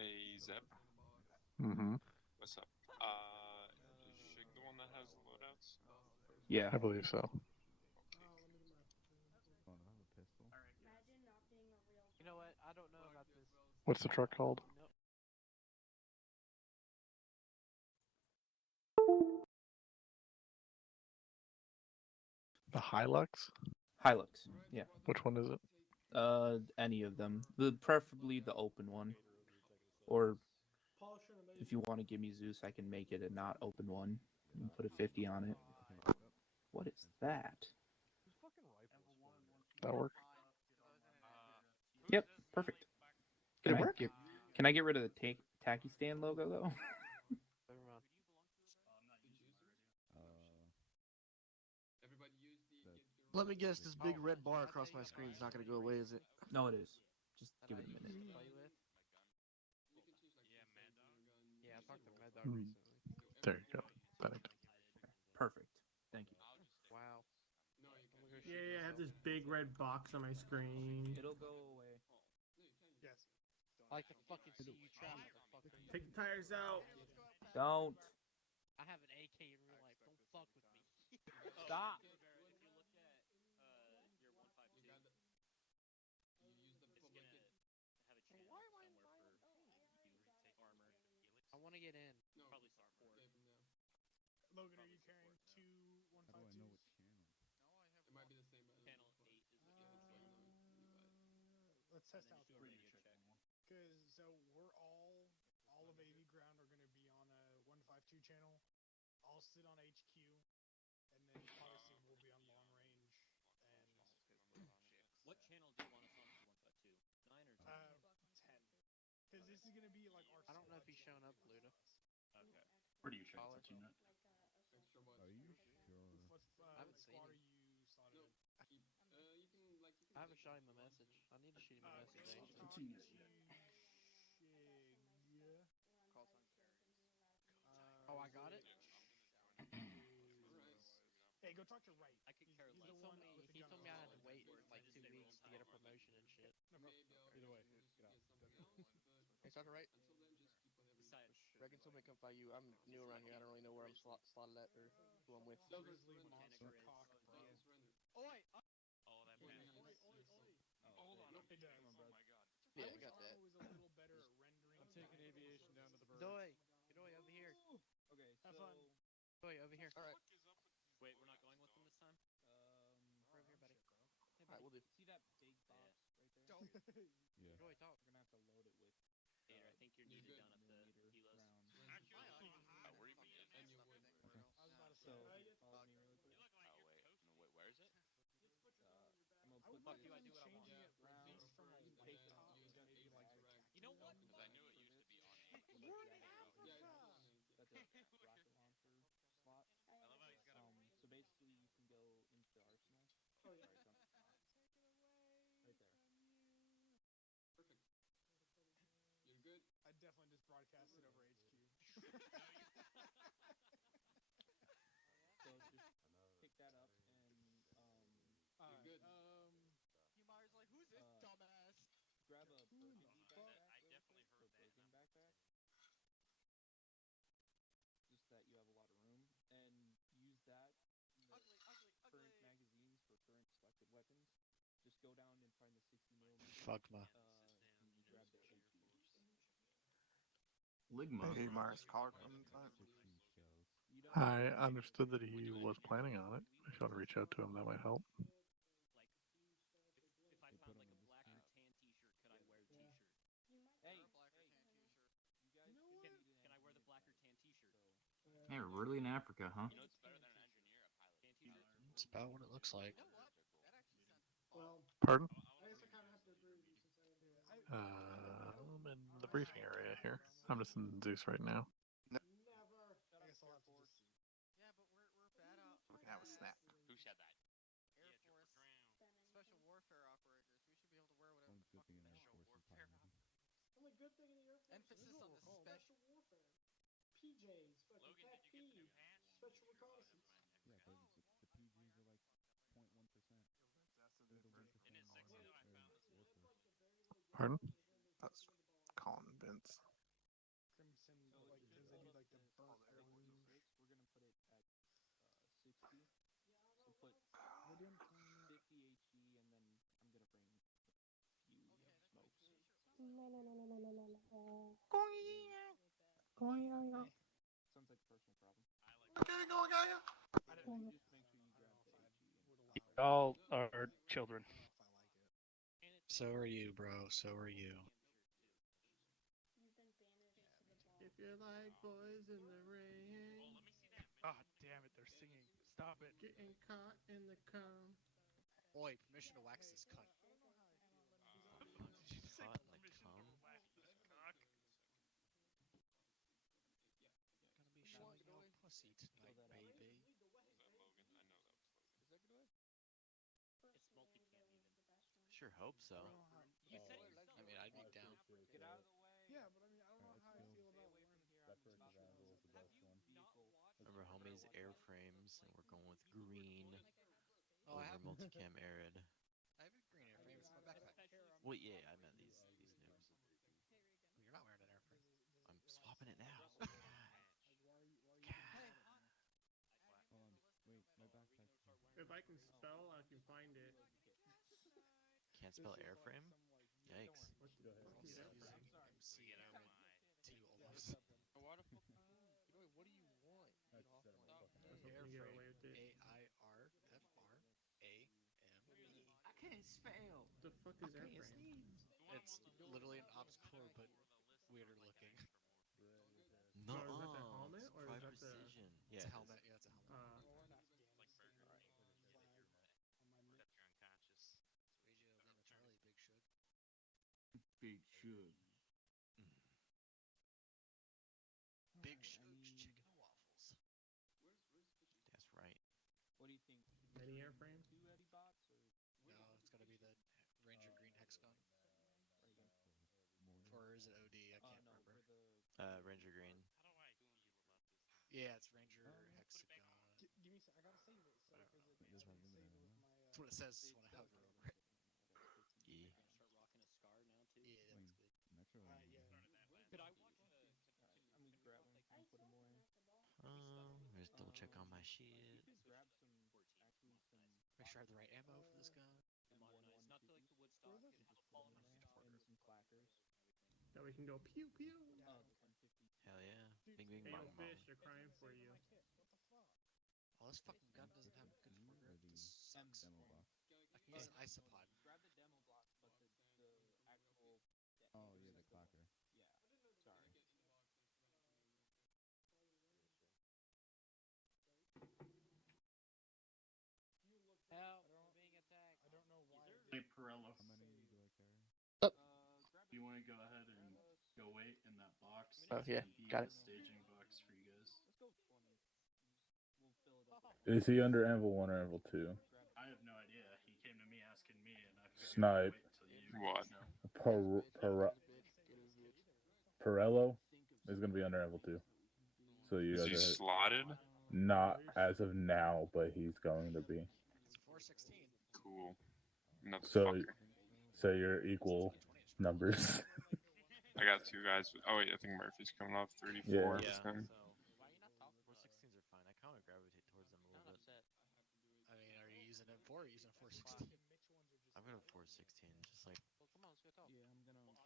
Hey Zeb, Mm-hmm. what's up? Is Shig the one that has the loadouts? Yeah. I believe so. You know what? I don't know about this. What's the truck called? Nope. The Hilux? Hilux. Yeah. Which one is it? Any of them. Preferably the open one. Or if you want to give me Zeus, I can make it a not open one and put a 50 on it. What is that? That work? Yep, perfect. Did it work? Can I get rid of the tacky stand logo though? Never mind. Let me guess, this big red bar across my screen is not going to go away, is it? No, it is. Just That give I it a used minute. to play with. Yeah, I talked to Mad Dog Hmm. recently. There you go. Bennington. Perfect. Thank you. Wow. Yeah, I have this big red box on my screen. It'll go away. I like to fucking see you try, motherfucker. Take the tires out. Don't. I have an AK in real life. Don't fuck with me. Stop. Why am I in fire? I want to get in. Logan, are you carrying two 152s? Let's test out. Because so we're all of AV ground are going to be on a 152 channel. I'll sit on HQ, and then Odyssey will be on long range. And What channel do you want us on for 152? 9 or 10? 10. Because this is going to be like our. I don't know if he's showing up, Luda. Okay. Where do you check Caller. the unit? What haven't seen squad him. are you slotted in? I haven't shot him a message. I need to shoot him a message, Go actually. talk Two to units, yeah. Shig. Oh, I got it? Hey, go talk to Wright. I could He's care the less. one with the He gun told me I had to on. wait like 2 weeks to get a promotion and shit. Either way, hey, Dr. Wright, Besides, Reagan told me to come find you. I'm new around here. I don't really know where I'm slotted at or who I'm with. Grizzly monster cock, bro. oh, that matters. Hold on, it does. Oh my god. Yeah, I I wish got that. Arma was a little better at rendering. I'm taking aviation down to the bird. Doi, over here. Okay, Have fun. Doi, over here. All right, Wait, we're not going with them this time? We're over here, buddy. all right, we'll do. See that big box right there? Yeah. Doi, talk. We're gonna have to load it with Gator, I think you're needed down at the helos. rounds. Oh, where you mean? I was about to So say. follow me really quick. Oh wait, no wait, where is it? I'm gonna I would put recommend you, changing it rounds. at least from like Take top them. to maybe like You know what? Because I knew it used to be on. We're in Africa. That's a rocket launcher slot. So basically, you can go into the arsenal. Oh yeah. Right there. I definitely just broadcast it over HQ. So just pick that up and Alright. grab a burgundy backpack. I definitely heard that. Burgundy backpack. Just that you have a lot of room, and use that. Current magazines for current selected weapons. Just go down and find the 60mm. Fuck my. And you grab the AT. Ligma. Hey, Mars, caller from inside. You don't I understood that he was planning on it. If you want to reach out to him, that might help. Like, if I found like a black or tan t-shirt, could I wear the t-shirt? Hey, you guys Can I wear the black or tan t-shirt? Hey, we're really in Africa, huh? You know, it's better than an engineer, a pilot. Tan t-shirt. It's about what it looks like. Well, Pardon? I guess I kind of have to agree with you since I didn't do it. I'm in the briefing area here. I'm just in Zeus right now. Never. I guess I'll have to just. We can have a snap. Who said that? Only good thing in the Air Force. Emphasis on the special warfare. PJs, fucking Logan, Pat did you get the new P, hat? special reconnaissance. Yeah, but the PGs are like 0.1%. Isn't it sexy that I found this? Pardon? That's Colin Vince. Sounds like a personal problem. All are children. So are you, bro. So are you. If you like boys in the rain. Ah, damn it! They're singing. Stop it. Getting caught in the cum. Oi, permission to wax this cunt. Did you say permission to wax this cock? Gonna be showing your pussy tonight, baby. Sure hope so. You think? I mean, I'd be down. Get out of the way. Yeah, but I mean, I don't know how I feel about wearing. Remember homies airframes, and we're going with green Oh, I over have. multicam arid. I have a green airframe. It's my backpack. Well, yeah, I meant these noobs. Well, you're not wearing an airframe. I'm swapping it now. Wait, my backpack. If I can spell, I can find it. Can't spell airframe? Yikes. What the fuck is that? MC almost. What the fuck? What do you want? That's set of my fucking I was hoping to get away with it. AIRFRAME. I can't spell. What the fuck is airframe? It's literally an obscure but weirder looking. No, So is that the helmet, or is that the- precision. It's Yeah, a helmet. Yeah, it's a helmet. Big should. Big Shug's chicken and waffles. that's right. What do you think? Any airframe? 2 Eddie bots or No, it's gotta be the Ranger Green Hexagon. Or is it OD? I can't no, remember. for the Ranger Green. Yeah, it's Ranger Hexagon. Give me. I gotta save it. So, Whatever. because it makes me save it with my. That's what it says when I hover over it. E. E. Yeah, that looks good. Metro. Could I watch I'm gonna grab them and put them away. Just double check on my shit. You could grab some, actually some. Make sure I have the right ammo for this gun. M11 not to like the Woodstock and and just fall put in them the away, and some clackers. That we can go pew pew. Oh, the 150. Hell yeah. Bing bing Hey, bong yo, bong. fish, they're crying for you. Oh, this fucking gun doesn't have good foregrip. This sucks. Demo box. I can use an isopod. Grab the demo block, but the actual. Oh yeah, the clocker. Yeah. Sorry. Help! We're being attacked. I don't know why. Hey, Pirello. How many do I carry? Grab Do you want to go ahead and go wait in that box? Oh, yeah, It's gonna be got the it. staging box for you guys. Let's go 20. We'll fill it up. Is he under Anvil 1 or Anvil 2? I have no idea. He came to me asking me, and I figured Snipe. I'd wait till you What? guys know. Pirello is going to be under Anvil 2. So you Is he guys are slotted? not as of now, but he's going to be. It's a 416. Cool. Another So, fucker. so you're equal numbers. I got two guys. Oh wait, I think Murphy's coming off 34. Yeah. This time. So 416s are fine. I kind of gravitate towards them a little bit. I mean, are you using M4 or are you using a 416? I'm gonna 416, just like Well, come on, let's go talk. Yeah, I'm gonna.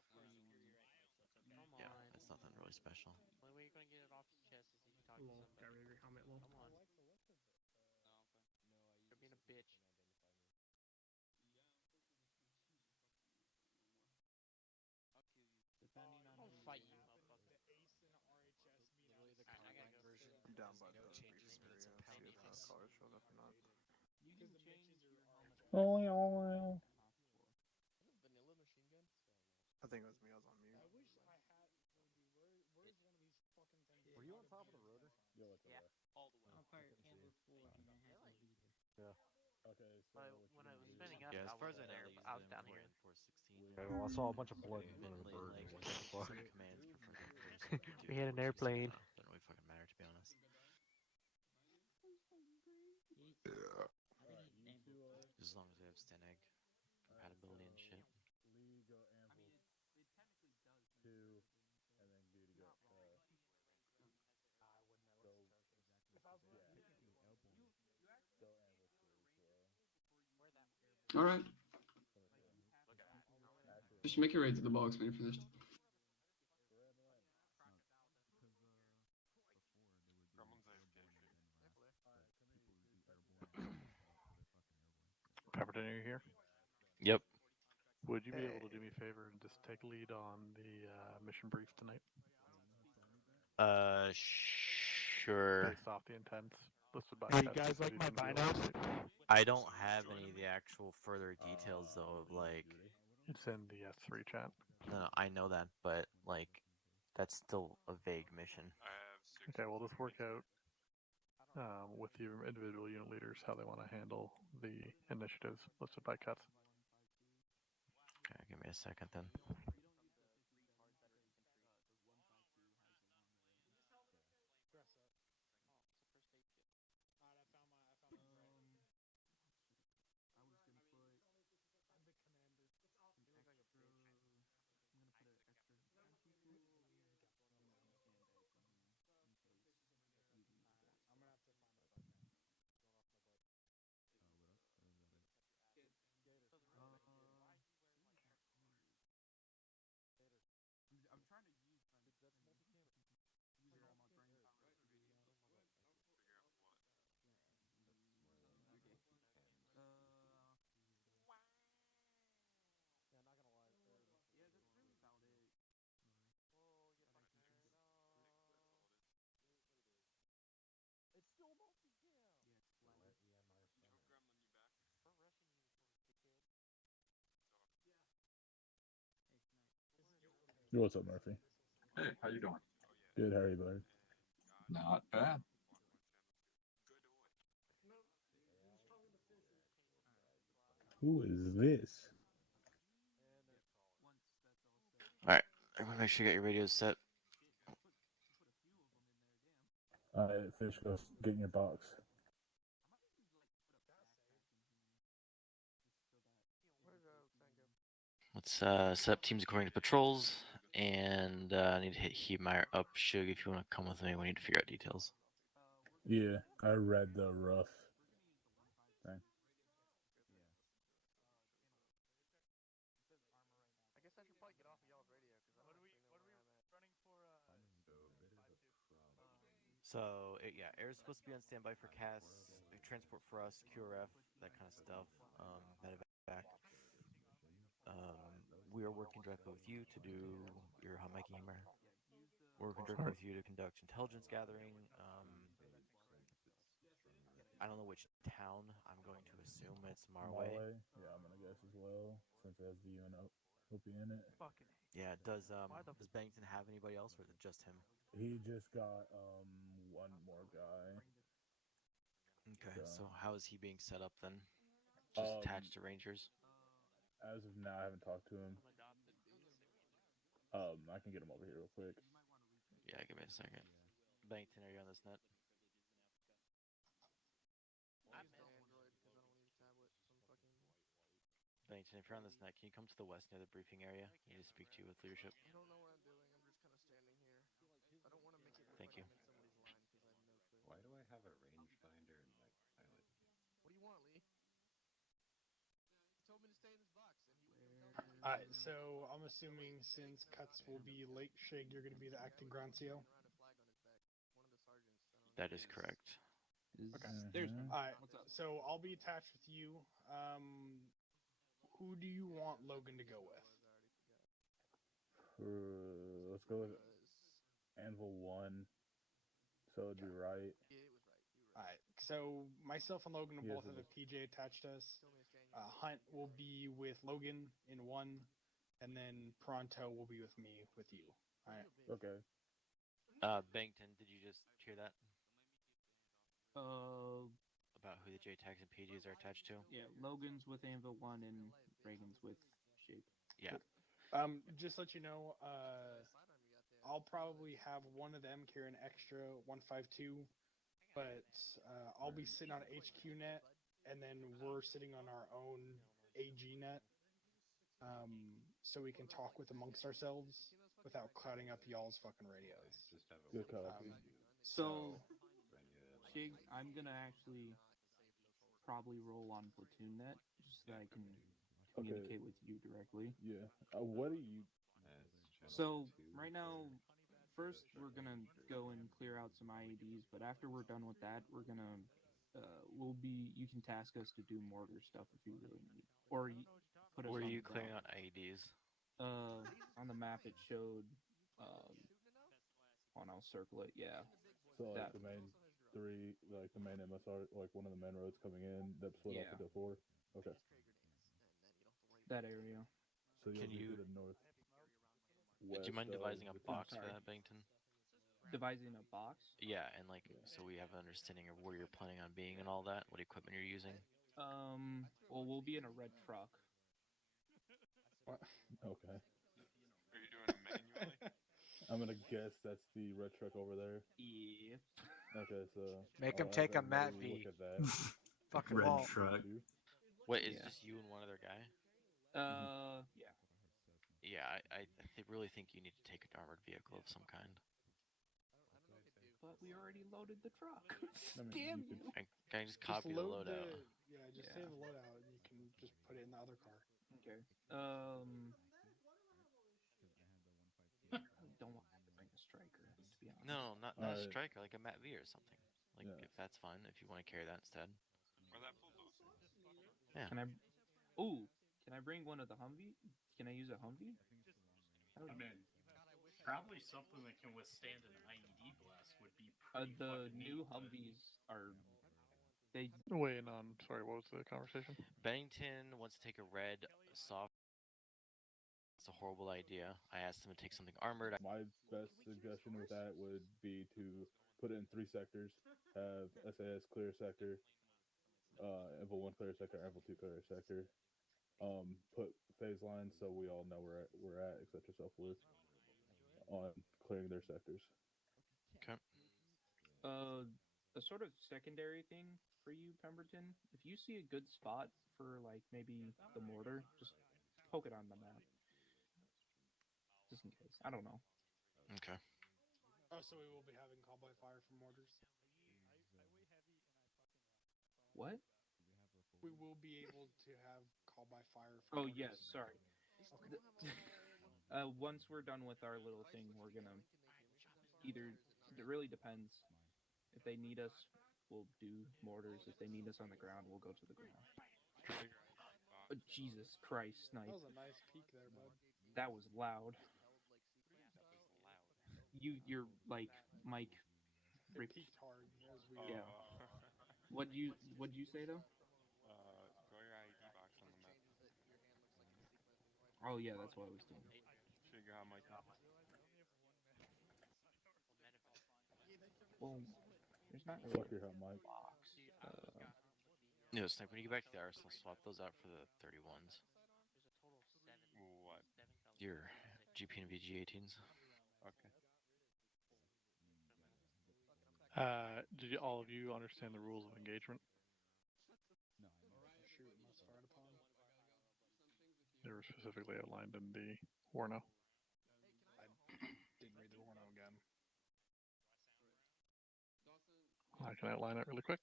Come yeah, on. it's nothing really special. The only way you're gonna get it off your chest is if you talk to Lol, somebody. got rid of your helmet, lol. Come on. You're being a bitch. Depending on I'll who fight you you, are. motherfucker. Literally the Alright, I gotta carbine go. version. I'm down by no the changes, briefing but it's a area. pound See if that piece. collar showed up or not. You can change your armor. Oh, Vanilla machine gun? I think it was me. I was on mute. I wish I had. Where's one of these fucking things? Were you on top of the rotor? Yo, what's Yeah. All the way. I'll fire Anvil 4 and then have to leave. Okay, so But when I was spinning up, Yeah, as I far as wasn't I know, there, they but use I was the down M4 here. and 416. Well, I saw a bunch of blood. Admittedly, like, What the fuck? some commands prefer the M4. We had an airplane. Doesn't really fucking matter, to be honest. As long as they have Steneg compatibility and shit. Lee go Anvil 2, and then Goody go. Alright. Just make your way to the box when you're finished. Captain, are you here? Yep. Would you be able to do me a favor and just take lead on the mission brief tonight? Sure. Based off the intents listed by Hey, you Captain guys like Cities my in the field binos? update. I don't have any of the actual further details though. Like, It's in the S3 chat. no, I know that, but like, that's still a vague mission. I have 6. Okay, we'll just work out with the individual unit leaders how they want to handle the initiatives listed by Cuts. Okay, give me a second then. What's up, Murphy? Hey, how you doing? Good, how are you, buddy? Not bad. Who is this? All right, everyone, make sure you got your radios set. Fish, go get in your box. Let's set up teams according to patrols, and I need to hit Heatmeyer up. Shug, if you want to come with me, we need to figure out details. Yeah, I read the rough thing. So, yeah, air's supposed to be on standby for CAS, transport for us, QRF, that kind of stuff, medevac. We are working directly with you to do your Hamaki Hammer. We're working directly with you to conduct intelligence gathering. I don't know which town. I'm going to assume it's Marway. Yeah, I'm gonna guess as well, since it has the UNOP in it. Yeah, does Bennington have anybody else, or is it just him? He just got one more guy. Okay, so how is he being set up then? Just attached to Rangers? As of now, I haven't talked to him. I can get him over here real quick. Yeah, give me a second. Bennington, are you on this net? Bennington, if you're on this net, can you come to the west near the briefing area? I need to speak to you with leadership. I don't know what I'm doing. I'm just kind of standing here. I don't want to make it look Thank like you. I'm in somebody's line because I have no clue. Why do I have a rangefinder in my pilot? What do you want, Lee? He told me to stay in this box, and he was going to tell me. Alright, so I'm assuming since Cuts will be Lake Shig, you're going to be the acting Grancio. That is correct. Okay. There's Alright, so I'll be attached with you. Who do you want Logan to go with? Let's go with Anvil 1. So it'd be right. Alright, so myself and Logan will Yes, both it have a is. PJ attached to us. Hunt will be with Logan in 1, and then Pronto will be with me with you. Alright. Okay. Bennington, did you just hear that? About who the JTAGs and PGs are attached to? Yeah, Logan's with Anvil 1 and Reagan's with Shape. Yeah. Just let you know, I'll probably have one of them carry an extra 152, but I'll be sitting on HQ net, and then we're sitting on our own AG net, so we can talk with amongst ourselves without clouding up y'all's fucking radios. Good copy. So, Shig, I'm gonna actually probably roll on platoon net just so that I can communicate with you directly. Yeah. What are you? So right now, first we're gonna go and clear out some IEDs, but after we're done with that, we're gonna You can task us to do mortar stuff if you really need, or put us Where are on you the clearing ground. out IEDs? On the map it showed. I'll circle it. Yeah. So like That- the main three, like the main MSR, like one of the main roads coming in that split off Yeah. into 4. Okay. That area. So you'll Can be you- to the north. Do you mind devising a the box for sorry. that, Bennington? Devising a box. Yeah, and like so we have an understanding of where you're planning on being and all that, what equipment you're using. Well, we'll be in a red truck. Okay. Are you doing it manually? I'm gonna guess that's the red truck over there. Yep. Okay, so Make I'll him have take a Matt everybody V. Look at that. Fucking Red wall. truck. Wait, is Yeah. just you and one other guy? Yeah. Yeah, I really think you need to take an armored vehicle of some kind. But we already loaded the truck. I mean, Damn you could- you. Can I just Just copy the load loadout? Yeah, just Yeah. save the loadout and you can just put it in the other car. Okay. Don't want to bring a striker, to be honest. No, not a Alright. striker, like a Matt V or something. Like Yeah. if that's fine, if you want to carry that instead. Or that full boost? Yeah. Can I? Ooh, can I bring one of the Humvee? Can I use a Humvee? I mean, probably something that can withstand an IED blast would be pretty The fucking new neat, but- Humvees are. They Weighing on. Sorry, what was the conversation? Bennington wants to take a red soft. It's a horrible idea. I asked him to take something armored. My best suggestion with that would be to put it in 3 sectors. Have SAS clear sector, Envel 1 clear sector, Envel 2 clear sector. Put phase lines so we all know where we're at, etc. So forth. On clearing their sectors. Okay. A sort of secondary thing for you, Pemberton. If you see a good spot for like maybe the mortar, just poke it on the map. Just in case. I don't know. Okay. Oh, so we will be having call by fire for mortars? What? We will be able to have call by fire for Oh mortars. yes, sorry. Once we're done with our little thing, we're gonna either. It really depends. If they need us, we'll do mortars. If they need us on the ground, we'll go to the ground. Jesus Christ, That snipe! was a nice peek there, bud. That was loud. You're like Mike. It peaked hard. That was weird. Yeah. What'd you say though? Throw your IED box on the map. Oh yeah, that's what I was doing. Figure out Mike. Well, there's not Fuck really your hot mic. box. No, Snipe, when you get back to the arsenal, swap those out for the 31s. What? Your GP and VG 18s. Okay. Did all of you understand the rules of engagement? Shoot, must fired upon. They were specifically outlined in the Warno. I didn't read the Warno again. I can outline it really quick.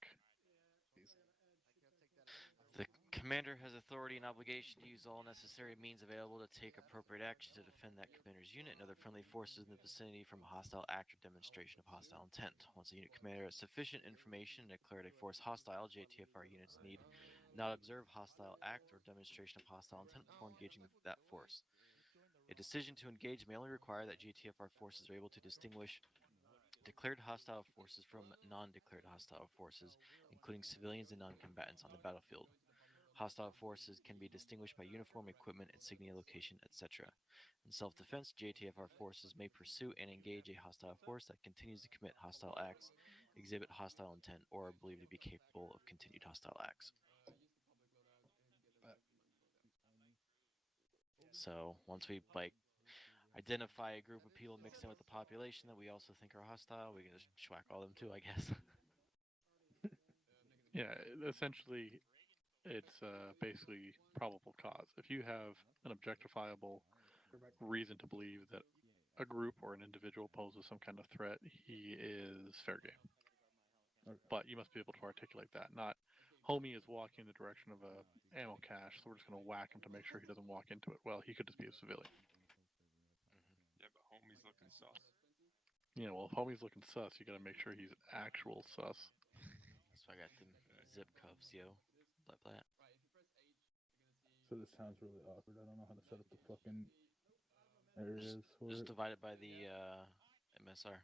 The commander has authority and obligation to use all necessary means available to take appropriate action to defend that commander's unit and other friendly forces in the vicinity from a hostile act or demonstration of hostile intent. Once a unit commander has sufficient information to declare a force hostile, JTFR units need not observe hostile act or demonstration of hostile intent before engaging that force. A decision to engage may only require that JTFR forces are able to distinguish declared hostile forces from non-declared hostile forces, including civilians and non-combatants on the battlefield. Hostile forces can be distinguished by uniform, equipment, insignia, location, etc. In self-defense, JTFR forces may pursue and engage a hostile force that continues to commit hostile acts, exhibit hostile intent, or are believed to be capable of continued hostile acts. So once we identify a group of people mixed in with the population that we also think are hostile, we can just schwack all them too, I guess. Yeah, essentially, it's basically probable cause. If you have an objectifiable reason to believe that a group or an individual poses some kind of threat, he is fair game. Okay. But you must be able to articulate that. Not, homie is walking in the direction of a ammo cache, so we're just going to whack him to make sure he doesn't walk into it. Well, he could just be a civilian. Yeah, but homie's looking sus. Yeah, well, if homie's looking sus, you got to make sure he's actual sus. So I got the zip cuffs, yo. Blah blah. So this town's really awkward. I don't know how to set up the fucking areas for Just it. divide it by the MSR.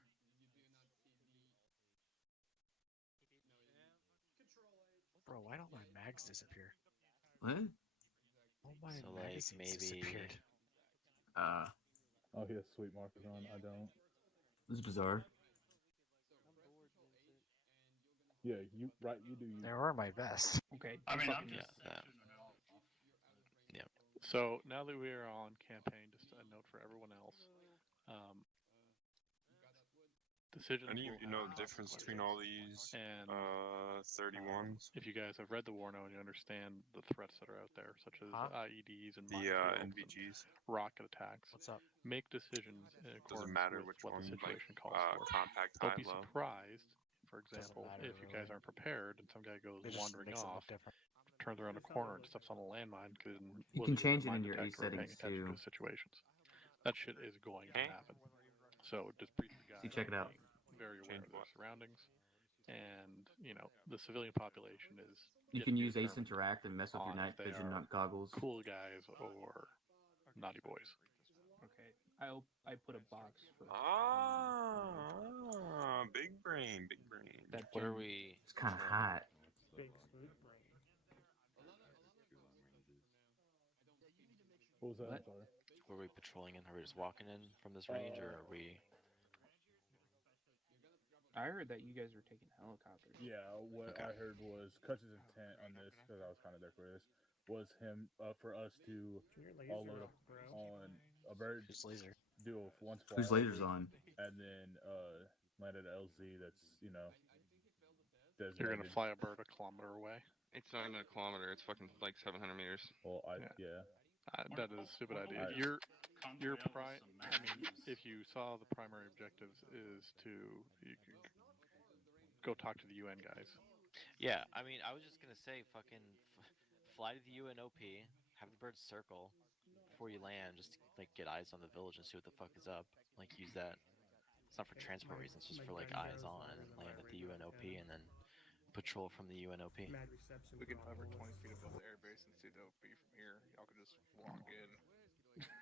Bro, why don't my mags disappear? What? All my So like magazines maybe disappeared. Oh, he has sweet markers on. I don't. This is bizarre. Yeah, you right. You do. You. They were my best. Okay. I mean, I'm fucking- just Yeah, sectioning it all off. Yep. So now that we are on campaign, just a note for everyone else. Decisions Any of will you know have the difference between consequences. all these And 31s? if you guys have read the war note, you understand the threats that are out there, such as Huh? IEDs and The minefields and NVGs. rocket attacks. What's up? Make decisions in Doesn't accordance matter with which what one, the like situation calls for. compact, Don't high, be low. surprised, for example, matter, if you guys really. aren't prepared and some guy goes They just wandering makes it look off, different. turns around a corner and steps on a landmine because You can change it in your A settings attention too. to situations. That shit is going to happen. So just brief the guys. See, check it out. being very aware Change of their what? surroundings, and the civilian population is. You yet can to be use Ace determined Interact and mess with your on night if they vision are goggles. Cool guys or naughty boys. Okay. I put a box for. Big brain, big brain. What are we? It's kind of hot. Big smooth brain. What was that? What? I'm sorry. Were we patrolling in? Are we just walking in from this range, or are we? I heard that you guys were taking helicopters. Yeah, what Okay. I heard was Kutch's intent on this, because I was kind of there for this, was him for us to all load up on a bird, Who's laser? do a once fly Whose lasers over, on? and then land at a LZ that's You're designated. gonna fly a bird a kilometer away. It's not even a kilometer. It's fucking like 700 meters. Well, Yeah. yeah. That is a stupid idea. I- Your Convoy out with pri- some I mean, magazines. if you saw the primary objectives is to you could go talk to the UN guys. Yeah, I mean, I was just gonna say, fucking fly to the UNOP, have the birds circle before you land, just to, like get eyes on the village and see what the fuck is up. Like use that. It's not for transport reasons, just for like eyes on, and land at the UNOP, and then patrol from the UNOP. We could hover 20 feet above the airbase and see the OP from here. Y'all could just walk in.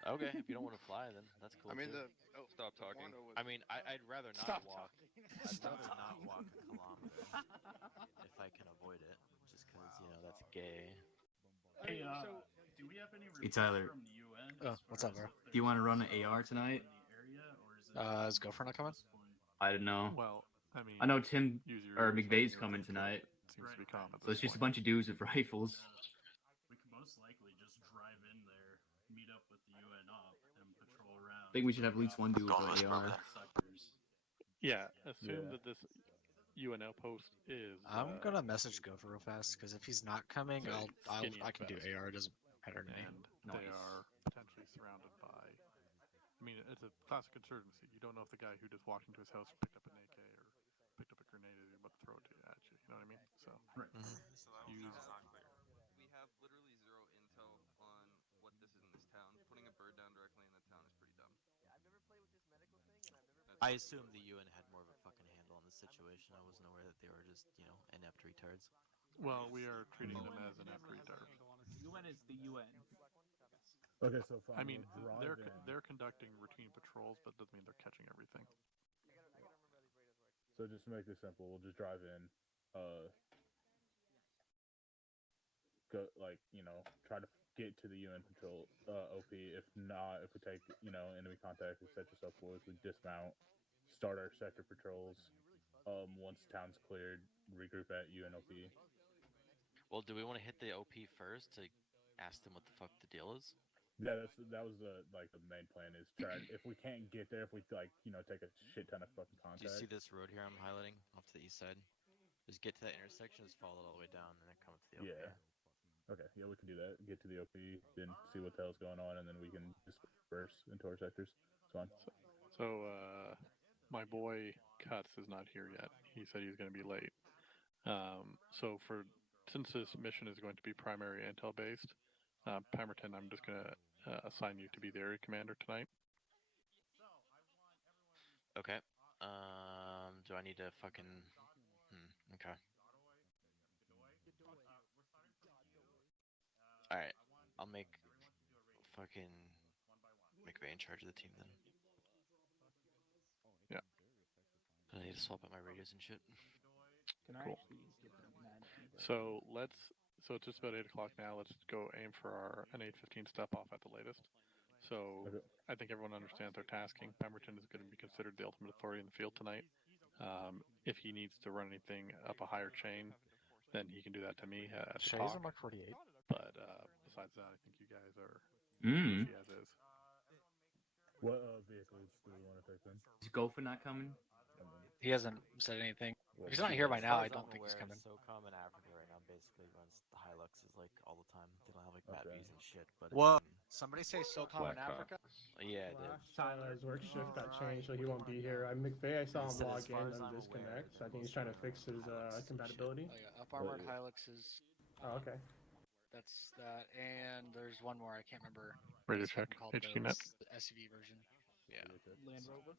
Okay, if you don't want to fly, then that's cool. I mean, too. Stop talking. I mean, I'd rather not Stop walk. I'd rather not walk a kilometer if I can avoid it, just because that's gay. Hey, do we have any Hey, reports Tyler. from the UN? Oh, what's up, bro? Do you want to run an AR tonight? Is Gopher not coming? I don't know. Well, I mean, I know Tim use your or ears McVeigh's and coming your tonight. seems to be common at So it's this just a point. bunch of dudes with rifles. We could most likely just drive in there, meet up with the UN op, and patrol around. I think we should have at least one dude with an AR. Sectors. Yeah, assume Yeah. that this UNL post is. I'm gonna message Gopher real fast because if he's not coming, So skinny I and can do fast. AR. It doesn't matter to me. And Nice. they are potentially surrounded by. I mean, it's a classic insurgency. You don't know if the guy who just walked into his house picked up an AK or picked up a grenade is about to throw it at you. You know what I mean? So use. We have literally zero intel on what this is in this town. Putting a bird down directly in the town is pretty dumb. I assume the UN had more of a fucking handle on the situation. I wasn't aware that they were just inept retards. Well, we are treating them as an after retard. UN is the UN. Okay, so fine. I mean, we'll they're drive in. they're conducting routine patrols, but doesn't mean they're catching everything. So just to make this simple, we'll just drive in, go try to get to the UN patrol OP. If not, if we take enemy contact and set yourself forward, we dismount, start our sector patrols. Once town's cleared, regroup at UNOP. Well, do we want to hit the OP first to ask them what the fuck the deal is? Yeah, that was the main plan is try if we can't get there, if we take a shit ton of fucking Do you contact. see this road here I'm highlighting off to the east side? Just get to that intersection, just follow it all the way down, and then come up to the OP. Yeah. Okay, yeah, we can do that. Get to the OP, then see what the hell's going on, and then we can disperse into our sectors. It's fine. So, my boy Cuts is not here yet. He said he's going to be late. So since this mission is going to be primary intel based, Pemberton, I'm just going to assign you to be the area commander tonight. Okay. Do I need to fucking? Okay. Alright, I'll make fucking McVay in charge of the team then. Yeah. I need to swap out my radios and shit. Can I Cool. actually get the mad feedback? So it's just about 8 o'clock now. Let's go aim for our an 8:15 step off at the latest. So Okay. I think everyone understands their tasking. Pemberton is going to be considered the ultimate authority in the field tonight. If he needs to run anything up a higher chain, then he can do that to me at the Shay's talk. a Mark 48. But besides that, I think you guys are Mm. easy as is. What vehicles do we want to take then? Is Gofa not coming? He hasn't said anything. Well, If he's not here by As now, far I as don't I'm think he's aware, coming. SOCOM in Africa right now basically runs the Hiluxes like all the time. They don't have like Okay. MATVs and shit. But What? Somebody say SOCOM in Black Hawk. Africa? Yeah, it did. Tyler's work shift got changed, so he won't be here. McVeigh, I saw him Said, log as far in as on I'm disconnect, aware, so I think he's trying to fix his compatibility. Oh yeah, up armored Hiluxes. Oh, okay. That's that, and there's one more. I can't remember. Radio It's fucking check, called HQ net. the SUV version. Yeah. Land Rover?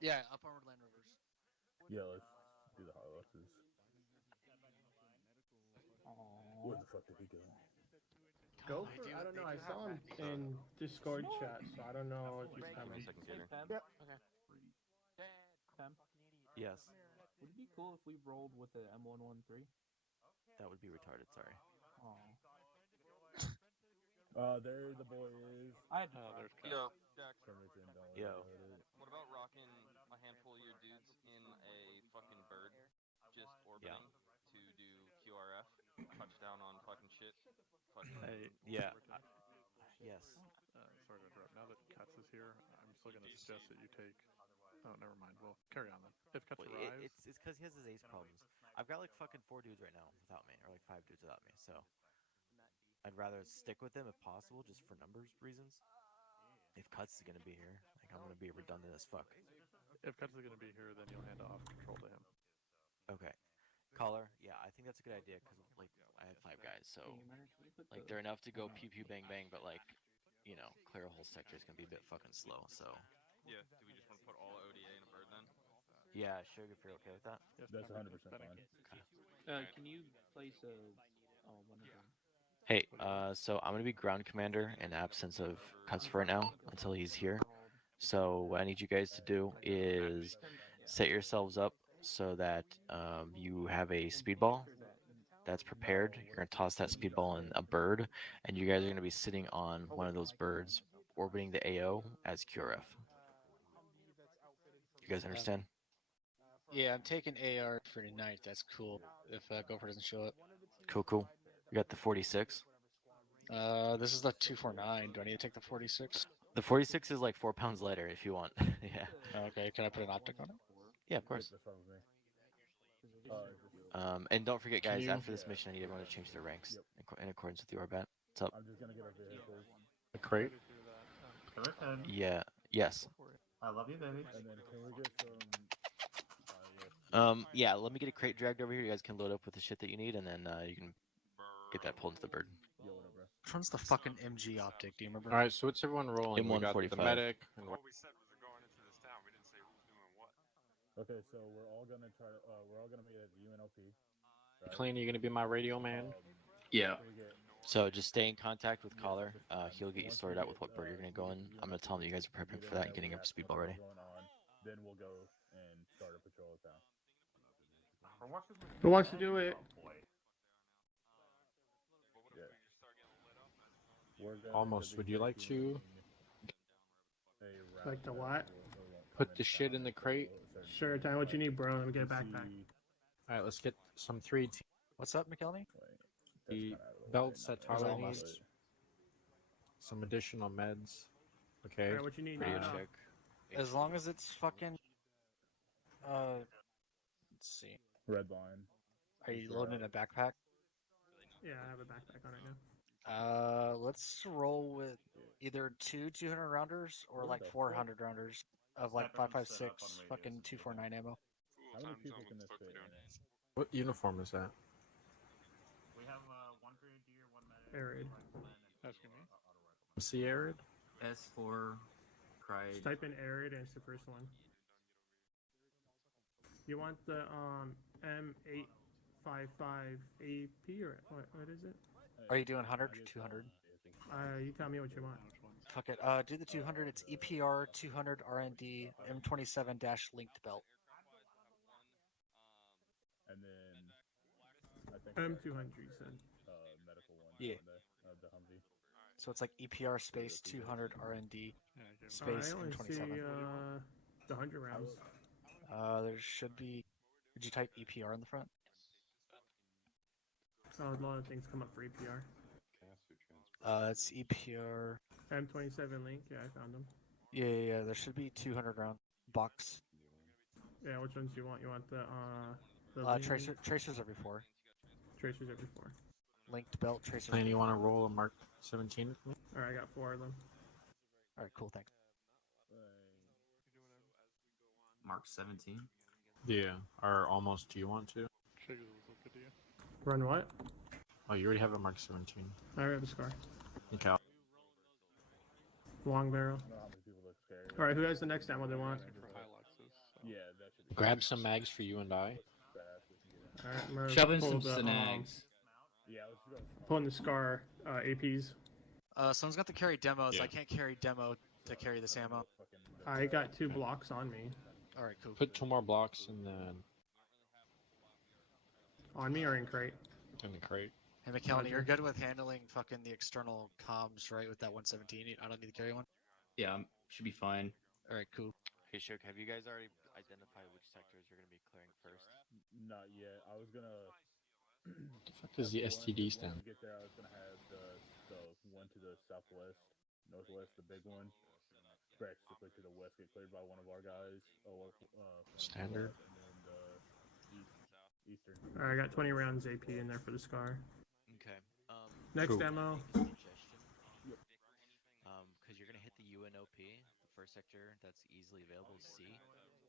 Yeah, up armored Land Rovers. Yeah, let's do the Hiluxes. Where the fuck did he go? Go for, I don't know, I saw him in Discord chat, so I don't know if he's coming. Yep. Okay. Pem, Yes, would it be cool if we rolled with the M113? that would be retarded. Sorry. There the boy is. I had to There's Yo, Jax. Pemberton, don't worry Yo. about it. What about rocking a handful of your dudes in a fucking bird, just orbiting to do QRF, touchdown on fucking shit? Fucking Hey, Yeah. Yes. sorry to interrupt. Now that Cuts is here, I'm still going to suggest that you take. Oh, never mind. Well, carry on then. If Cuts Well, arrives, it's because he has his ace problems. I've got like fucking 4 dudes right now without me, or like 5 dudes without me. So I'd rather stick with them if possible, just for numbers reasons. If Cuts is gonna be here, like I'm gonna be redundant as fuck. if Cuts is going to be here, then you'll hand off control to him. Okay. Caller, yeah, I think that's a good idea because like I have 5 guys, so like they're enough to go pew pew bang bang, but like you know, clear a whole sector is gonna be a bit fucking slow. So yeah. Do we just want to put all ODA in a bird then? yeah, sure, if you're okay with that. Yes, That's Pemberton, 100% betting. fine. Can you place a... Oh, one of them. Hey, so I'm gonna be ground commander in absence of Cuts for right now until he's here. So what I need you guys to do is set yourselves up so that you have a speedball that's prepared. You're gonna toss that speedball in a bird, and you guys are gonna be sitting on one of those birds, orbiting the AO as QRF. You guys understand? Yeah, I'm taking AR for tonight. That's cool. If Gopher doesn't show up. Cool, cool. You got the 46. This is the 249. Do I need to take the 46? The 46 is like 4 pounds lighter if you want. Yeah. Okay, can I put an optic on it? Yeah, of course. That's fine with me. And don't forget, Can guys, you- after this mission, I need everyone to change their ranks in accordance with the Orbat. What's up? I'm just gonna get our vehicles. A crate. Yeah. Yes. I love you, baby. And then can we get some... Yeah, let me get a crate dragged over here. You guys can load up with the shit that you need, and then you can get that pulled into the bird. Yo, whatever. Which one's the fucking MG optic? Do you remember? All right, so what's everyone rolling? We got the M145. medic. And What we said was we're going into this town. We didn't say who's doing what. Okay, so we're all gonna try. We're all gonna meet at the UNLP. Right? Clean, you gonna be my radio man? Yeah. Can we get... So just stay in contact with Caller. He'll get you sorted out with what bird you're gonna go in. I'm gonna tell him that you guys are prepping for that and getting your speedball ready. Going on, then we'll go and start a patrol of town. Who wants to do it? Yeah. We're gonna Almost. be Would you like to Like the what? put the shit in the crate? Sure, tell me what you need, bro. Let me get a backpack. All right, let's get some 3T. What's up, McKelney? The belts that Tyler almost. needs. Some additional meds. Okay. Alright, what you need? Radio now? check. As long as it's fucking. Let's see. Red line. Are you loading in a backpack? Yeah, I have a backpack on right now. Let's roll with either 200 rounders or like 400 rounders of like 5.56 fucking 249 ammo. How many people can this fit in? What uniform is that? We have one grenadier, one medic. Arid. Asking me. MC Arid? S4 cried. Just type in Arid and it's the first one. You want the M855 AP or what is it? Are you doing 100 or 200? You tell me what you want. Fuck it. Do the 200. It's EPR 200 RND M27 linked belt. And then I think M200, you said. medical one. Yeah. The Humvee. So it's like EPR space 200 RND space I only M27. see the 100 rounds. There should be. Did you type EPR in the front? Oh, a lot of things come up for EPR. It's EPR. M27 link. Yeah, I found them. Yeah. There should be 200 round box. Yeah, which ones do you want? You want the Tracers are before. Tracers are before. Linked belt tracers. And you want to roll a Mark 17 with me? Alright, I got 4 of them. Alright, cool, thanks. Mark 17? Yeah, or almost. Do you want to? Run what? Oh, you already have a Mark 17. I already have a scar. Okay. Long barrel. Alright, who has the next ammo they want? Yeah, that should be. Grab some mags for you and I. Alright, I'm gonna Shove in pull some the, snags. Yeah, let's go. pulling the scar APs. Someone's got to carry demos. Yeah. I can't carry demo to carry this ammo. I got 2 blocks on me. Alright, cool. Put 2 more blocks in the On me or in crate? crate. Hey, McKellen, you're good with handling fucking the external comms, right? With that 117? I don't need to carry one? Yeah, should be fine. Alright, cool. Hey, Shook, have you guys already identified which sectors you're going to be clearing first? Not yet. I was gonna. The fuck does the STD stand? When we get there, I was gonna have the one to the southwest, northwest, the big one, practically to the west, get cleared by one of our guys. Standard. And then the eastern. Alright, I got 20 rounds AP in there for the scar. Okay. Next Cool. ammo. Suggestion. Because you're going to hit the UNOP, the first sector that's easily available is C.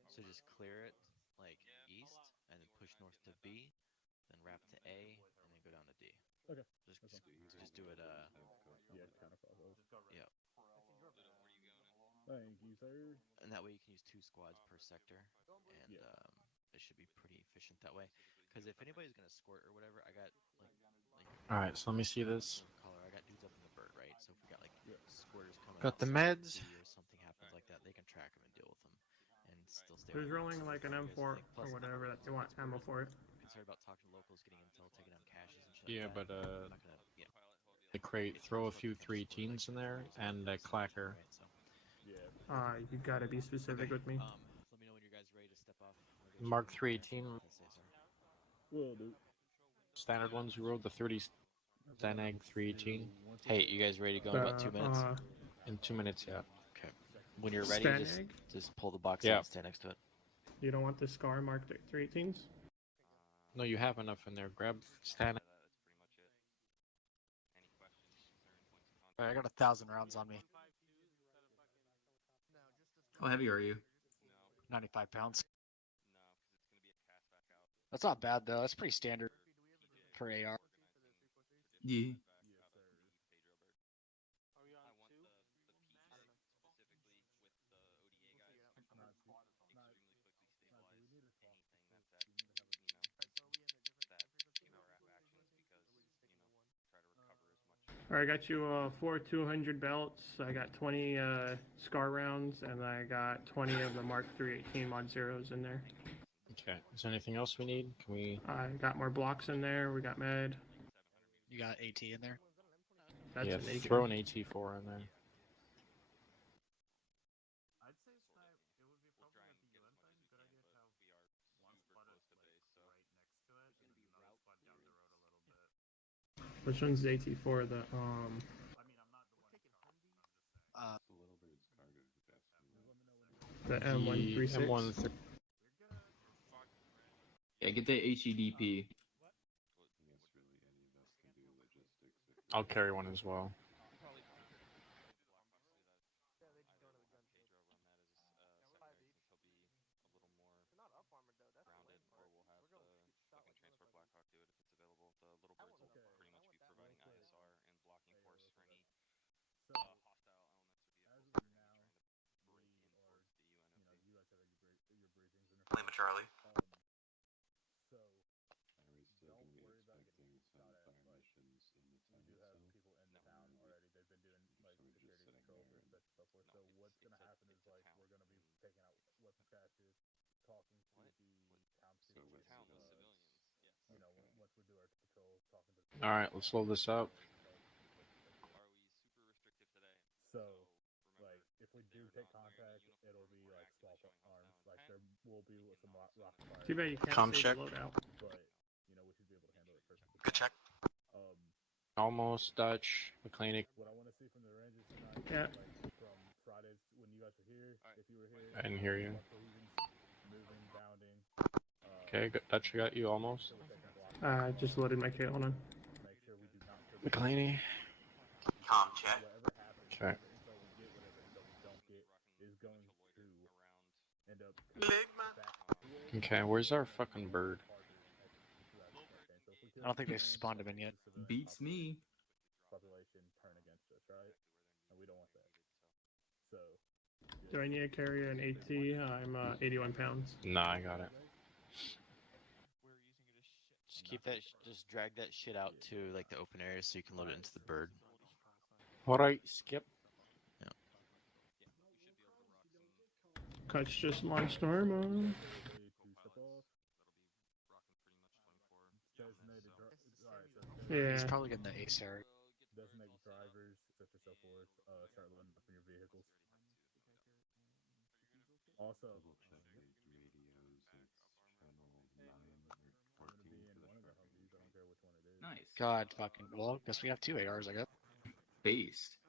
So just clear it, like, east, and then push north to B, then wrap to A, and then go down to D. Okay. Just do it, Yeah, counterclockwise. yeah. Thank you, sir. And that way you can use 2 squads per sector, and it should be pretty efficient that way. Because if anybody's gonna squirt or whatever, I got like All right, so let me see this. color. I got dudes up in the bird, right? So if we got like squirters coming, Got the outside meds. or something happens like that, they can track them and deal with them, and still stay. Who's on rolling like an M4 or whatever that they want ammo for it? Concerned about talking to locals, getting intel, taking down caches and shit. Yeah, like that. but I'm not gonna, the crate, throw a few 3-teens in there and a clacker. You gotta be specific with me. Let me know when you guys ready to step off. Mark 318. Will do. Standard ones we rolled the 30 Stanag 318. Hey, you guys ready to go in about 2 minutes? In 2 minutes, yeah. Okay. When you're ready, just pull the box out and stand next to it. You don't want the scar marked at 318s? No, you have enough in there. Grab Stanag. Alright, I got 1,000 rounds on me. How heavy are you? 95 pounds. That's not bad though. That's pretty standard for AR. Yeah. Alright, I got you 4 200 belts, I got 20 scar rounds, and I got 20 of the Mark 318 mod zeros in there. Okay. Is there anything else we need? Can we? I got more blocks in there, we got med. You got AT in there? That's yeah, an AK. throw an AT4 in there. Which one's the AT4? The M136. M1. Yeah, get the HEDP. I'll carry one as well. Lima Charlie. So, don't worry about getting shot at, but so forth. So what's gonna happen is like we're gonna be taking out weapons caches, talking to the town people, you know, once we do our patrol, talking to. All right, let's load this up. So, like, if we do take contact, it'll be like small arms. Like there will be some rock fire. Too bad you can't Com save check. the loadout. But you know we should be able to handle it perfectly. Good check. Almost Dutch, McClanic. What I want to see from the Rangers tonight, Yeah. like from Fridays when you guys were here, if you were here, I didn't hear you. moving, bounding. Okay, Dutch, I got you almost. Just loaded my Caitlin on. Make sure we do not. McClaney. Com check. Whatever happens, Check. whatever info we get, whatever info we don't get, is going to end up. Okay, where's our fucking bird? I don't think they've spawned him in yet. Beats me. Population turn against us, right? And we don't want that. So. Do I need to carry an AT? I'm 81 pounds. Nah, I got it. Just keep that. Just drag that shit out to like the open area so you can load it into the bird. All right, skip. Yeah. Cuts just launched ARMA. Yeah. He's probably getting the ace area. Designate drivers, such as so forth. Start loading up in your vehicles. Also, I'm gonna be in one of the Humvees. I don't care which one it is. Nice. God fucking. Well, guess we have 2 ARs, I guess. Based.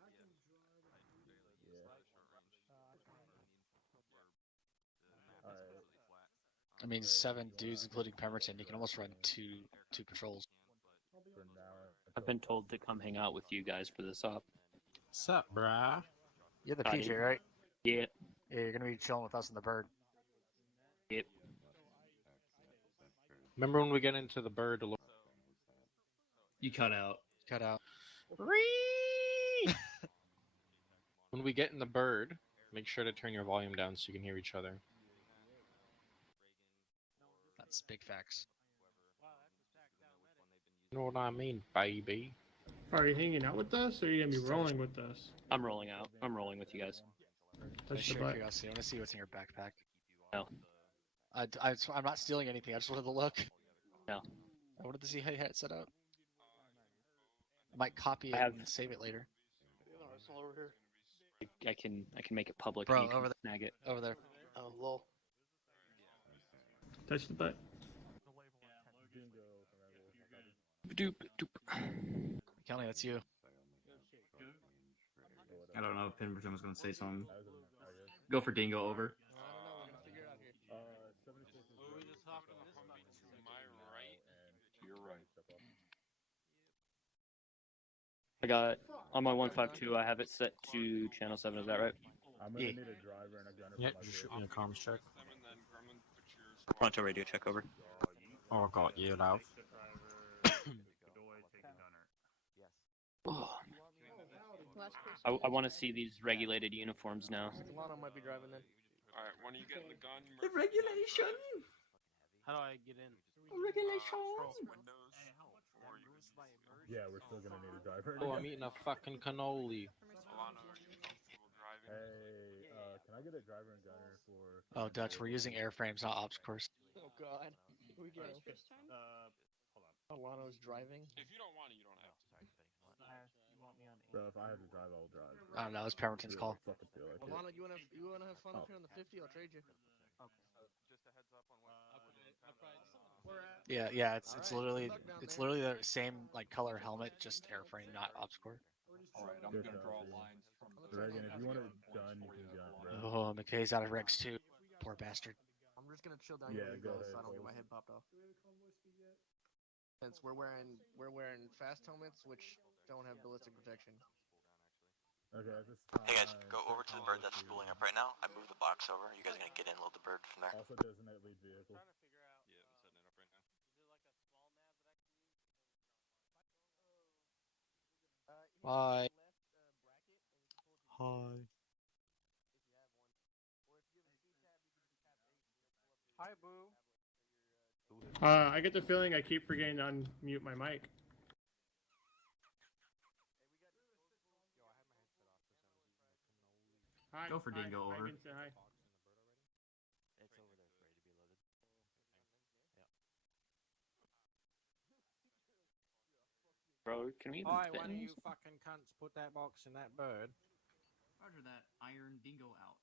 Yeah. Alright. I mean, 7 dudes, including Pemberton. You can almost run two patrols. For now. I've been told to come hang out with you guys for this op. Sup, brah? You're the PJ, right? Yeah. Yeah, you're gonna be chilling with us in the bird. Yep. Remember when we get into the bird? You cut out. Cut out. When we get in the bird, make sure to turn your volume down so you can hear each other. That's big facts. You know what I mean, baby? Are you hanging out with us, or are you gonna be rolling with us? I'm rolling out. I'm rolling with you guys. That's the sheer butt. curiosity. I want to see what's in your backpack. No. I'm not stealing anything. I just wanted to look. No. I wanted to see how you had it set up. I might copy it and save it later. Over here. I can make it public. Bro, and you can over there. snag it. Over there. Oh, lol. Touch the butt. Doop doop. Kelly, that's you. I don't know if Pemberton was going to say something. Go for Dingo over. I got on my 152. I have it set to channel 7. Is that right? I'm gonna need a driver and a gunner. Yeah, for my just shoot vehicle. me a comms check. Pronto radio check over. Oh, I got you, love. I want to see these regulated uniforms now. Lana might be driving then. Alright, when are you getting the gun? The regulation! How do I get in? Regulation! Yeah, we're still gonna need a driver. Oh, I'm eating a fucking cannoli. Alana, are you comfortable driving? Hey, can I get a driver and gunner for? Oh, Dutch, we're using airframes, not ops course. Oh god. Here we go. Alano's driving. If you don't want it, you don't have to. Bro, if I have to drive, I'll drive. I don't know. It's Pemberton's call. Fucking feel like it. Alana, you wanna have fun up here on the 50? I'll trade you. Yeah. It's literally the same like color helmet, just airframe, not ops core. Alright, I'm Good gonna job, draw dude. lines from Reagan, if you want a gun, you can gun, bro. Oh, McKay's out of Rex too. Poor bastard. I'm just gonna chill down Yeah, here go so ahead, I don't get my Foles. head popped off. Since we're wearing fast helmets which don't have ballistic protection. Okay, at this time. Hey guys, go over to the bird that's spooling up right now. I moved the box over. You guys are gonna get in and load the bird from there. Also designate lead vehicle. Bye. Hi. Hi, boo. I get the feeling I keep forgetting to unmute my mic. Hi. Go for hi. Dingo Hi, over. Vincent, hi. It's over there, ready to be loaded. Bro, can we even Alright, fit one in of this? you fucking cunts put that box in that bird. Roger that. Iron Dingo out.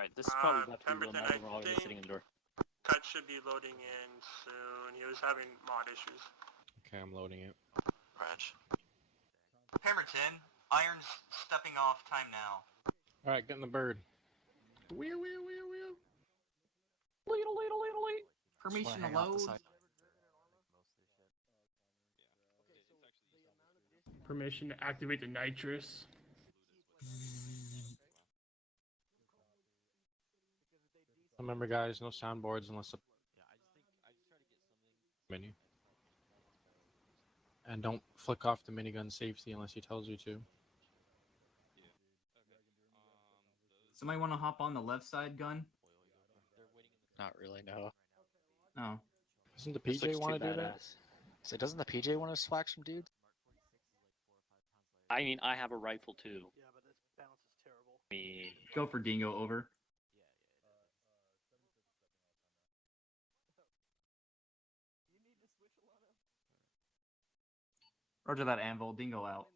Alright, this is probably about to be real Pemberton, now. I We're already think sitting in the door. Cut should be loading in soon. He was having mod issues. Okay, I'm loading it. Ranch. Pemberton, Iron's stepping off time now. Alright, get in the bird. Wheel, wheel, wheel, wheel. Ladle, ladle, ladle, ladle. Permission to load. Permission to activate the nitrous. Remember, guys, no soundboards unless the menu. And don't flick off the minigun safety unless he tells you to. Somebody want to hop on the left side gun? Not really, no. Oh. Doesn't the This PJ looks want too to do that? badass. So doesn't the PJ want to swag some dudes? I mean, I have a rifle too. Yeah, but this bounce is terrible. I mean, Go for Dingo over. Roger that, Anvil. Dingo out.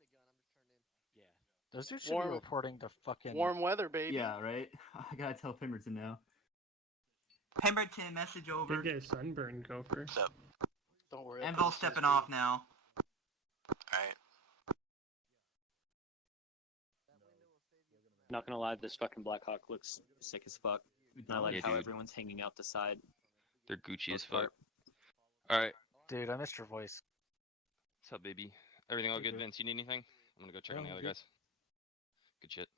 Those dudes should be reporting to fucking... Warm weather, baby. Yeah, right? I gotta tell Pemberton now. Pemberton, message over. Did get a sunburn, Gopher. Don't worry. Anvil stepping off now. Alright. not gonna lie, this fucking Blackhawk looks sick as fuck. And I like Yeah, how dude. everyone's hanging out the side. They're Gucci as Most fuck. Alright. Dude, I missed your voice. What's up, baby? Everything all Hey, good, dude. Vince? You need anything? I'm gonna go check on the Yeah, other good. guys. Good shit.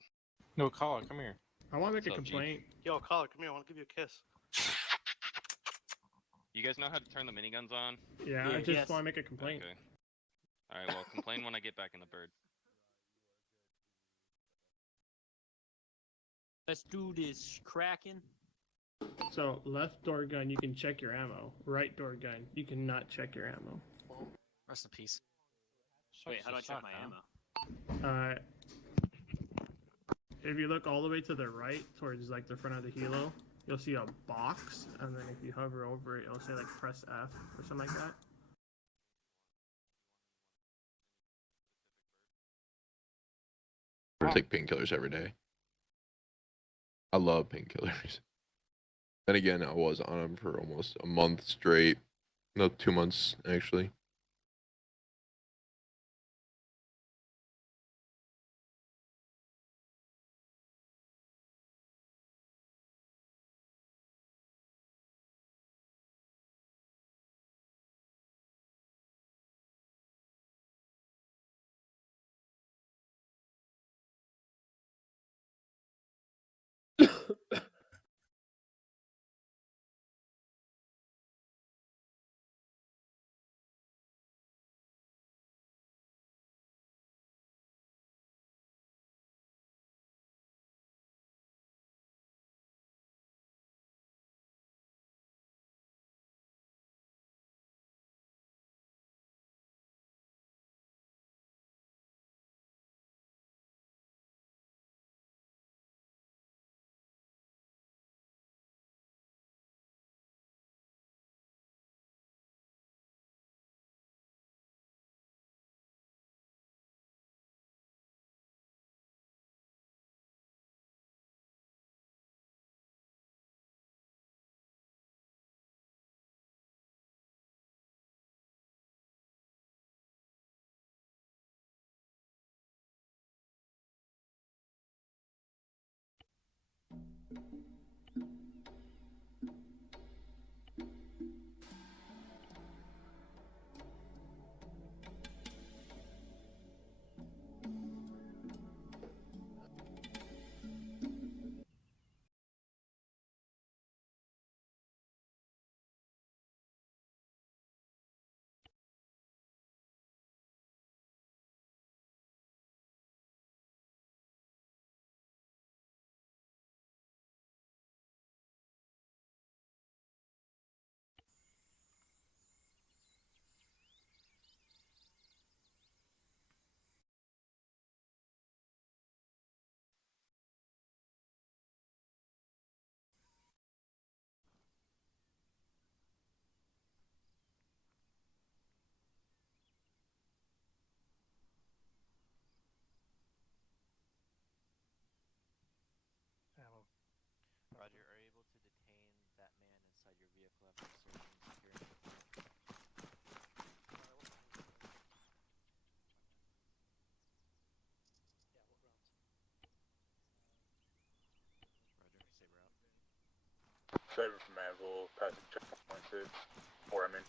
No, Collar, come here. I want to make a What's up, G? complaint. Yo, caller, come here. I want to give you a kiss. You guys know how to turn the miniguns on? Yeah, I just want to make a complaint. Okay. Alright, well, complain when I get back in the bird. Let's do this, Kraken. So, left door gun, you can check your ammo. Right door gun, you cannot check your ammo. Rest in peace. Wait, how do I check my ammo? If you look all the way to the right, towards like the front of the helo, you'll see a box, and then if you hover over it, it'll say like press F or something like that. I take painkillers every day. I love painkillers. Then again, I was on them for almost a month straight. No, 2 months actually. 7 from Anvil, passing checkpoint 6. 4, I mean.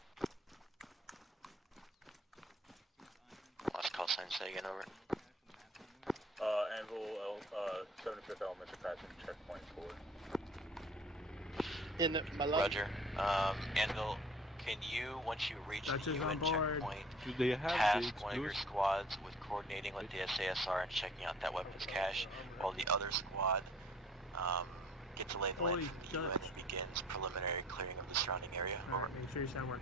Last call sign, say again, over. Anvil, 75th Elementary, passing checkpoint 4. In my love. Roger. Anvil, can you, once you reach the UN checkpoint, Do they have task the one of your exclusive? squads with coordinating with the SASR and checking out that weapons cache, while the other squad gets a lay of the land from the UN and begins preliminary clearing of the surrounding area? Over. Make sure your sound works.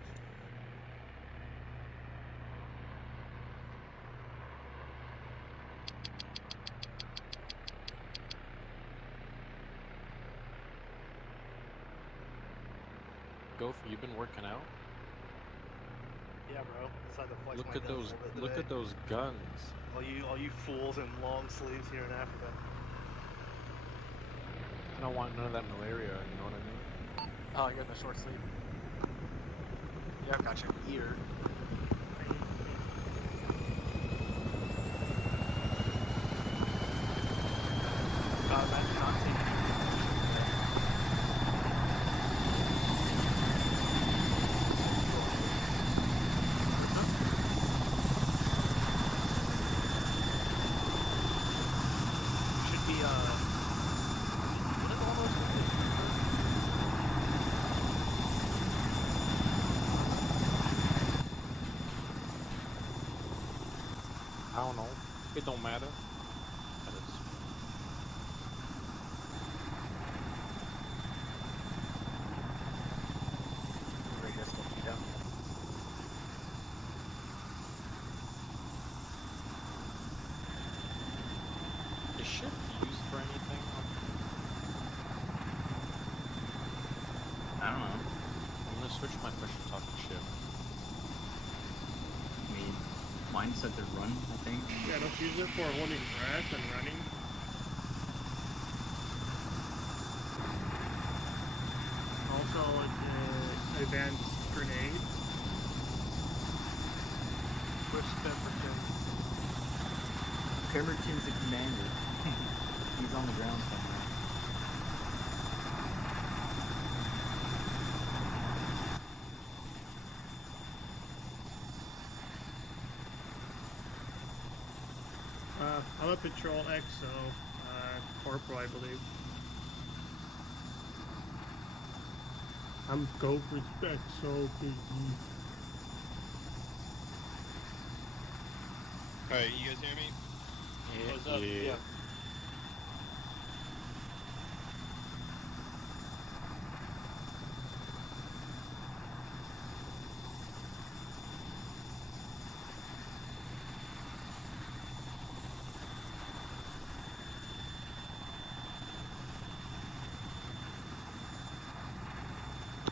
Gopher, you've been working out? Yeah, bro. Inside the flex Look my at guns those a little bit look today. at those guns. All you fools in long sleeves here in Africa. I don't want none of that malaria, you know what I mean? Oh, you're in the short sleeve. Yeah, I've got your ear. Imagine not taking should be what is all those things? I don't know. It don't matter. But it's Very difficult to down. is shift used for anything? I don't know. I'm gonna switch my push to talk to shift. I mean, mine set to run, I think. Yeah, don't use it for holding breath and running. Also, advanced grenades. Where's Pemberton? Pemberton's the commander. He's on the ground somewhere. I'm a patrol XO, corporal, I believe. I'm Gopher's XO, baby. Alright, you guys hear me? What's up? Yeah.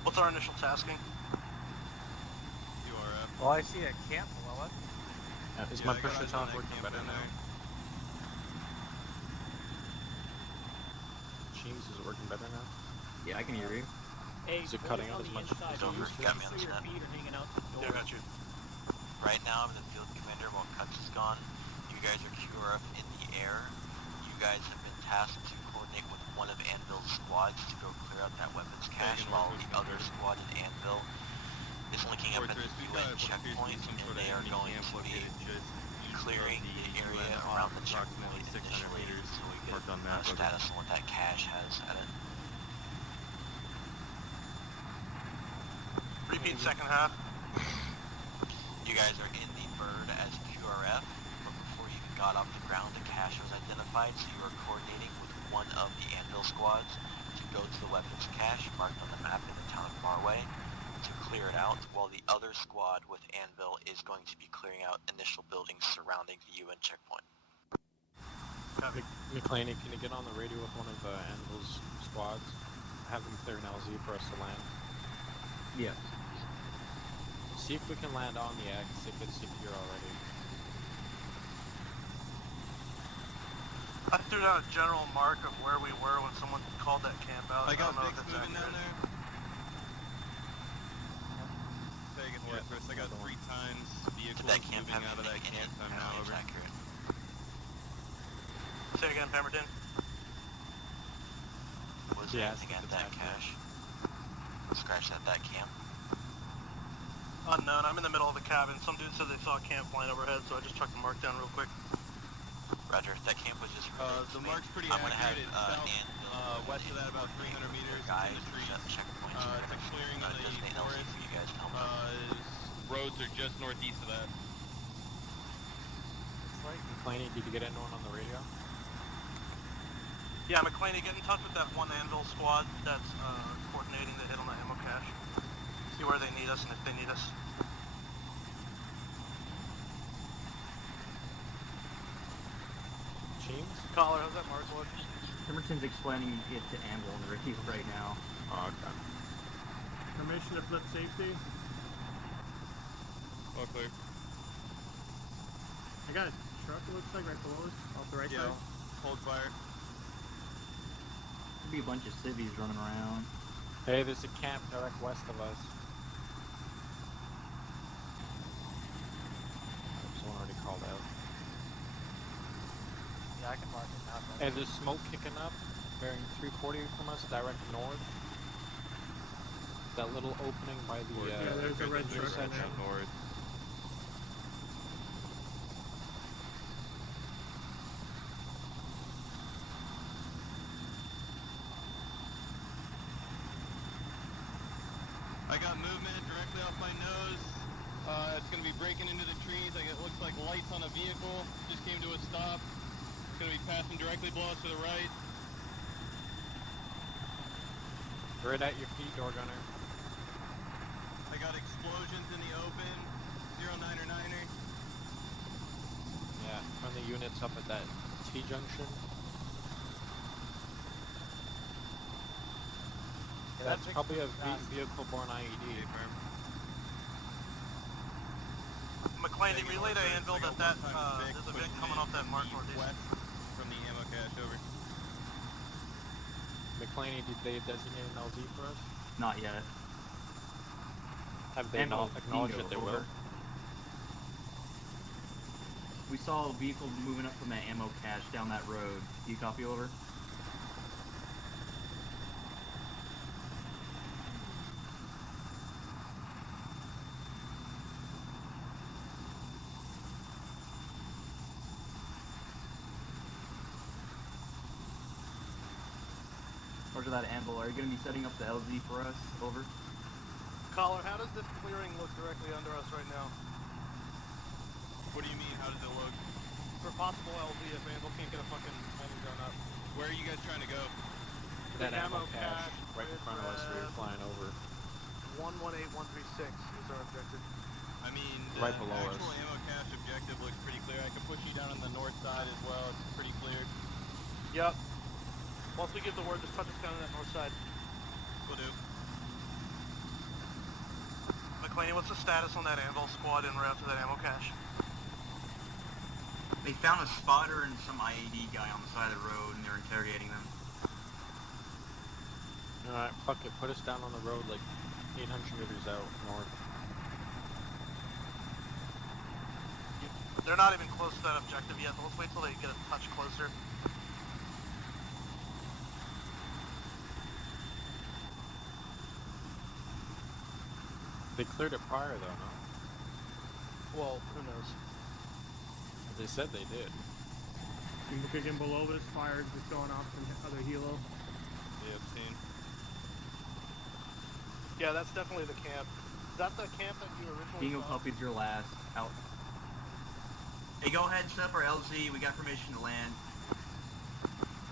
What's our initial tasking? URF. Well, I see a camp below it. Is Yeah, my I got push to eyes on talk that working camp better in now? there. James, is it working better now? Yeah, I can hear you. Hey, Is it boys cutting on out as the much inside, as it Over, used to? got me on the so your snap. feet are hanging out the door. Yeah, I got you. Right now, I'm the field commander while Cuts is gone. You guys are QRF in the air. You guys have been tasked to coordinate with one of Anvil's squads to go clear out that weapons cache, while the other squad in Anvil is linking up at the UN checkpoint, and they are going to be clearing the area around the checkpoint initially, so we get a status on what that cache has at it. Repeat second half. You guys are in the bird as QRF, but before you even got off the ground, a cache was identified, so you are coordinating with one of the Anvil squads to go to the weapons cache marked on the map in the town of Marway to clear it out, while the other squad with Anvil is going to be clearing out initial buildings surrounding the UN checkpoint. McClaney, can you get on the radio with one of Anvil's squads? Have them clear an LZ for us to land. Yes. See if we can land on the X if it's secure already. I threw down a general mark of where we were when someone called that camp out. I got don't know Vic if it's moving down accurate. there. Taking Northwest, I got 3 times vehicles Did that camp moving have out of that anything in camp. it? I'm No, now it's over. accurate. Say again, Pemberton. Was there Yeah, anything it's at that accurate. cache? crashed at that camp? Unknown. I'm in the middle of the cabin. Some dude said they saw a camp flying overhead, so I just chucked the mark down real quick. Roger. That camp was just The mark's pretty accurate. It's south, west of that, about 300 meters in the trees. It's a clearing in the forest. Roads are just northeast of that. McClaney, did you get anyone on the radio? Yeah, McClaney, get in touch with that one Anvil squad that's coordinating the hit on the ammo cache. See where they need us and if they need us. James? Caller, how's that mark look? Pemberton's explaining it to Anvil on the radio right now. Oh, okay. Permission to flip safety. All clear. I got a truck, it looks like, right below us, off the right Yeah. side. Hold fire. Could be a bunch of civvies running around. Hey, there's a camp direct west of us. Someone already called out. Yeah, I can mark it now. Hey, there's smoke kicking up, bearing 340 from us, direct north. That little opening by the yeah, there's a red truck in there. North. I got movement directly off my nose. It's going to be breaking into the trees. It looks like lights on a vehicle. Just came to a stop. It's going to be passing directly below us to the right. Right at your feet, door gunner. I got explosions in the open. 09er 9er. Yeah, friendly units up at that T-junction. Yeah, That's probably a vehicle-borne IED. McClaney, relay to Anvil that there's a vent coming off that mark northeast. West from the ammo cache, over. McClaney, did they designate an LZ for us? Not yet. Have they Anvil, acknowledged bingo, that they over. will? We saw a vehicle moving up from that ammo cache down that road. Do you copy, over? Roger that, Anvil. Are you going to be setting up the LZ for us? Over. Caller, how does this clearing look directly under us right now? What do you mean, how does it look? For possible LZ if Anvil can't get a fucking landing zone up. Where are you guys trying to go? That ammo cache right in front of us where you're flying over. 118136 is our objective. I mean, the Right below actual us. ammo cache objective looks pretty clear. I can push you down on the north side as well. It's pretty clear. Yep. Once we give the word, just touch us down on that north side. Will do. McClaney, what's the status on that Anvil squad en route to that ammo cache? They found a spotter and some IED guy on the side of the road, and they're interrogating them. Alright, fuck it. Put us down on the road like 800 meters out north. They're not even close to that objective yet, but let's wait till they get a touch closer. They cleared it prior though, no? Well, who knows? They said they did. People kicking below us, fire just going off from other helo. Yeah, I've seen. Yeah, that's definitely the camp. Is that the camp that you originally Bingo saw? copies your last. Out. Hey, go ahead, set up our LZ. We got permission to land.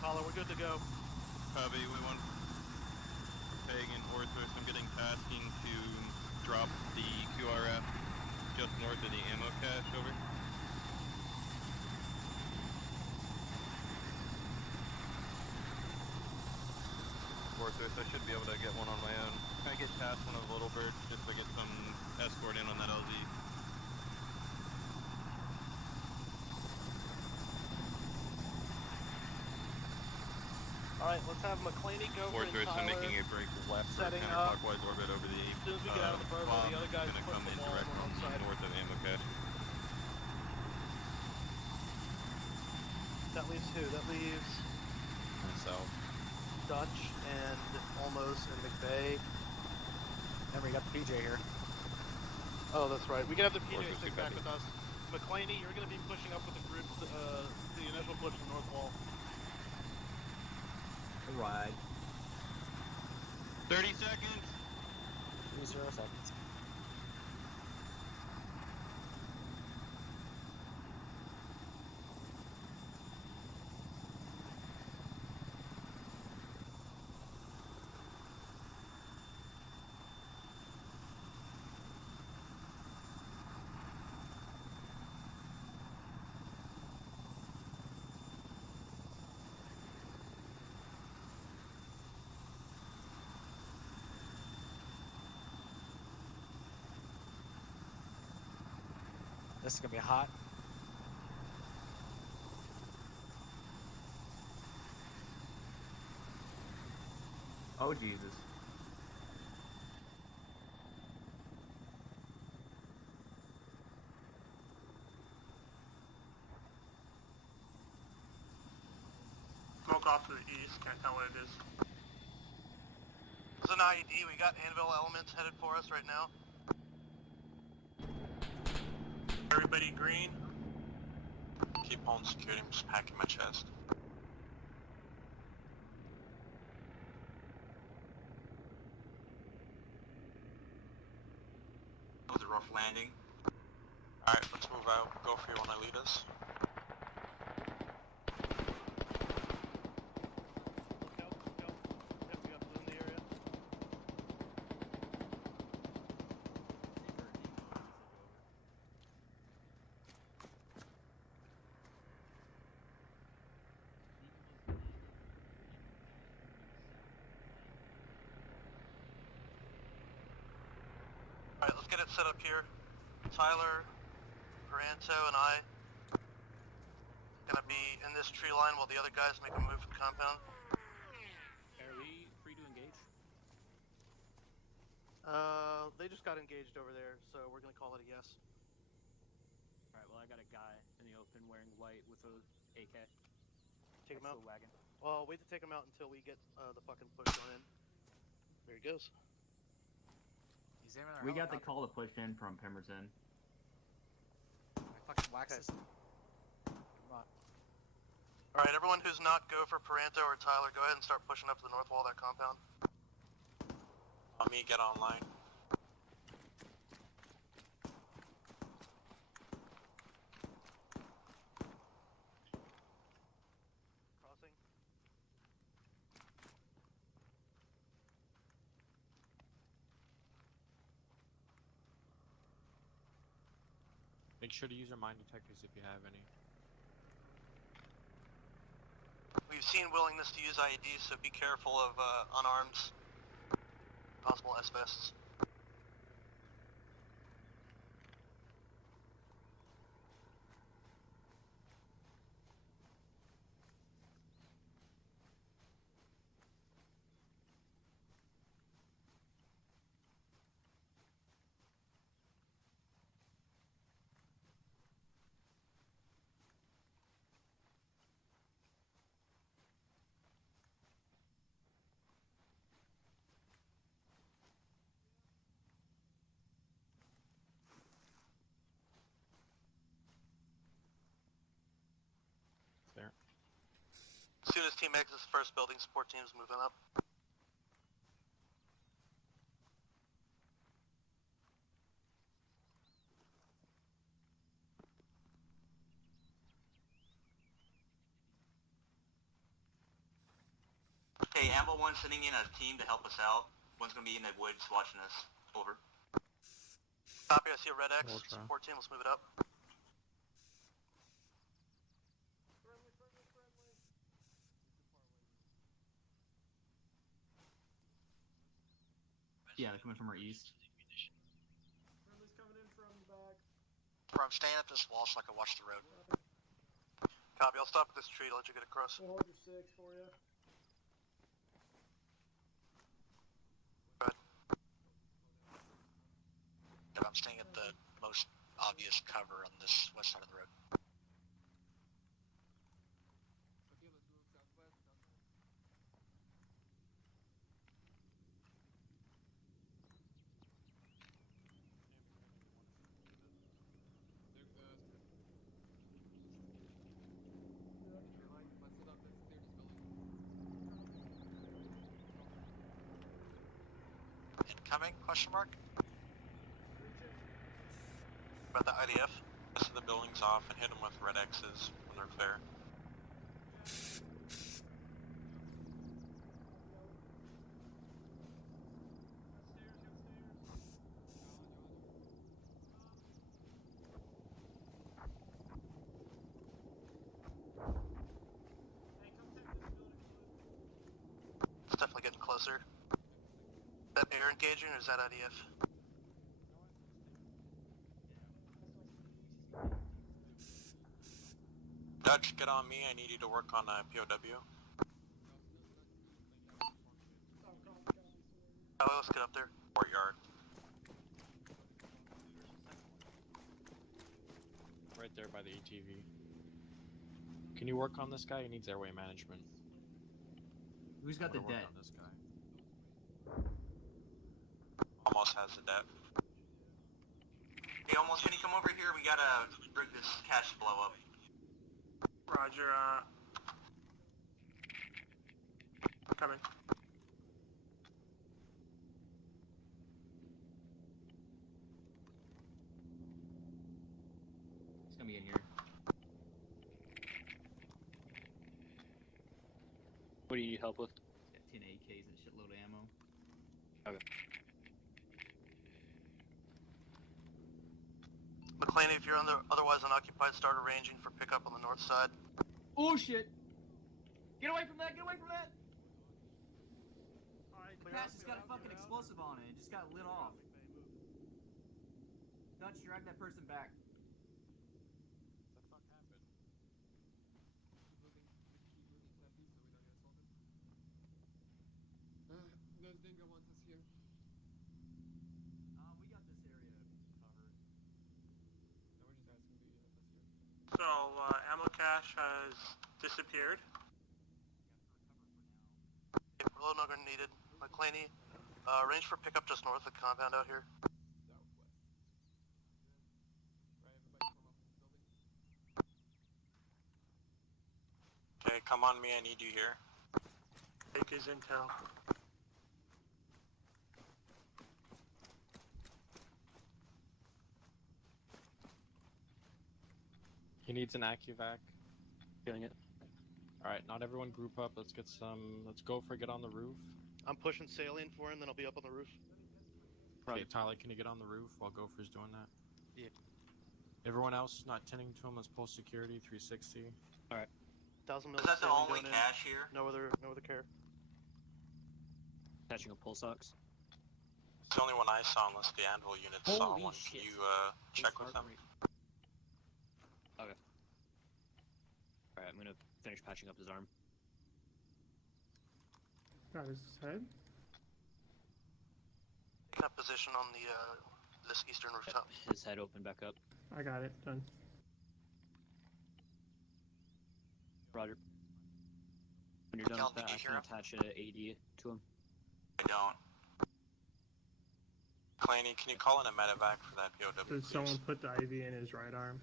Caller, we're good to go. Copy, we want Pagan Orthos. I'm getting tasking to drop the QRF just north of the ammo cache, over. Orthos, I should be able to get one on my own. Can I get past one of the little birds just to get some escort in on that LZ? Alright, let's have McClaney go for Orthos, I'm making a break left for setting counterclockwise orbit over the As soon as we get out of the bird, bomb. the other guys Gonna push come the in ball direct on from one side. north of ammo cache. That leaves who? That leaves Myself. Dutch and Olmos and McVeigh. Remember, you got the PJ here. Oh, that's right. We can have the PJ Fortress stick back Copy. with us. McClaney, you're going to be pushing up with the group to the initial push to the north wall. Alright. 30 seconds. 0 seconds. This is gonna be hot. Oh, Jesus. Smoke off to the east, can't tell what it is. It's an IED, we got anvil elements headed for us right now. Everybody green? Keep on security, I'm just packing my chest. That was a rough landing. Alright, let's move out. Go for you when I lead us. Alright, let's get it set up here. Tyler, Paranto, and I gonna be in this tree line while the other guys make a move to the compound. Are we free to engage? They just got engaged over there, so we're gonna call it a yes. Alright, well, I got a guy in the open wearing white with a AK. Take him Next out. to a wagon. Well, wait to take him out until we get the fucking push going in. There he goes. He's aiming our We got the helicopter. call to push in from Pemberton. I fucking wax this. Come on. Alright, everyone who's not go for Paranto or Tyler, go ahead and start pushing up to the north wall of that compound. Let me get online. Crossing. Make sure to use your mine detectors if you have any. We've seen willingness to use IEDs, so be careful of unarmed possible asbests. There. As soon as team exits the first building, support team's moving up. Okay, Ammo 1 sending in a team to help us out. One's gonna be in the woods watching us. Over. Copy, I see a red X. Ultra. Support team, let's move it up. Yeah, they're coming from our east. Friendly's coming in from the back. Bro, I'm staying at this wall so I can watch the road. Copy, I'll stop at this tree to let you get across. We'll hold your 6 for you. But I'm staying at the most obvious cover on this west side of the road. incoming, question mark? About the IDF? Rest of the building's off and hit them with red X's when they're clear. It's definitely getting closer. Is that air engaging or is that IDF? Dutch, get on me. I need you to work on a POW. Oh, let's get up there. Courtyard. Right there by the ATV. Can you work on this guy? He needs airway management. Who's got the debt? On this guy. Almost has the debt. Hey, almost, can you come over here? We gotta bring this cash blow up. Roger, coming. It's gonna be in here. What do you need help with? Got 10 AKs and a shitload of ammo. Okay. McLean, if you're otherwise unoccupied, start arranging for pickup on the north side. Oh shit! Get away from that! Get away from that! The pass has got a fucking explosive on it. It just got lit off. Dutch, drag that person back. Those dingo wants us here. We got this area covered. No, we're just asking, do you help us here? So, ammo cache has disappeared. Okay, reload no gun needed. McLeany, arrange for pickup just north of the compound out here. Okay, come on me. I need you here. Take his intel. He needs an AccuVac. Feeling it. Alright, not everyone group up. Let's get some. Let's go for get on the roof. I'm pushing saline for him, then I'll be up on the roof. Okay, Tyler, can you get on the roof while Gopher's doing that? Yeah. Everyone else is not tending to him. Let's post security 360. Alright. 1,000 mil. Is that the saline only going in. cache here? No other care. Catching a pulse ox. It's the only one I saw unless the anvil unit saw one. Can you check with them? Okay. Alright, I'm gonna finish patching up his arm. Got his head. Taking up position on the this eastern rooftop. His head opened back up. I got it. Done. Roger. When you're done with that, I can attach an AD to him. I don't. Claney, can you call in a medevac for that POW? Did someone put the IV in his right arm?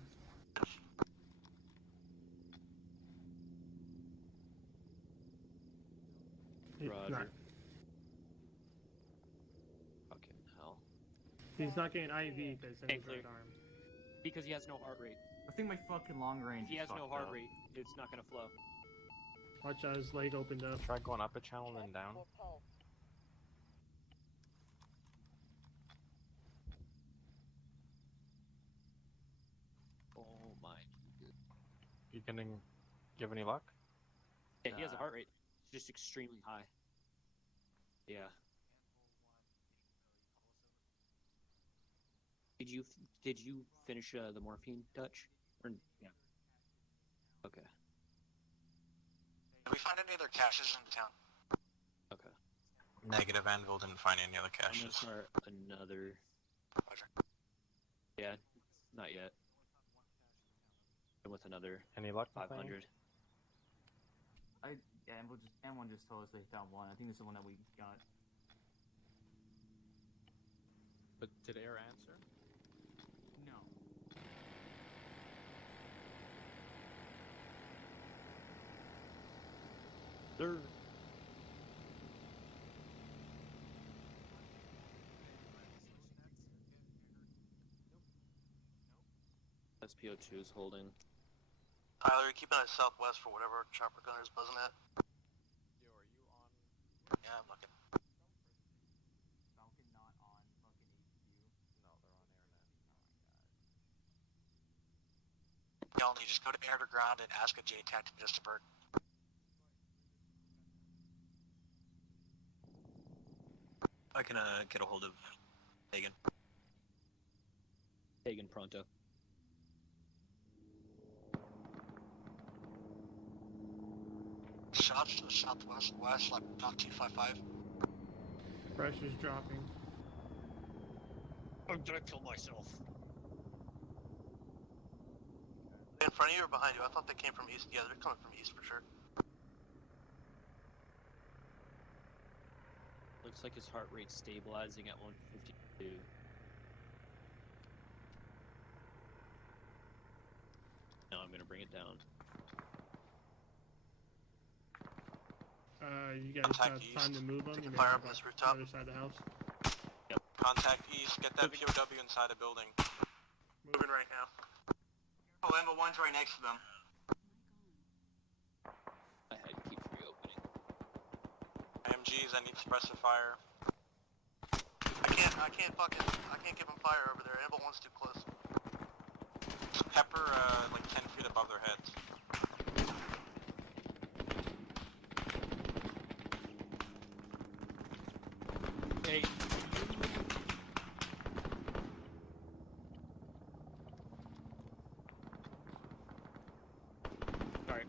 Roger. Not. Fucking hell. He's not getting IV because in his clear. right arm. Because he has no heart rate. I think my fucking long range. If he is has no fucked heart up. rate, it's not gonna flow. Watch out, his leg opened up. Try going up a channel and then down. Oh my. You getting? Give any luck? Yeah, he has a heart rate. It's just extremely high. Yeah. Did you finish the morphine, Dutch? Or, yeah. Okay. Did we find any other caches in town? Okay. Negative. Anvil didn't find any other I'm gonna caches. start another. Yeah, not yet. And with another. Any luck? 500. Yeah, M1 just told us they found one. I think this is the one that we got. But did Air answer? No. There. SPO2 is holding. Tyler, you're keeping it southwest for whatever chopper gunner is buzzing at. Yo, are you on? Yeah, I'm looking. Falcon not on fucking HQ. No, they're on AirNet. Y'all, you just go to air to ground and ask a JTAC to just divert. I can get a hold of Hagen. Hagen pronto. Shots to the southwest, west, like Dock 255. Pressure's dropping. I'm gonna kill myself. In front of you or behind you? I thought they came from east. Yeah, they're coming from east for sure. Looks like his heart rate's stabilizing at 152. Now I'm gonna bring it down. You guys have time to move them? You Fire guys up got this rooftop. the other side of the house? Yep. Contact east. Get that POW inside the building. Moving right now. Oh, Lambda 1's right next to them. I had keep reopening. IMGs, I need suppressive fire. I can't give them fire over there. Amble 1's too close. Pepper, like 10 feet above their heads. Hey. Sorry.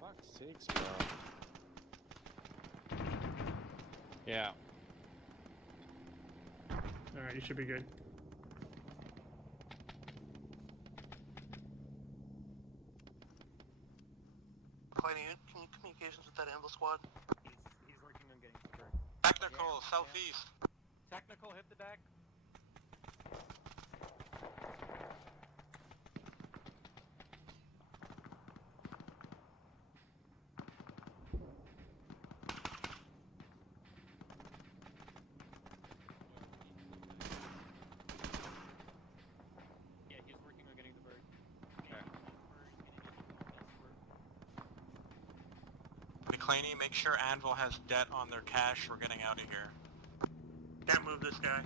Fuck's sakes, bro. Yeah. Alright, you should be good. Claney, can you communications with that Amble squad? He's working on getting to burn. Technical, southeast. Technical, hit the deck. Yeah, he's working on getting the bird. McClaney, make sure Anvil has debt on their cash. We're getting out of here. Can't move this guy.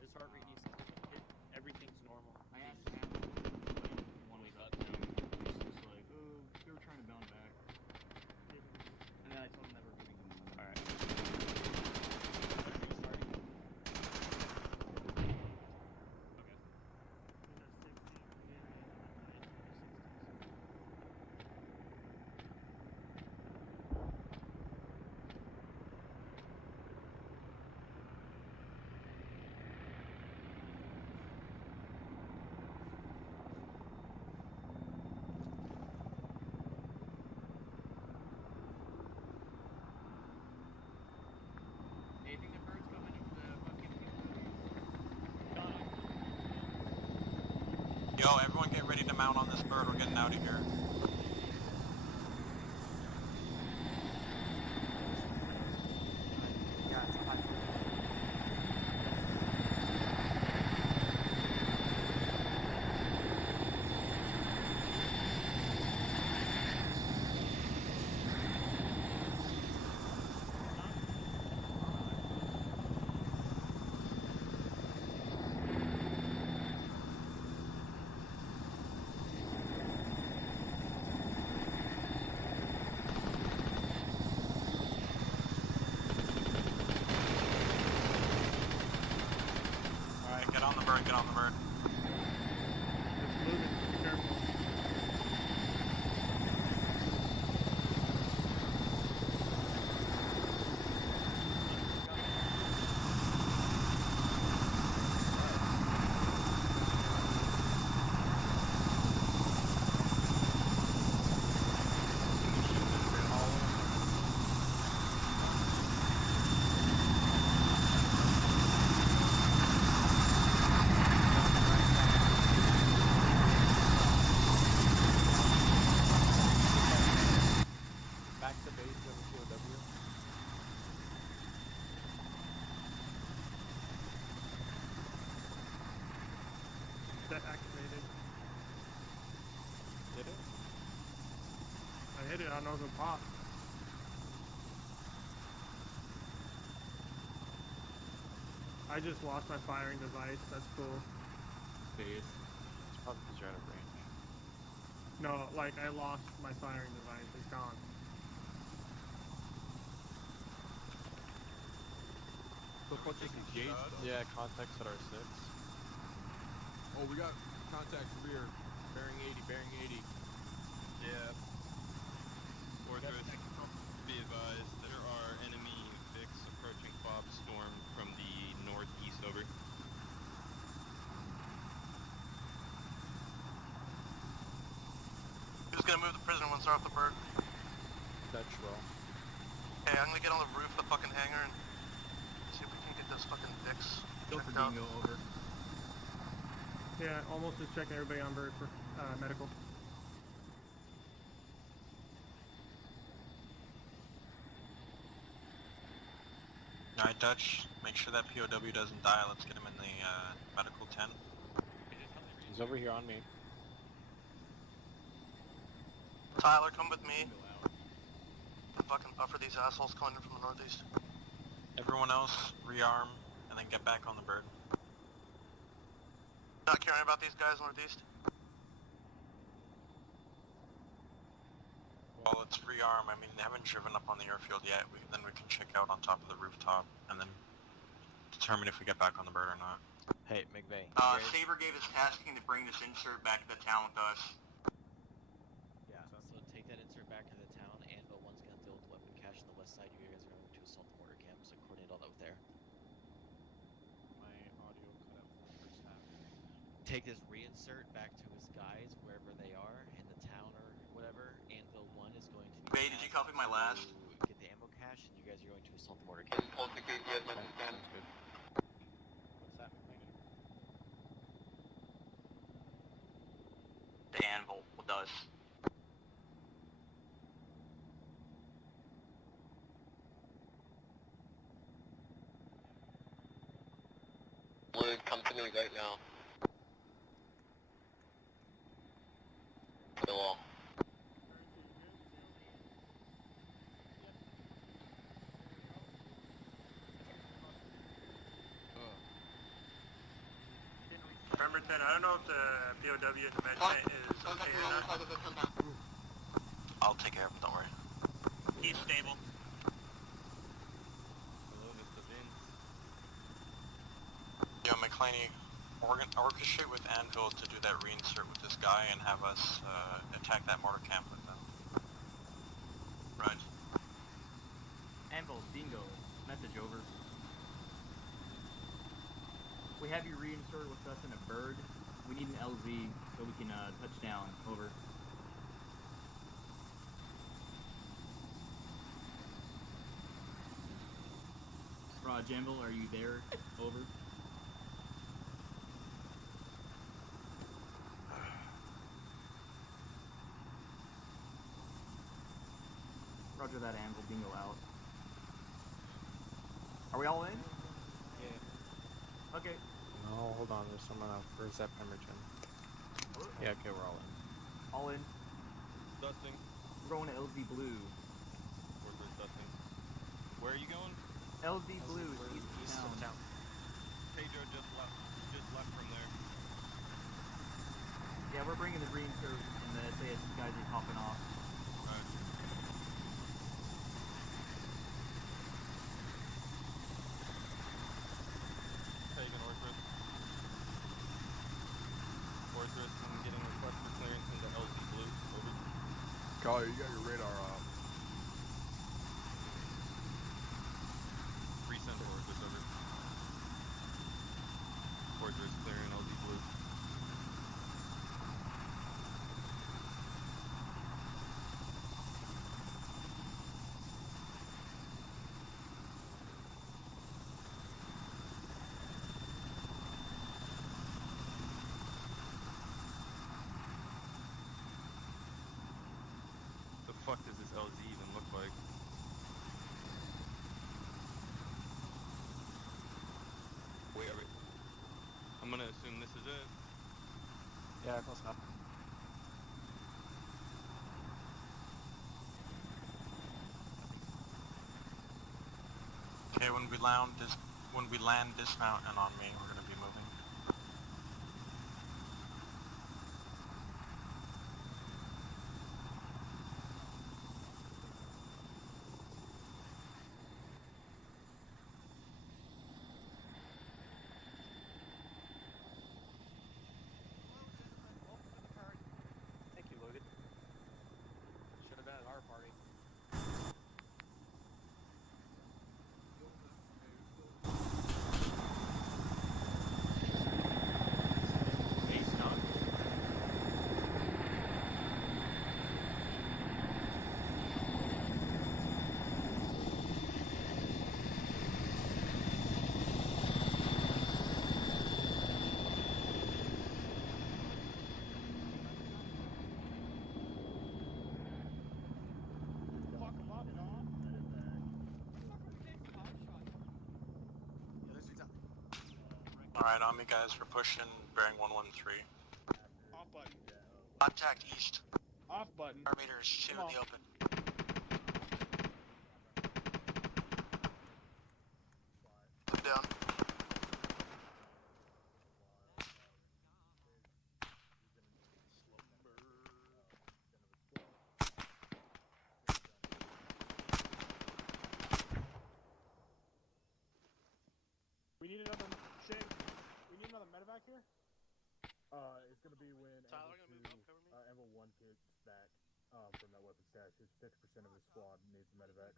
His heart rate needs to hit. Everything's normal. I asked him when we got to him. He's just like, oh, they were trying to bound back. And then I told him that we're giving him. Alright. Anything the birds coming into the fucking Yo, everyone get ready to mount on this bird. We're getting out of here. get on the bird. It's moving. Be careful. Back to base of POW. That activated. Did it? I hit it. I don't know if it popped. I just lost my firing device. That's cool. Base. It's probably because you're out of range. No, like I lost my firing device. It's gone. So what's just engaged? Yeah, contacts at R6. Oh, we got contact rear. Bearing 80, bearing 80. Yeah. Fortress, be advised, there are enemy Vicks approaching Fob Storm from the northeast over. Who's gonna move the prisoner once they're off the bird? Dutch roll. Hey, I'm gonna get on the roof of the fucking hangar and see if we can get those fucking dicks. Go for Dingo, over. Yeah, almost just checking everybody on bird for medical. Alright, Dutch, make sure that POW doesn't die. Let's get him in the medical tent. He's over here on me. Tyler, come with me. And fucking buffer these assholes coming in from the northeast. Everyone else, rearm, and then get back on the bird. Not caring about these guys northeast? Well, let's rearm. I mean, they haven't driven up on the airfield yet. Then we can check out on top of the rooftop, and then determine if we get back on the bird or not. Hey, McVeigh. Saber gave us tasking to bring this insert back to the town with us. Yeah. So take that insert back to the town. Anvil 1's gonna deal with the weapon cache on the west side. You guys are going to assault the mortar camp, so coordinate all that with there. My audio cut out for the first half. Take this reinsert back to his guys wherever they are in the town or whatever. Anvil 1 is going to be Bay, did you copy my last? get the ammo cache, and you guys are going to assault the mortar camp. Sounds good. What's that, McVeigh? The anvil with us. Blue, come to me right now. To the wall. Remember 10, I don't know if the POW in the med tent is okay or not. I'll take care of him, don't worry. He's stable. Hello, Mr. Vince. Yo, McClaney, orchestrate with Anvil to do that reinsert with this guy and have us attack that mortar camp with them. Right. Anvil, Dingo, message over. We have you reinserted with us in a bird. We need an LZ so we can touch down. Over. Raj, Anvil, are you there? Over. Roger that, Anvil. Dingo out. Are we all in? Yeah. Okay. No, hold on. There's someone else. Where's that Pemberton? Yeah, okay, we're all in. All in. Dusting. We're going to LZ Blue. Where's dusting? Where are you going? LZ Blue is east of town. Pedro just left from there. Yeah, we're bringing the reinsert and the SAS guys are popping off. Alright. Pagan Orpheus. Collier, you got your radar off. Free Centaur, just over. Fortress clearing LZ blue. The fuck does this LZ even look like? Wait, are we... I'm gonna assume this is it. Yeah, close enough. Okay, when we land, dismount, and on me, we're gonna be moving. Thank you, Logan. Should have been at our party. Alright, on me guys, we're pushing bearing 113. Off button. Contact east. Off button. Parameters 2 in the open. Move down. We need another Shane. We need another medevac here. It's gonna be when Emerald 1 gets back from that weapons cache. His 50% of his squad needs a medevac.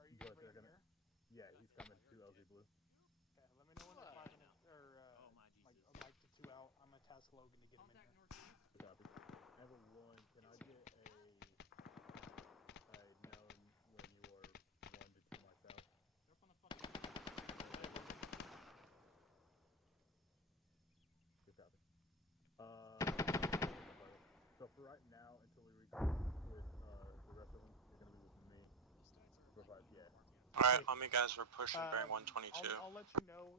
Are you But waiting they're gonna. here? Yeah, he's coming to LZ Blue. Okay, let me know when they're 5 minutes or like to 2 out. I'm gonna task Logan to get him in here. Copy. Emerald 1, can I get a known when you are 1 to 2 miles out? Good copy. So for right now, until we regroup with the rest of them, you're gonna be with me. Provide, yeah. Alright, on me guys, we're pushing bearing 122. I'll let you know.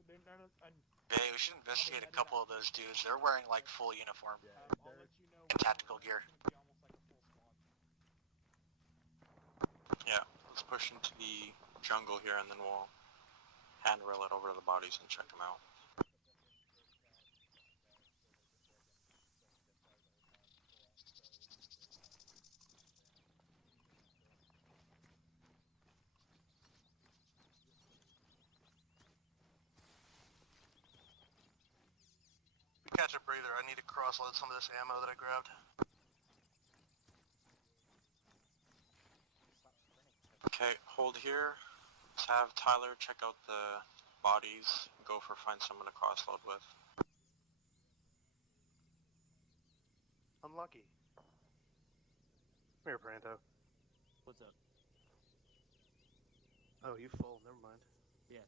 Hey, we should investigate a couple of those dudes. They're wearing like full uniform. I'll let you know. And tactical gear. Yeah, let's push into the jungle here and then we'll hand rail it over to the bodies and check them out. Catch a breather, I need to cross-load some of this ammo that I grabbed. Okay, hold here. Let's have Tyler check out the bodies, go for find someone to cross-load with. Unlucky. Come here, Branto. What's up? Oh, you full. Never mind. Yeah.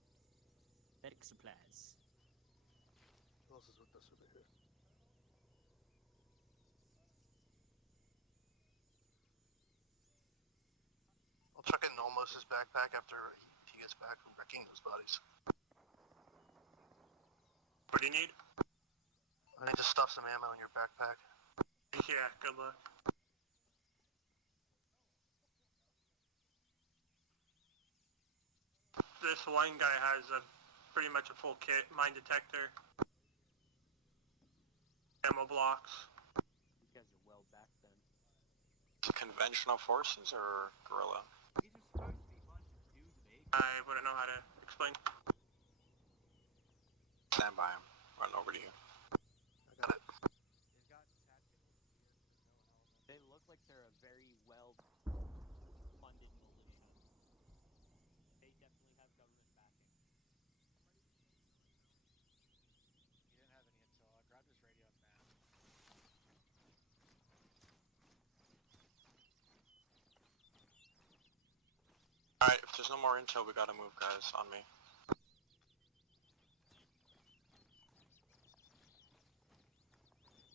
Medic supplies. Who else is with us over here? I'll check in Olmos' backpack after he gets back from wrecking those bodies. What do you need? I need to stuff some ammo in your backpack. Yeah, good luck. This one guy has pretty much a full kit, mine detector, ammo blocks. You guys are well back then. Conventional forces or guerrilla? I wouldn't know how to explain. Stand by him. Run over to you. I got it. They look like they're a very well Alright, if there's no more intel, we gotta move, guys, on me.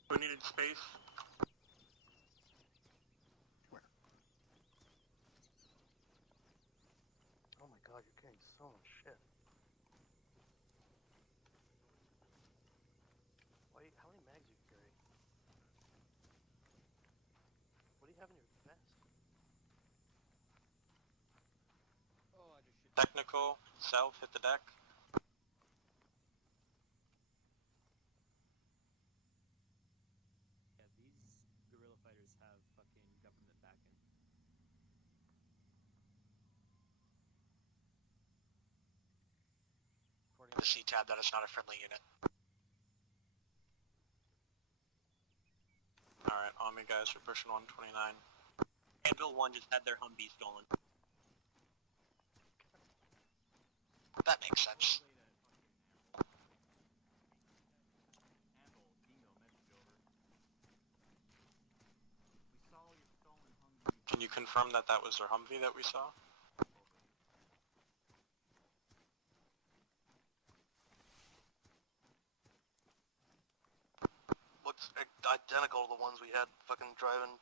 We needed space. Oh my god, you're carrying so much shit. How many mags you carry? What do you have in your vest? Technical, south, hit the deck. Yeah, these guerrilla fighters have fucking government backing. According to the C-Tab, that is not a friendly unit. Alright, on me guys, we're pushing 129. Anvil 1 just had their Humvee stolen. That makes sense. Can you confirm that that was their Humvee that we saw? Looks identical to the ones we had fucking driving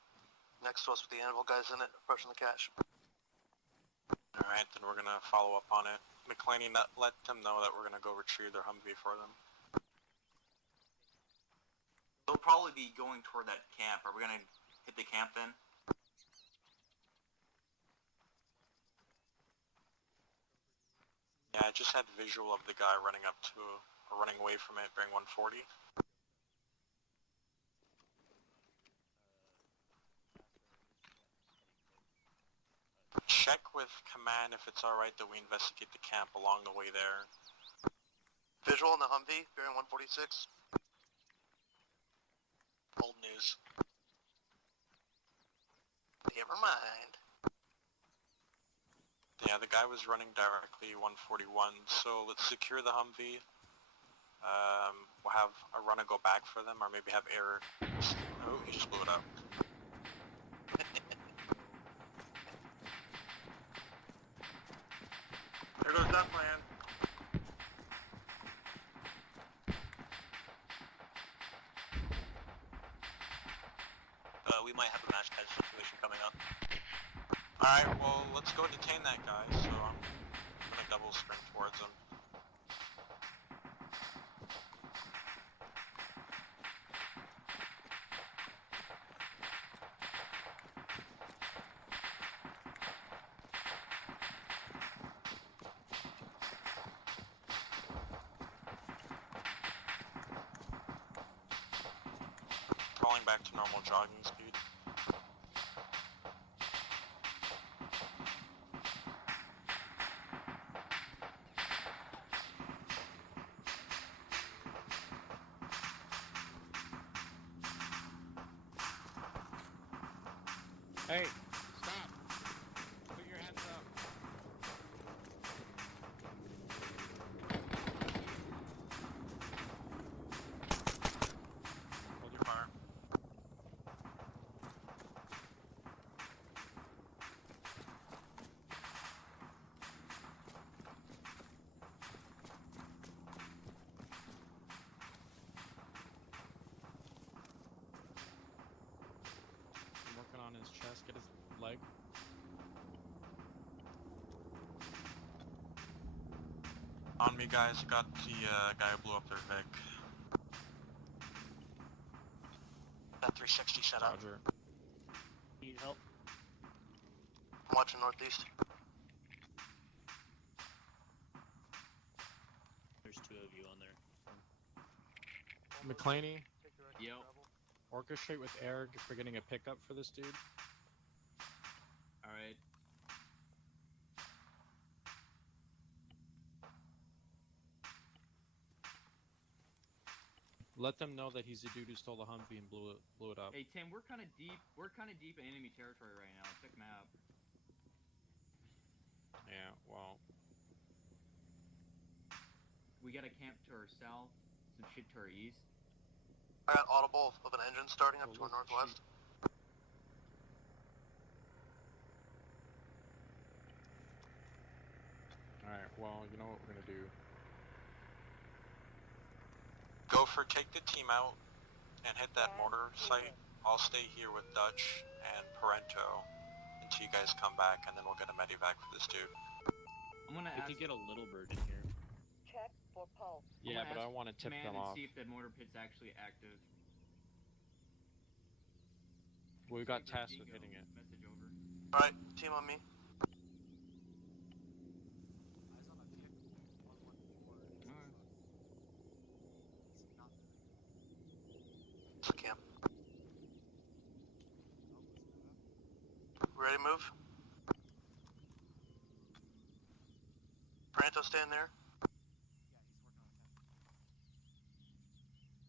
next to us with the Anvil guys in it, approaching the cache. Alright, then we're gonna follow up on it. McClaney, let them know that we're gonna go retrieve their Humvee for them. They'll probably be going toward that camp. Are we gonna hit the camp then? Yeah, I just had visual of the guy running up to, or running away from it, bearing 140. Check with command if it's alright that we investigate the camp along the way there. Visual on the Humvee, bearing 146. Old news. Never mind. Yeah, the guy was running directly 141, so let's secure the Humvee. We'll have a runner go back for them, or maybe have air... Oh, he just blew it up. There goes that plan. We might have a match catch situation coming up. Alright, well, let's go detain that guy, so I'm gonna double sprint towards him. Crawling back to normal jogging speed. Hey, stop. Put your hands up. Hold your fire. I'm working on his chest, get his leg. On me, guys. Got the guy who blew up their Vic. That 360 set up. Roger. Need help? I'm watching northeast. There's two of you on there. McClaney, Yo. orchestrate with Eric for getting a pickup for this dude. Alright. Let them know that he's the dude who stole the Humvee and blew it up. Hey Tim, we're kind of deep in enemy territory right now. Check map. Yeah, well, We got a camp to our south, some shit to our east. I got audible of an engine starting up to our northwest. Well, you know what we're gonna do. Gopher, take the team out and hit that mortar site. I'll stay here with Dutch and Parento until you guys come back, and then we'll get a medevac for this dude. I'm gonna We ask. could get a little bird in here. Check for pulse. Yeah, but I want to tip Command them and off. see if that mortar pit's actually active. We got tasked with hitting it. Message over. Alright, team on me. It's a camp. Ready to move? Branto, stand there.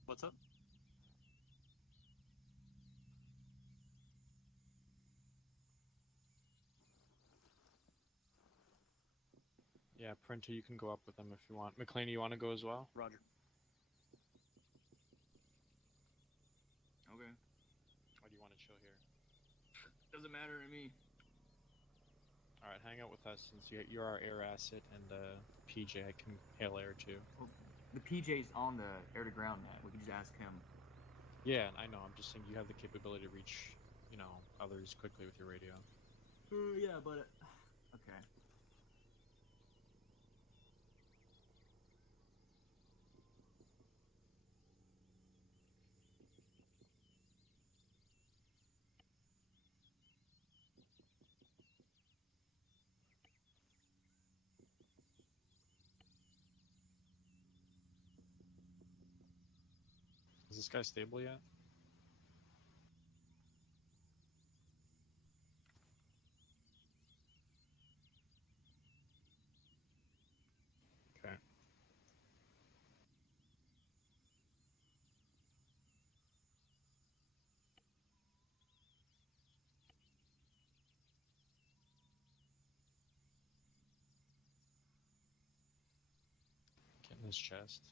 What's up? Yeah, Printer, you can go up with them if you want. McLean, you want to go as well? Roger. Okay. Or do you want to chill here? Doesn't matter to me. Alright, hang out with us since you're our air asset, and PJ can hail air too. Well, the PJ's on the air to ground net. We can just ask him. Yeah, I know. I'm just saying you have the capability to reach, others quickly with your radio. Yeah, but okay. Is this guy stable yet? Okay. Get in his chest.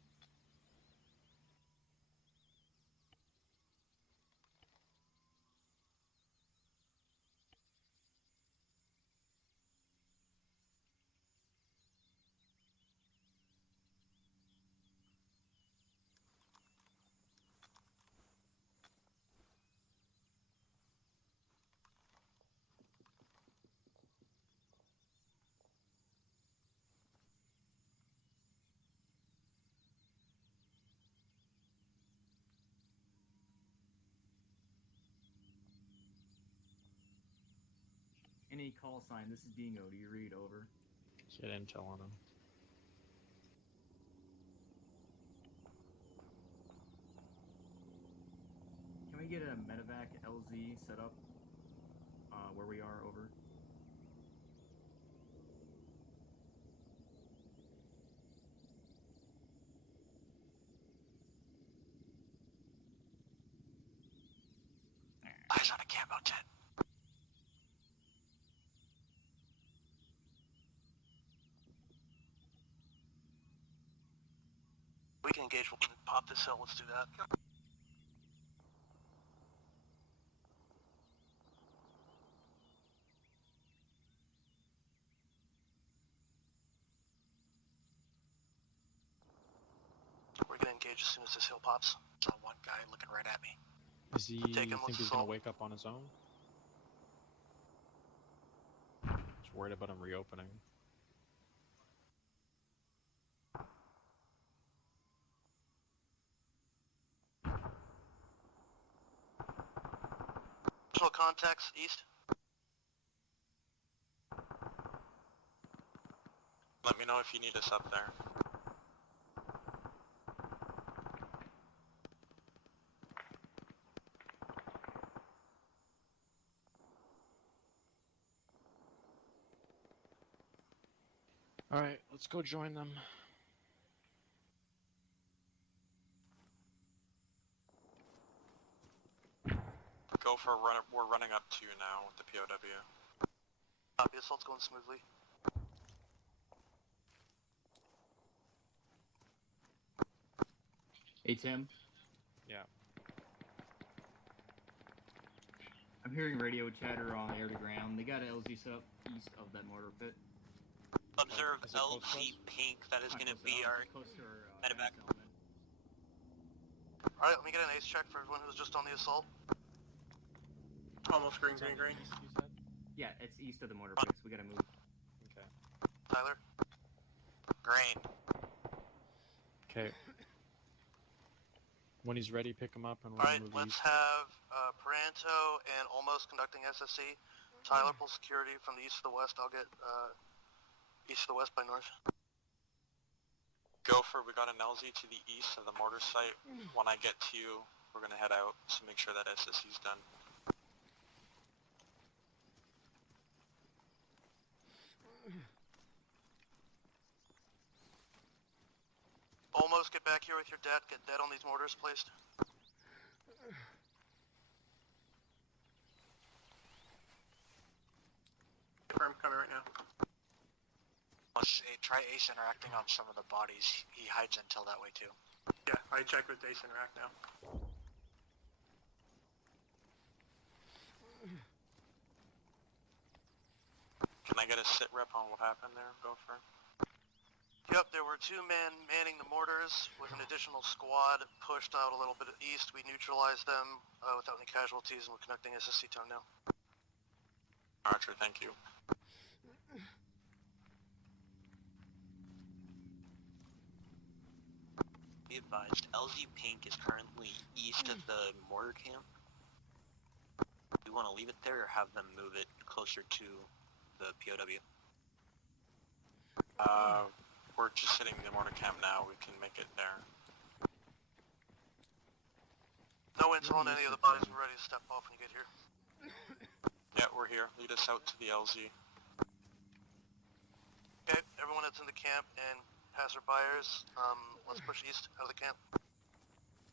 Any call sign. This is Dingo. Do you read? Over. Get intel on him. Can we get a medevac LZ set up? Where we are? Over. Eyes on a camo jet. We can engage one and pop this hill. Let's do that. We're gonna engage as soon as this hill pops. Saw one guy looking right at me. Does he think he's gonna wake up on his own? Just worried about him reopening. Additional contacts east. Let me know if you need us up there. Alright, let's go join them. Go for a run. We're running up to you now with the POW. Copy, assault's going smoothly. Hey Tim. Yeah. I'm hearing radio chatter on air to ground. They got an LZ set up east of that mortar pit. Let observe LG Pink. That is going to be our medevac. Alright, let me get an ace check for everyone who's just on the assault. Almost green. Yeah, it's east of the mortar pits. We gotta move. Okay. Tyler? Green. Okay. When he's ready, pick him up and we'll Alright, move let's east. have Paranto and Almost conducting SSC. Tyler pull security from the east to the west. I'll get east to the west by north. Gopher, we got an LZ to the east of the mortar site. When I get to you, we're going to head out, so make sure that SSC's done. Almost get back here with your dead. Get dead on these mortars placed. Confirm, coming right now. Let's try Ace interacting on some of the bodies. He hides intel that way too. Yeah, I checked with Ace Interact now. Can I get a sit rep on what happened there, Gopher? Yep, there were 2 men manning the mortars with an additional squad pushed out a little bit east. We neutralized them without any casualties, and we're connecting SSC town now. Archer, thank you. Be advised, LZ Pink is currently east of the mortar camp. Do you want to leave it there or have them move it closer to the POW? We're just sitting in the mortar camp now. We can make it there. No intel on any of the bodies. We're ready to step off when you get here. Yeah, we're here. Lead us out to the LZ. Okay, everyone that's in the camp and passerbyers, let's push east out of the camp.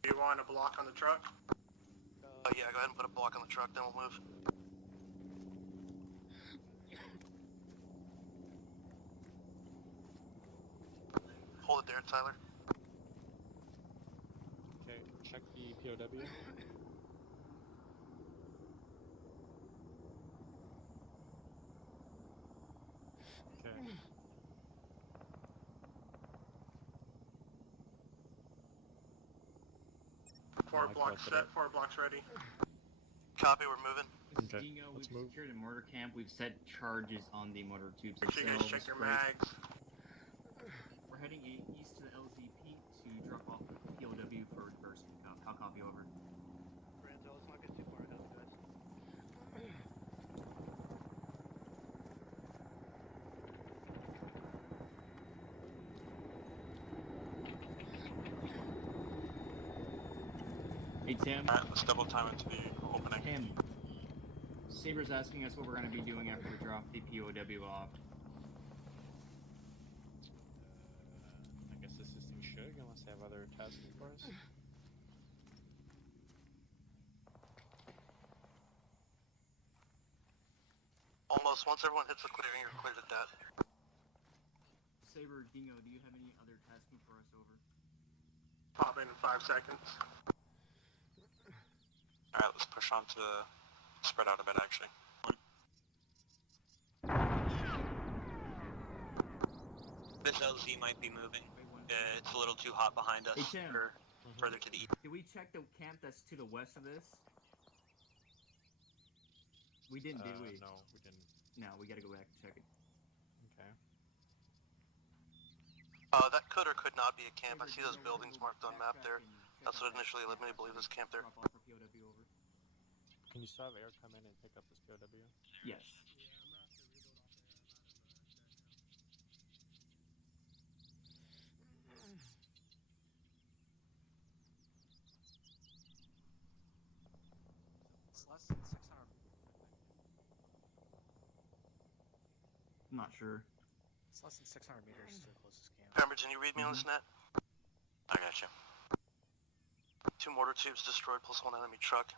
Do you want a block on the truck? Yeah, go ahead and put a block on the truck, then we'll move. Hold it there, Tyler. Okay, check the POW. Okay. 4 blocks set, 4 blocks ready. Copy, we're moving. Okay, Dingo, let's we've move. secured the mortar camp. We've set charges on the mortar tubes Make sure you guys themselves. check your mags. We're heading east to the LZP to drop off the POW for reversing. I'll copy over. Brando, let's not get too far ahead, guys. 'Hey Tim. Alright, let's double time into the opening. Tim. Saber's asking us what we're going to be doing after we drop the POW off. I guess assisting Shug unless they have other tasks for us. Almost. Once everyone hits the clearing, you're cleared at that. Saber, Dingo, do you have any other tasking for us over? Pop in 5 seconds. Alright, let's push on to spread out a bit actually. This LZ might be moving. It's a little too hot behind us. Hey, Tim. Or further to the east. Did we check the camp that's to the west of this? We didn't, did we? No, we didn't. No, we gotta go back and check it. Okay. That could or could not be a camp. I see those buildings marked on map there. That's what initially led me to believe this camp there. Can you still have air come in and pick up this POW? Yes. It's less than 600. I'm not sure. It's less than 600 meters to the closest camp. Pembridge, can you read me on this net? I gotcha. 2 mortar tubes destroyed plus 1 enemy truck.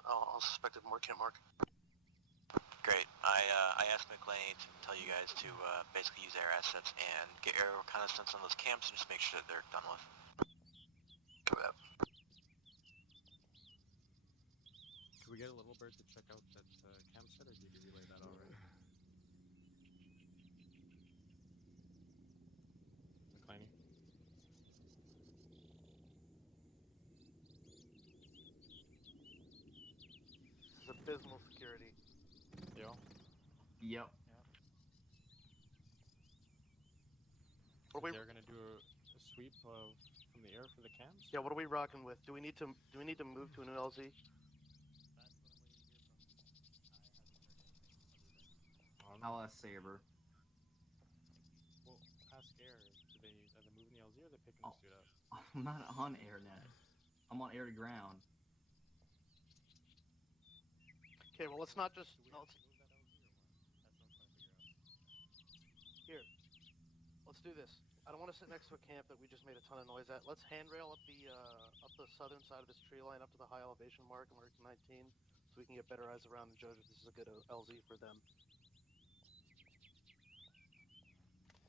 I'll suspected more camp mark. Great. I asked McLean to tell you guys to basically use air assets and get air reconnaissance on those camps and just make sure that they're done with. Go ahead. Could we get a little bird to check out that campsite, or did you relay that already? abysmal security. Yeah. Yep. Is they're gonna do a sweep from the air for the cams? Yeah, what are we rocking with? Do we need to move to a new LZ? I'll ask Saber. Well, ask Air. Are they moving the LZ or are they picking this dude up? I'm not on AirNet. I'm on air to ground. Okay, well let's not just Here. Let's do this. I don't want to sit next to a camp that we just made a ton of noise at. Let's handrail up the southern side of this tree line up to the high elevation mark and we're at 19 so we can get better eyes around and judge if this is a good LZ for them.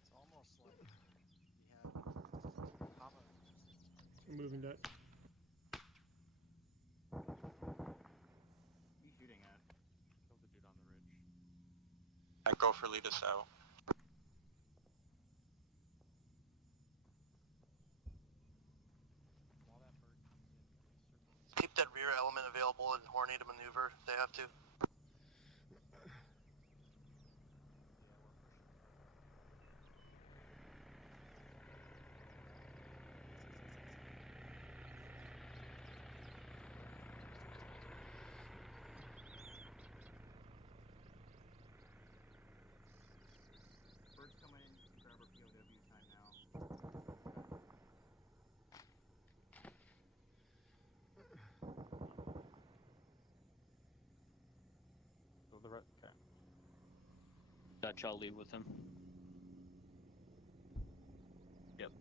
It's almost like we have ARMA. Moving that. What are you shooting at? Killed the dude on the ridge. I go for lead us out. Keep that rear element available and horny to maneuver if they have to. Bird's coming in. Grab our POW time now. Go the right. Okay. Dutch, I'll leave with him. Yep.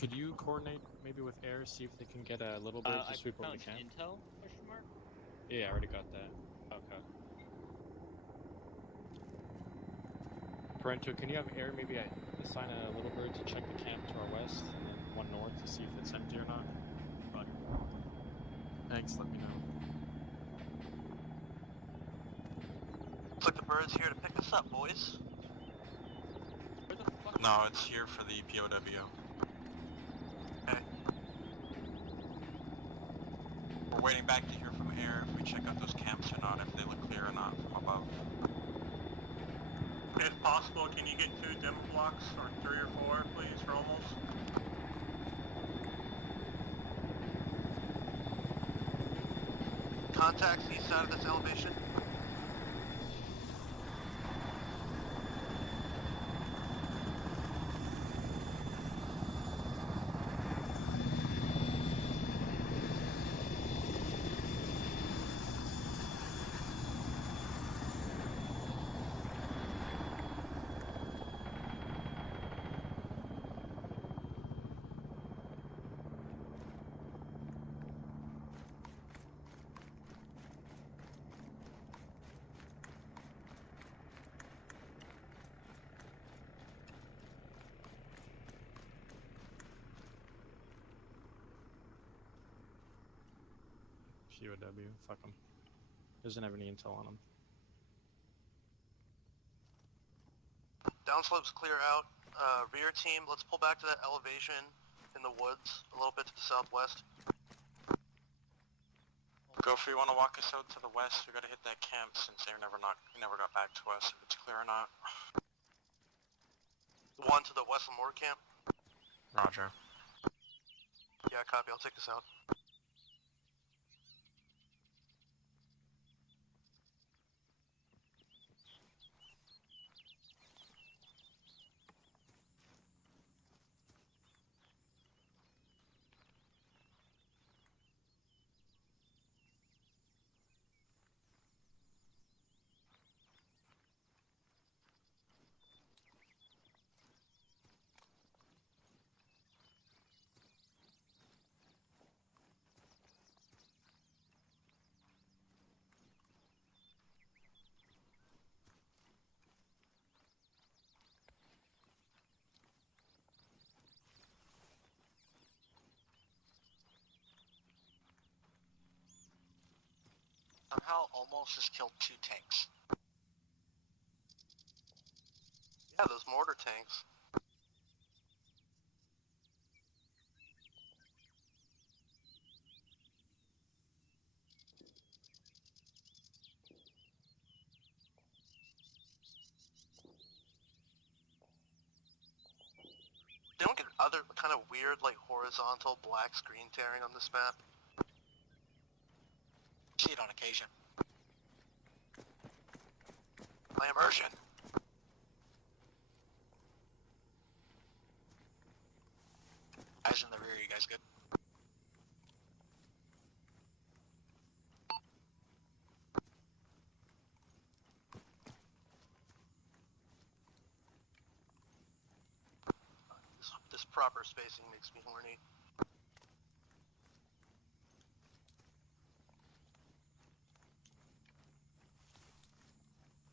Could you coordinate maybe with Air, see if they can get a little bird to sweep over the camp? Intel? Question mark? Yeah, I already got that. Okay. Parento, can you have Air maybe assign a little bird to check the camp to our west, and then one north to see if it's empty or not? Roger. Thanks, let me know. Looks like the bird's here to pick us up, boys. Where the fuck? No, it's here for the POW. Okay. We're waiting back to hear from Air if we check out those camps or not, if they look clear or not from above. If possible, can you get 2 demo blocks, or 3 or 4, please, for almost? Contacts east side of this elevation. POW, fuck him. Doesn't have any intel on him. Downslope's clear out. Rear team, let's pull back to that elevation in the woods, a little bit to the southwest. Gopher, you want to walk us out to the west? We gotta hit that camp since Air never got back to us if it's clear or not. The one to the west of Moore camp? Roger. Yeah, copy, I'll take this out. Somehow almost just killed 2 tanks. Yeah, those mortar tanks. other kind of weird, like, horizontal black screen tearing on this map? See it on occasion. My immersion. Guys in the rear, you guys good? This proper spacing makes me horny.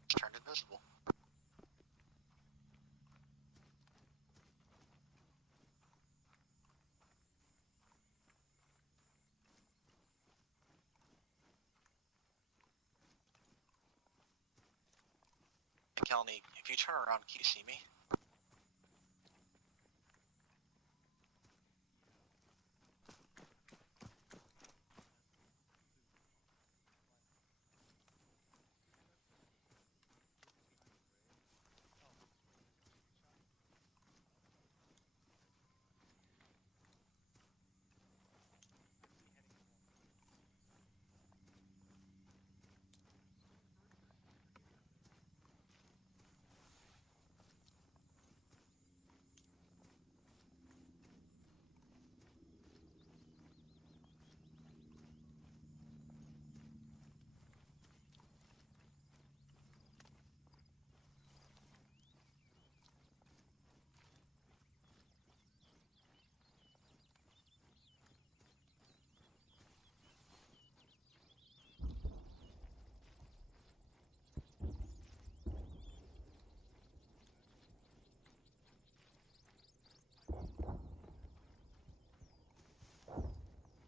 It's turned invisible. Hey, Kelly, if you turn around, can you see me?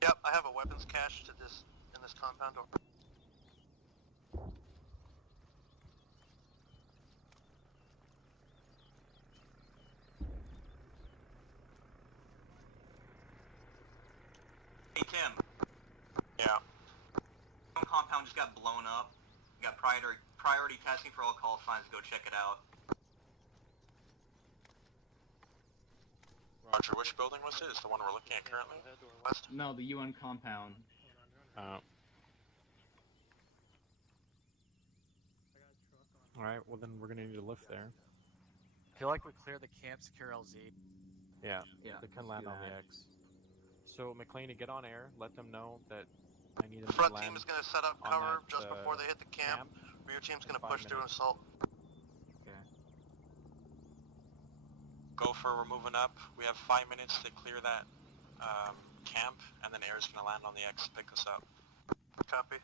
Yep, I have a weapons cache in this compound door. Hey Tim. Yeah. Compound just got blown up. We got priority tasking for all call signs. Go check it out. Roger, which building was it? Is the one we're looking at currently? West? No, the UN compound. Alright, well then we're gonna need a lift there. I feel like we clear the camp, secure LZ. Yeah, Yeah, they can let's land do on the that. X. So McLeany, get on air. Let them know that I need them to Front land team is going to set up on cover that, just before they hit the camp. Rear team's going to push through and assault. Okay. Gopher, we're moving up. We have 5 minutes to clear that camp, and then air's gonna land on the X to pick us up. Copy.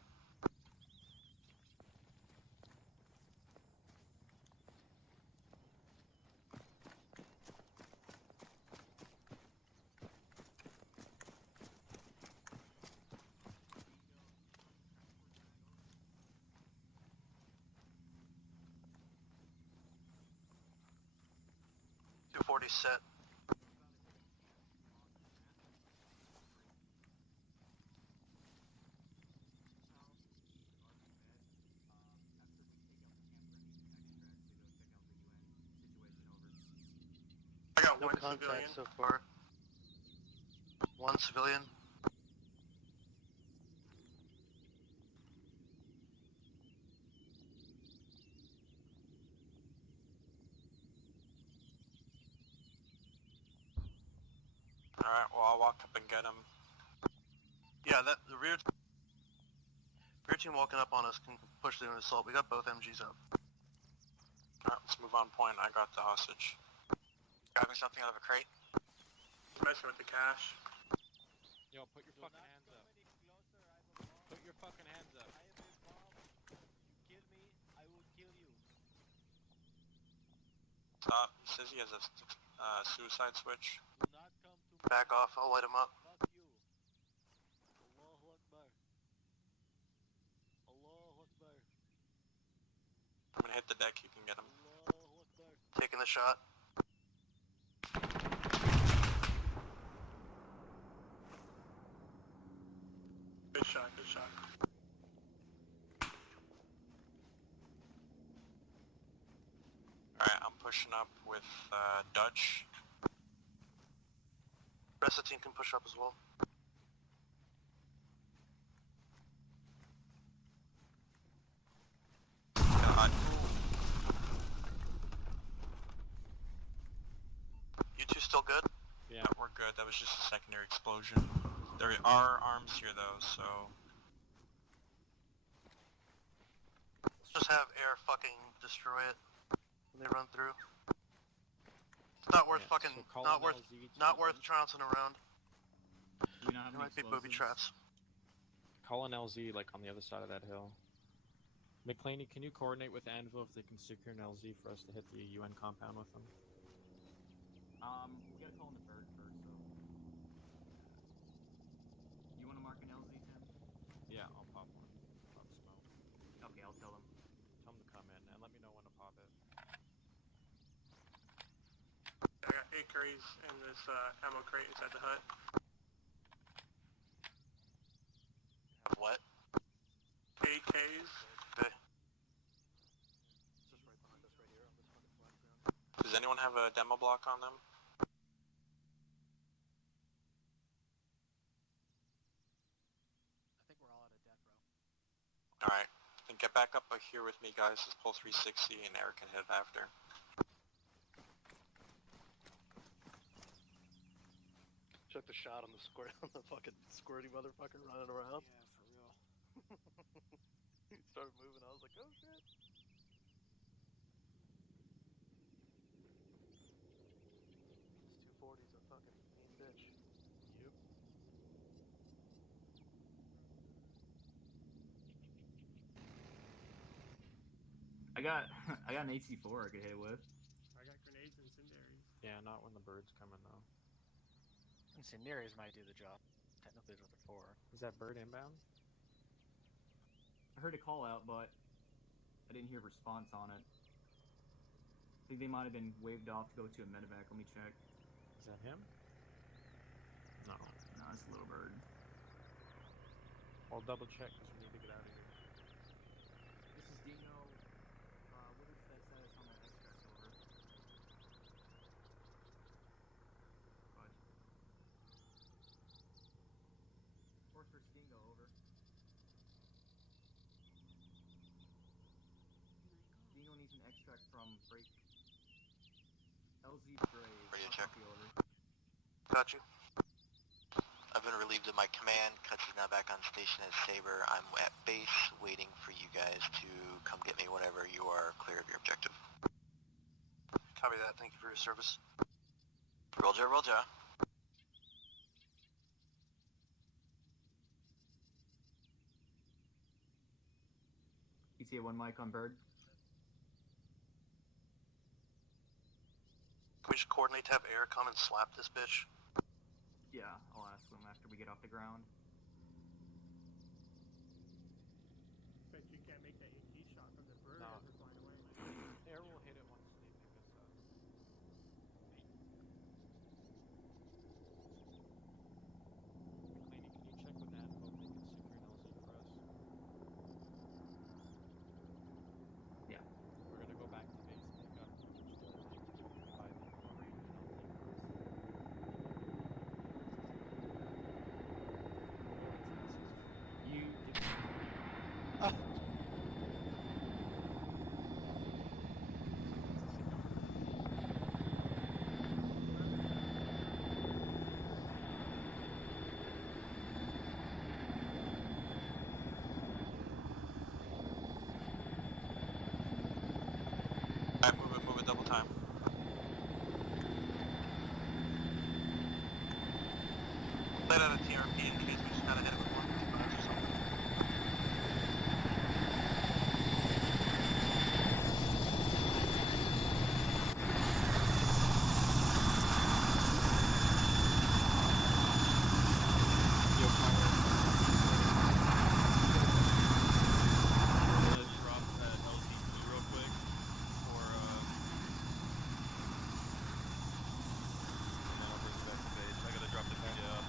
.240 set. I got one civilian so far. One civilian. Alright, well I'll walk up and get him. Yeah, the rear team walking up on us can push through an assault. We got both MGs up. Alright, let's move on point. I got the hostage. Grabbing something out of a crate. Messing with the cash. Yo, put your fucking hands up. Put your fucking hands up. Kill me, I will kill you. Stop. He says he has a suicide switch. Do not come to me. Back off, I'll light him up. Fuck you. Allahu Akbar. Allahu Akbar. I'm gonna hit the deck, you can get him. Allahu Akbar. Taking the shot. Good shot, good shot. Alright, I'm pushing up with Dutch. rest of the team can push up as well. God. You two still good? Yeah, we're good. That was just a secondary explosion. There are arms here though, so... Let's just have air fucking destroy it when they run through. It's not worth fucking, so not worth trouncing around. Do we not have There any might be booby explosives? traps. call an LZ like on the other side of that hill. McClaney, can you coordinate with Anvil if they can secure an LZ for us to hit the UN compound with them? We gotta call in the bird first, so. You wanna mark an LZ, Tim? Yeah, I'll pop one. Pop smoke. Okay, I'll tell them. Tell them to come in and let me know when to pop it. I got 8 carries in this ammo crate inside the hut. What? 8 Ks. Okay. It's just right behind us right here on this fucking flat ground. Does anyone have a demo block on them? I think we're all out of death row. Alright, then get back up here with me guys, let's pull 360 and Eric can hit after. Took the shot on the squirt on the fucking squirty motherfucker running around. Yeah, for real. He started moving, I was like, oh shit. This 240's a fucking mean bitch. Yep. I got an AC4 I could hit it with. I got grenades and incendiaries. Yeah, not when the bird's coming though. Incendiaries might do the job. Technically, is what they're for. Is that bird inbound? I heard a call out, but I didn't hear a response on it. I think they might have been waved off to go to a medevac. Let me check. Is that him? No. No, it's a little bird. I'll double check because we need to get out of here. This is Dino. What is that status on that extract over? What? Force for Dingo over. Dingo needs an extract from break. LZ Gray. Ready to check. Over. Got you. I've been relieved of my command. Kutch is now back on station as Saber. I'm at base waiting for you guys to come get me whenever you are clear of your objective. Copy that, thank you for your service. Roger, roger. ETA 1 mic on bird. Can we just coordinate to have air come and slap this bitch? Yeah, I'll ask them after we get off the ground. Bet you can't make that AT shot from the bird No. as we're flying away. Air will hit it once they pick us up. McClaney, can you check with Anvil if they can secure an LZ for us? Yeah. We're gonna go back to base and pick up each other. Provide them a range and LZ for us. You. Alright, move it double time. Let out a TRP in case we just gotta hit it with 155 or something. Let's drop that LZ blue real quick for and then I'll bring it back to base. I gotta drop the media up.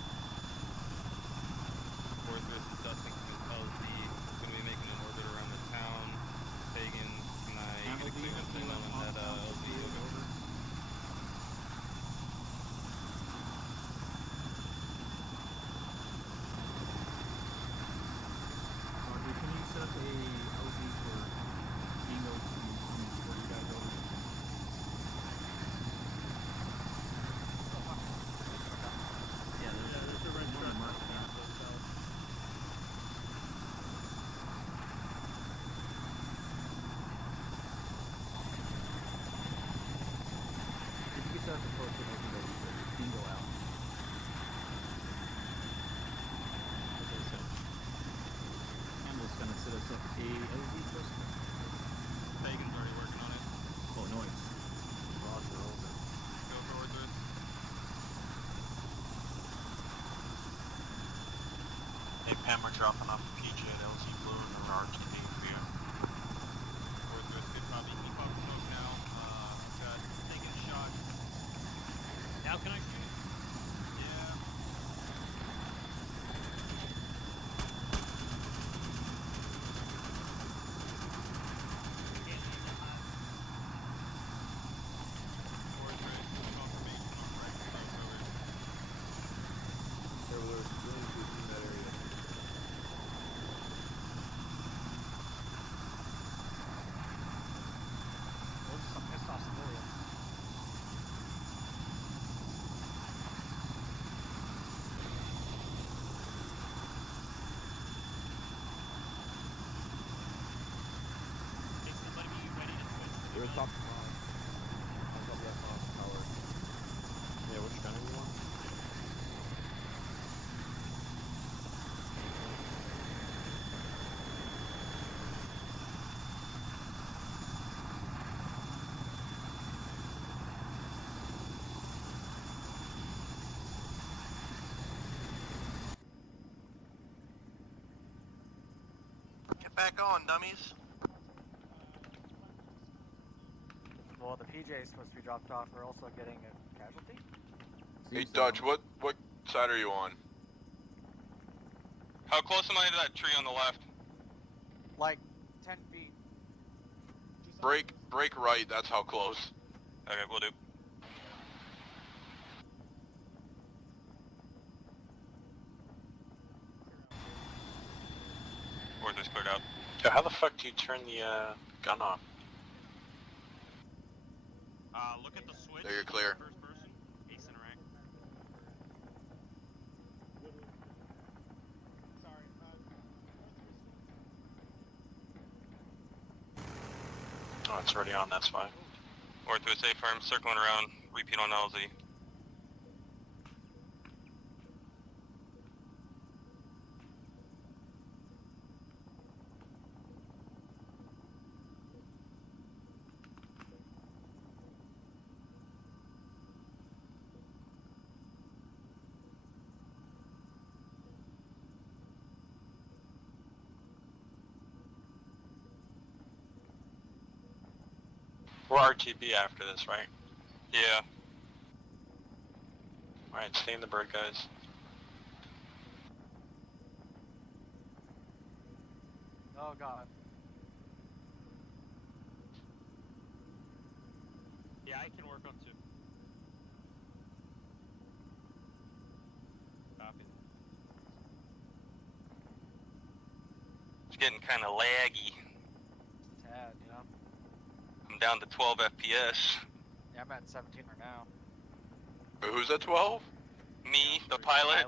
set up a post with open door bingo out. Okay, so Campbell's gonna set us up a LZ post. Pagan's already working on it. Oh, noise. Roger, over. Go forward with. Hey Pam, we're dropping off a PJ at LZ Blue and the RTD for you. Forward with. Good copy. Keep off smoke now. Got taking a shot. Now can I shoot? Yeah. Forward with. Confirmation on right side cover. There were really good in that area. Those are some pissed off civilians. Is somebody ready to switch? You're top Moss. I'll top that Moss tower. Yeah, which gunner you want? Get back on, dummies. Well, the PJ is supposed to be dropped off. We're also getting a casualty. Hey Dutch, what side are you on? How close am I to that tree on the left? Like 10 feet. Break right, that's how close. Okay, we'll do. Forward is cleared out. Yo, how the fuck do you turn the gun off? Look at the switch. There, you're clear. First person. Ace and rank. Sorry. Oh, it's already on, that's fine. Forward to a safe farm, circling around. Repeat on LZ. We're RTB after this, right? Yeah. Alright, stay in the bird, guys. Oh god. Yeah, I can work on 2. Copy. It's getting kind of laggy. Tad, you know? I'm down to 12 FPS. Yeah, I'm at 17 right now. Who's at 12? Me, the pilot.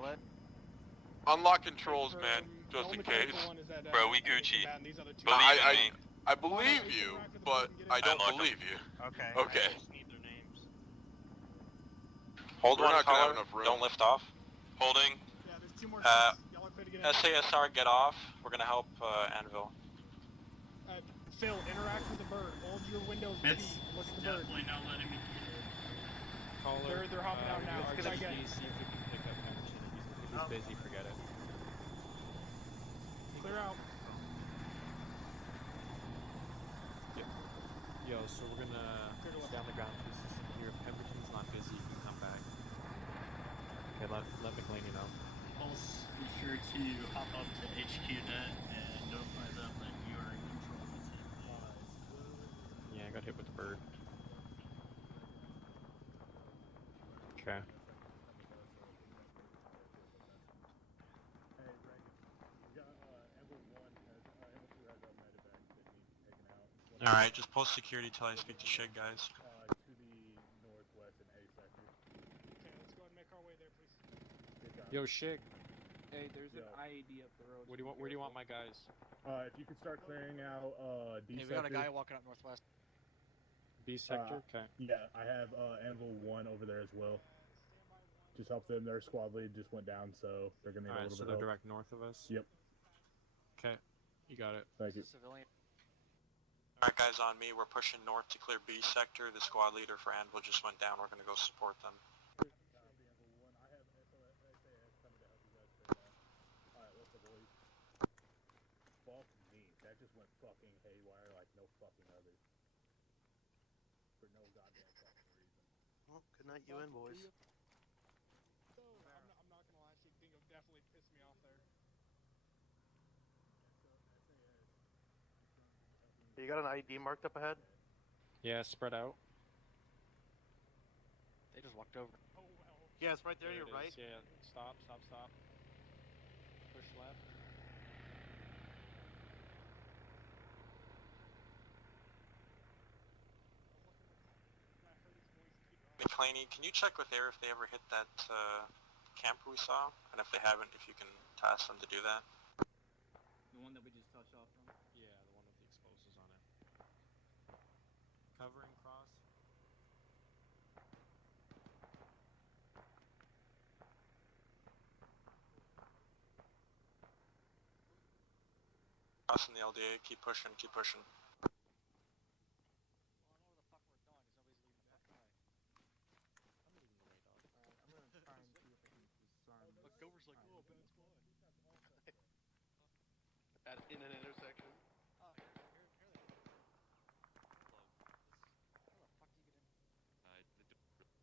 Unlock controls, man, just in case. Bro, we Gucci. I believe you, but I don't believe you. Okay. Okay. I just need their names. Hold We're one not gonna have collar, enough room. don't lift off. Holding. Yeah, there's 2 more shots. Y'all are clear to get in. SASR, get off. We're gonna help Anvil. Phil, interact with the bird. Hold your windows P. Look at the bird. Definitely not letting me. Caller, They're hopping out now. let's Try get again. see if we can pick up Pemberton. If he's busy, forget it. Clear out. Yep. Yo, so we're gonna stay on the ground for the system here. If Pemberton's not busy, you can come back. Okay, let McLean know. Pulse, be sure to hop up to HQ net and notify them that you are in control of the Yeah, I got hit with the bird. Okay. Alright, just post security till I speak to Shig, guys. To the northwest in A sector. Okay, let's go ahead and make our way there, please. Yo, Shig. Hey, there's an IED up the road. What do you want? Where do you want my guys? If you could start clearing out D Hey, we got a sector. guy walking up northwest. B sector? Okay. Yeah, I have Anvil 1 over there as well. Just help them. Their squad lead just went down, so they're going to need a Alright, little so bit they're of help. direct north of us? Yep. Okay, you got it. Thank you. Civilian. Alright guys, on me, we're pushing north to clear B sector. The squad leader for Anvil just went down. We're gonna go support them. Alright, what's the boys? Fuck me. That just went fucking haywire like no fucking other. For no goddamn fucking reason. Well, good night, UN boys. So, I'm not gonna lie, Bingo definitely pissed me off there. You got an ID marked up ahead? Yeah, spread out. They just walked over. Oh well. Yeah, it's right there, There you're it right. is. Yeah, stop. Push left. McClaney, can you check with Air if they ever hit that camper we saw? And if they haven't, if you can task them to do that? The one that we just touched off from? Yeah, the one with the explosives on it. Covering cross. Crossing the LDA, keep pushing, keep pushing. Gover's like, oh, bad spot. In an intersection. Oh, here they are. How the fuck do you get in?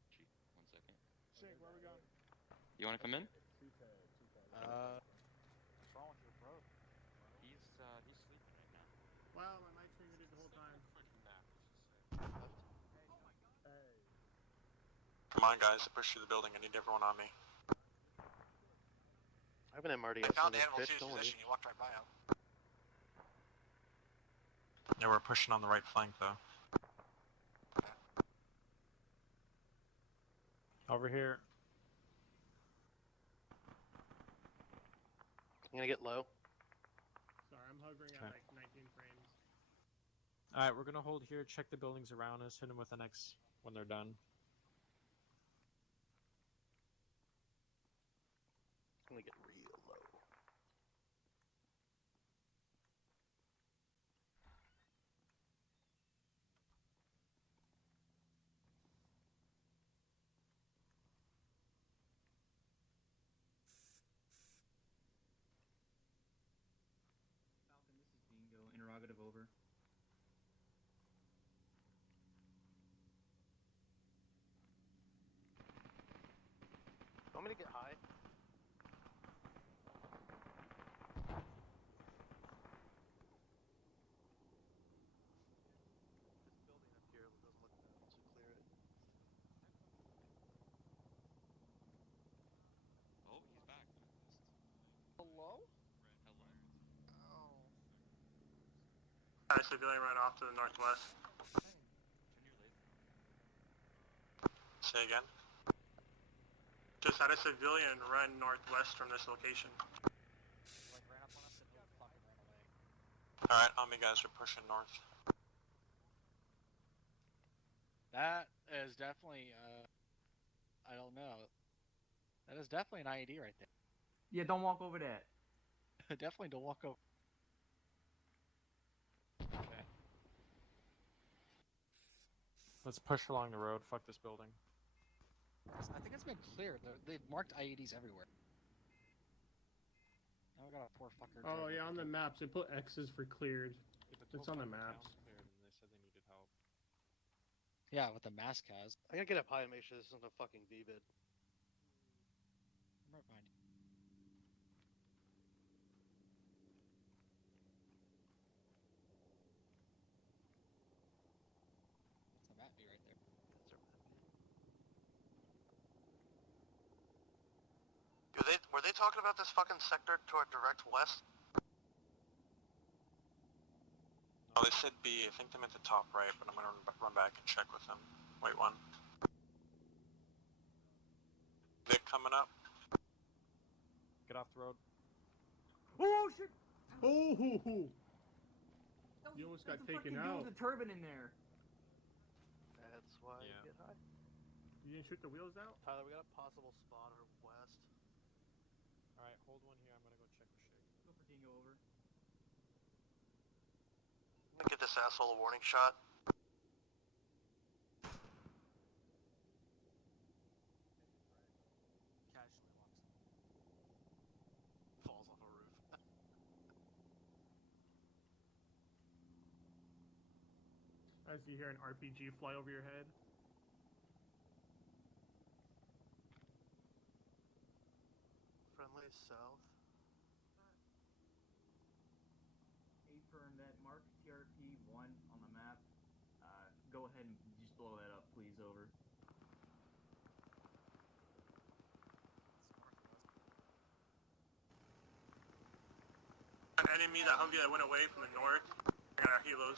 1 second. Shake, where are we going? You want to come in? What's wrong with your bro? He's sleeping right now. Wow, my mic's muted the whole time. Come on guys, to push through the building, I need everyone on me. I have an MRDS I found on this Anvil pitch, 2's don't worry. position, you walked right by him. Yeah, we're pushing on the right flank though. Over here. I'm gonna get low. Sorry, I'm hovering at like 19 frames. Alright, we're gonna hold here, check the buildings around us, hit them with an X when they're done. I'm gonna get real low. Falcon, this is Bingo. Interrogative over. Want me to get high? This building up here doesn't look bad once we clear it. Oh, he's back. Hello? Hello. A civilian right off to the northwest. Say again? Just had a civilian run northwest from this location. Like ran up on us and fucking ran away. Alright, on me guys, we're pushing north. That is definitely I don't know. That is definitely an IED right there. Yeah, don't walk over that. Definitely don't walk over. Okay. Let's push along the road, fuck this building. I think it's been clear. They've marked IEDs everywhere. Now we got a poor fucker. Oh yeah, on the maps they put X's for cleared. It's on the maps. Cleared and they said they needed help. Yeah, what the mask has. I'm gonna get up high and make sure this isn't a fucking V-bid. I'm right behind you. That's a map view right there. Were they talking about this fucking sector to our direct west? Oh, they said B. I think they meant the top right, but I'm gonna run back and check with them. Wait one. Vic coming up. Get off the road. Oh shit! Oh, hoo, hoo. You almost got taken out. With a turban in there. Hi. You didn't shoot the wheels out? Tyler, we got a possible spotter west. Alright, hold one here. I'm gonna go check for Shig. Go for Dingo over. I'm gonna give this asshole a warning shot. Casually walks. Falls off a roof. As you hear an RPG fly over your head. Friendly south. Affirm that mark TRP-1 on the map. Go ahead and just blow that up, please, over. An enemy, that Humvee that went away from the north. I got our helos.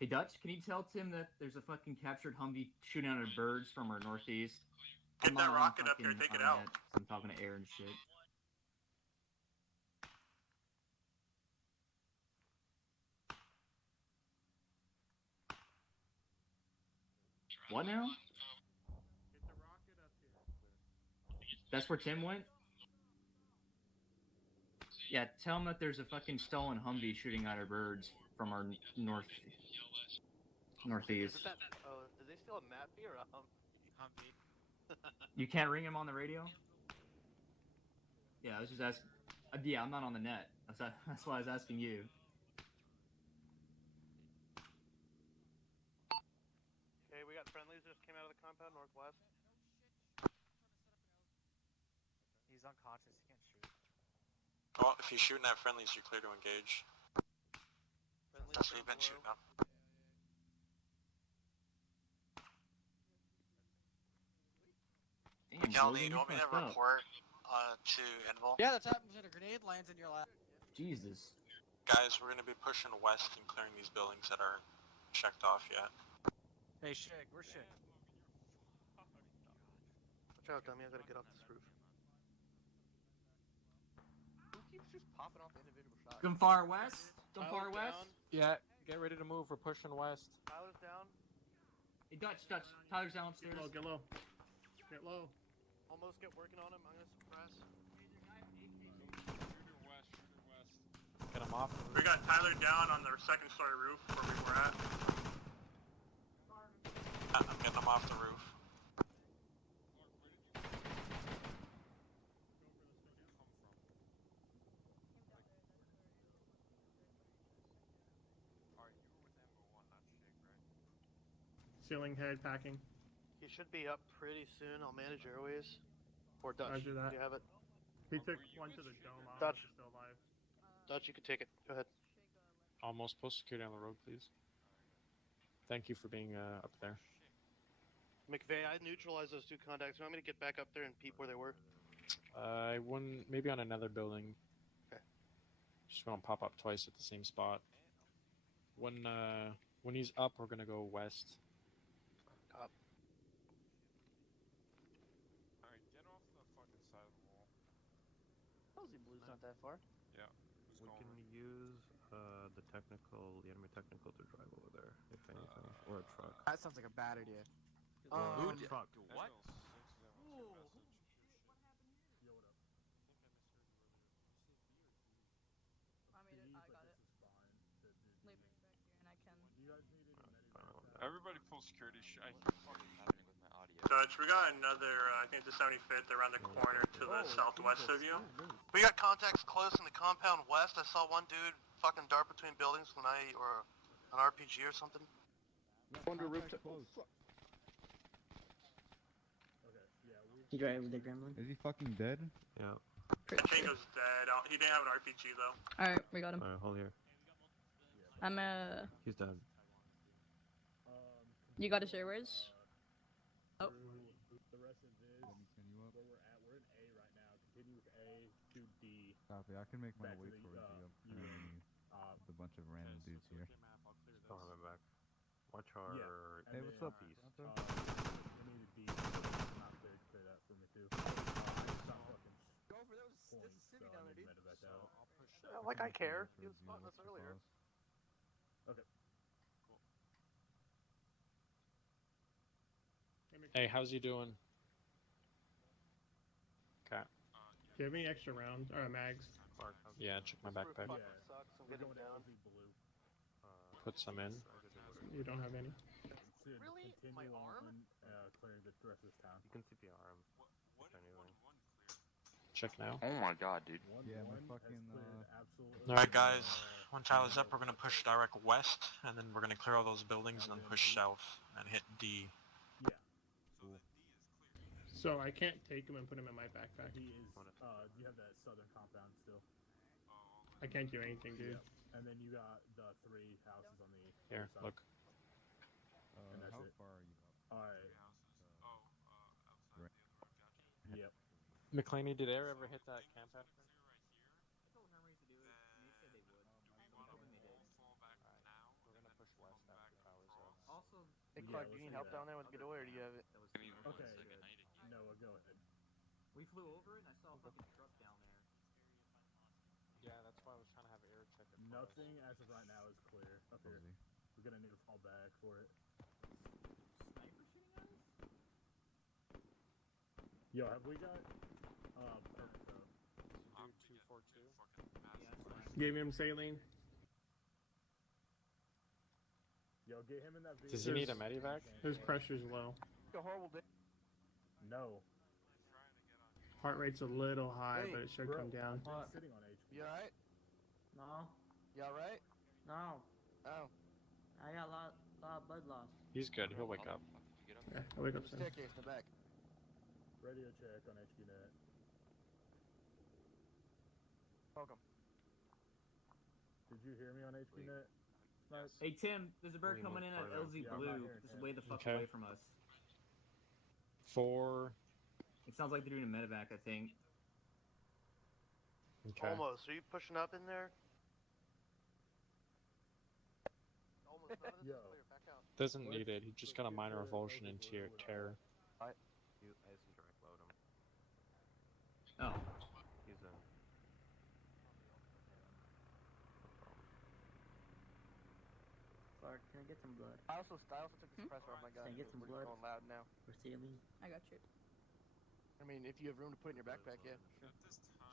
Hey, Dutch, can you tell Tim that there's a fucking captured Humvee shooting out at birds from our northeast? Get that rocket up here, take it out. I'm talking to air and shit. What now? Get the rocket up here. That's where Tim went? Yeah, tell him that there's a fucking stolen Humvee shooting at our birds from our northeast. Is that, oh, did they steal a Mappy or a Humvee? You can't ring him on the radio? Yeah, I was just asking. Yeah, I'm not on the net. That's why I was asking you. Okay, we got friendlies just came out of the compound northwest. He's unconscious. He can't shoot. Well, if he's shooting at friendlies, you're clear to engage. Friendlies That's what you've been shooting at. Damn, Kelly, Logan, you want me to fucked up. report to Inval? Yeah, that's happens when a grenade lands in your lap. Jesus. Guys, we're going to be pushing west and clearing these buildings that aren't checked off yet. Hey, Shig, where's Shig? Watch out, dummy, I gotta get off this roof. Who keeps just popping off individual shots? Come far west? Come far Tyler's west? down. Yeah, get ready to move. We're pushing west. Tyler's down. Hey, Dutch. Tyler's down upstairs. Get low, get low. Get low. Almost get working on him. I'm gonna suppress. Get him off. We got Tyler down on the second story roof where we were at. I'm getting them off the roof. Ceiling head packing. He should be up pretty soon. I'll manage airways. Or Dutch. Roger that. Do you have it? He took one to the dome. I don't know if Dutch. he's still alive. Dutch, you can take it. Go ahead. Almost post security on the road, please. Thank you for being up there. McVeigh, I neutralized those two contacts. You want me to get back up there and peep where they were? One maybe on another building. Okay. Just gonna pop up twice at the same spot. When he's up, we're gonna go west. Up. Alright, get off the fucking side of the wall. Posey Blue's not that far. Yeah. We can use the enemy technical to drive over there, if anything, or a truck. That sounds like a bad idea. Or a truck. What? Everybody pull security. I hear fucking nothing with my audio. Dutch, we got another, I think the 75th around the corner to the southwest of you. We got contacts close in the compound west. I saw one dude fucking dart between buildings when or an RPG or something. Under rooftop. Oh, fuck. You drive with the gremlin? Is he fucking dead? Yeah. Tango's dead. He didn't have an RPG though. Alright, we got him. Alright, hold here. I'm He's dead. You got his airways? Oh. The rest of this, where we're at, we're in A right now. Continue with A to D. Copy. I can make my Back way to the, towards you. With a bunch of random dudes here. Don't have it back. Watch our... Yeah. Hey, what's up, Peace? I need a D. Not clear that for me too. I saw fucking Go over there. There's a civvy down there, dude. medevac out. like I care. He was spotting us earlier. Okay. Hey, how's he doing? Okay. Do you have any extra rounds or mags? Yeah, check my backpack. Sucks. I'm getting down. Put some in. You don't have any. Really? My arm? Clearing the rest of this town. You can CP arm. If anything. Check now. Oh my god, dude. Yeah, my fucking. Alright guys, when Tyler's up, we're gonna push direct west, and then we're gonna clear all those buildings, and then push south, and hit D. Yeah. So I can't take him and put him in my backpack. He is. You have that southern compound still. I can't do anything, dude. Yep. And then you got the 3 houses on the Here, other side. look. And that's how it. far are you up? Alright. Yep. McClaney, did Air ever hit that camp after? I told Hermes to do it, and they said they would. I'm hoping they did. We're gonna push west after power's up. Also, Hey Clark, do you need help down there with Getaway, or do you have it? Okay. Noah, go ahead. we flew over it, and I saw a fucking truck down there. Yeah, that's why I was trying to have Air check it. Nothing as of right now is clear up here. We're gonna need to fall back for it. Sniper shooting at us? Yo, have we got permit though? Dude, 242. Gave him saline. Yo, get him in that vehicle. Does he need a medevac? His pressure's low. A horrible day. No. Heart rate's a little high, Hey, but it should bro, come down. I'm sitting on HP. You alright? No, You alright? no. Oh. I got a lot of blood loss. He's good. He'll wake up. Yeah, I'll wake up soon. Staircase in the back. Radio check on HQNet. Welcome. Did you hear me on HQNet? Hey Tim, there's a bird Only coming in one at part of LZ Yeah, I'm Blue. not hearing Just him. way the fuck Okay. away from us. 4. It sounds like they're doing a medevac, I think. Okay. Almost. Are you pushing up in there? Almost. None of this Yo. is clear. Back out. Doesn't need it. He just got a minor revulsion and terror. I assume direct load him. Oh. He's in. Clark, can I get some blood? I also took the suppressor off my gun. Can I get some We're blood? going loud now. For saline? I got you. I mean, if you have room to put it in your backpack, yeah. Sure.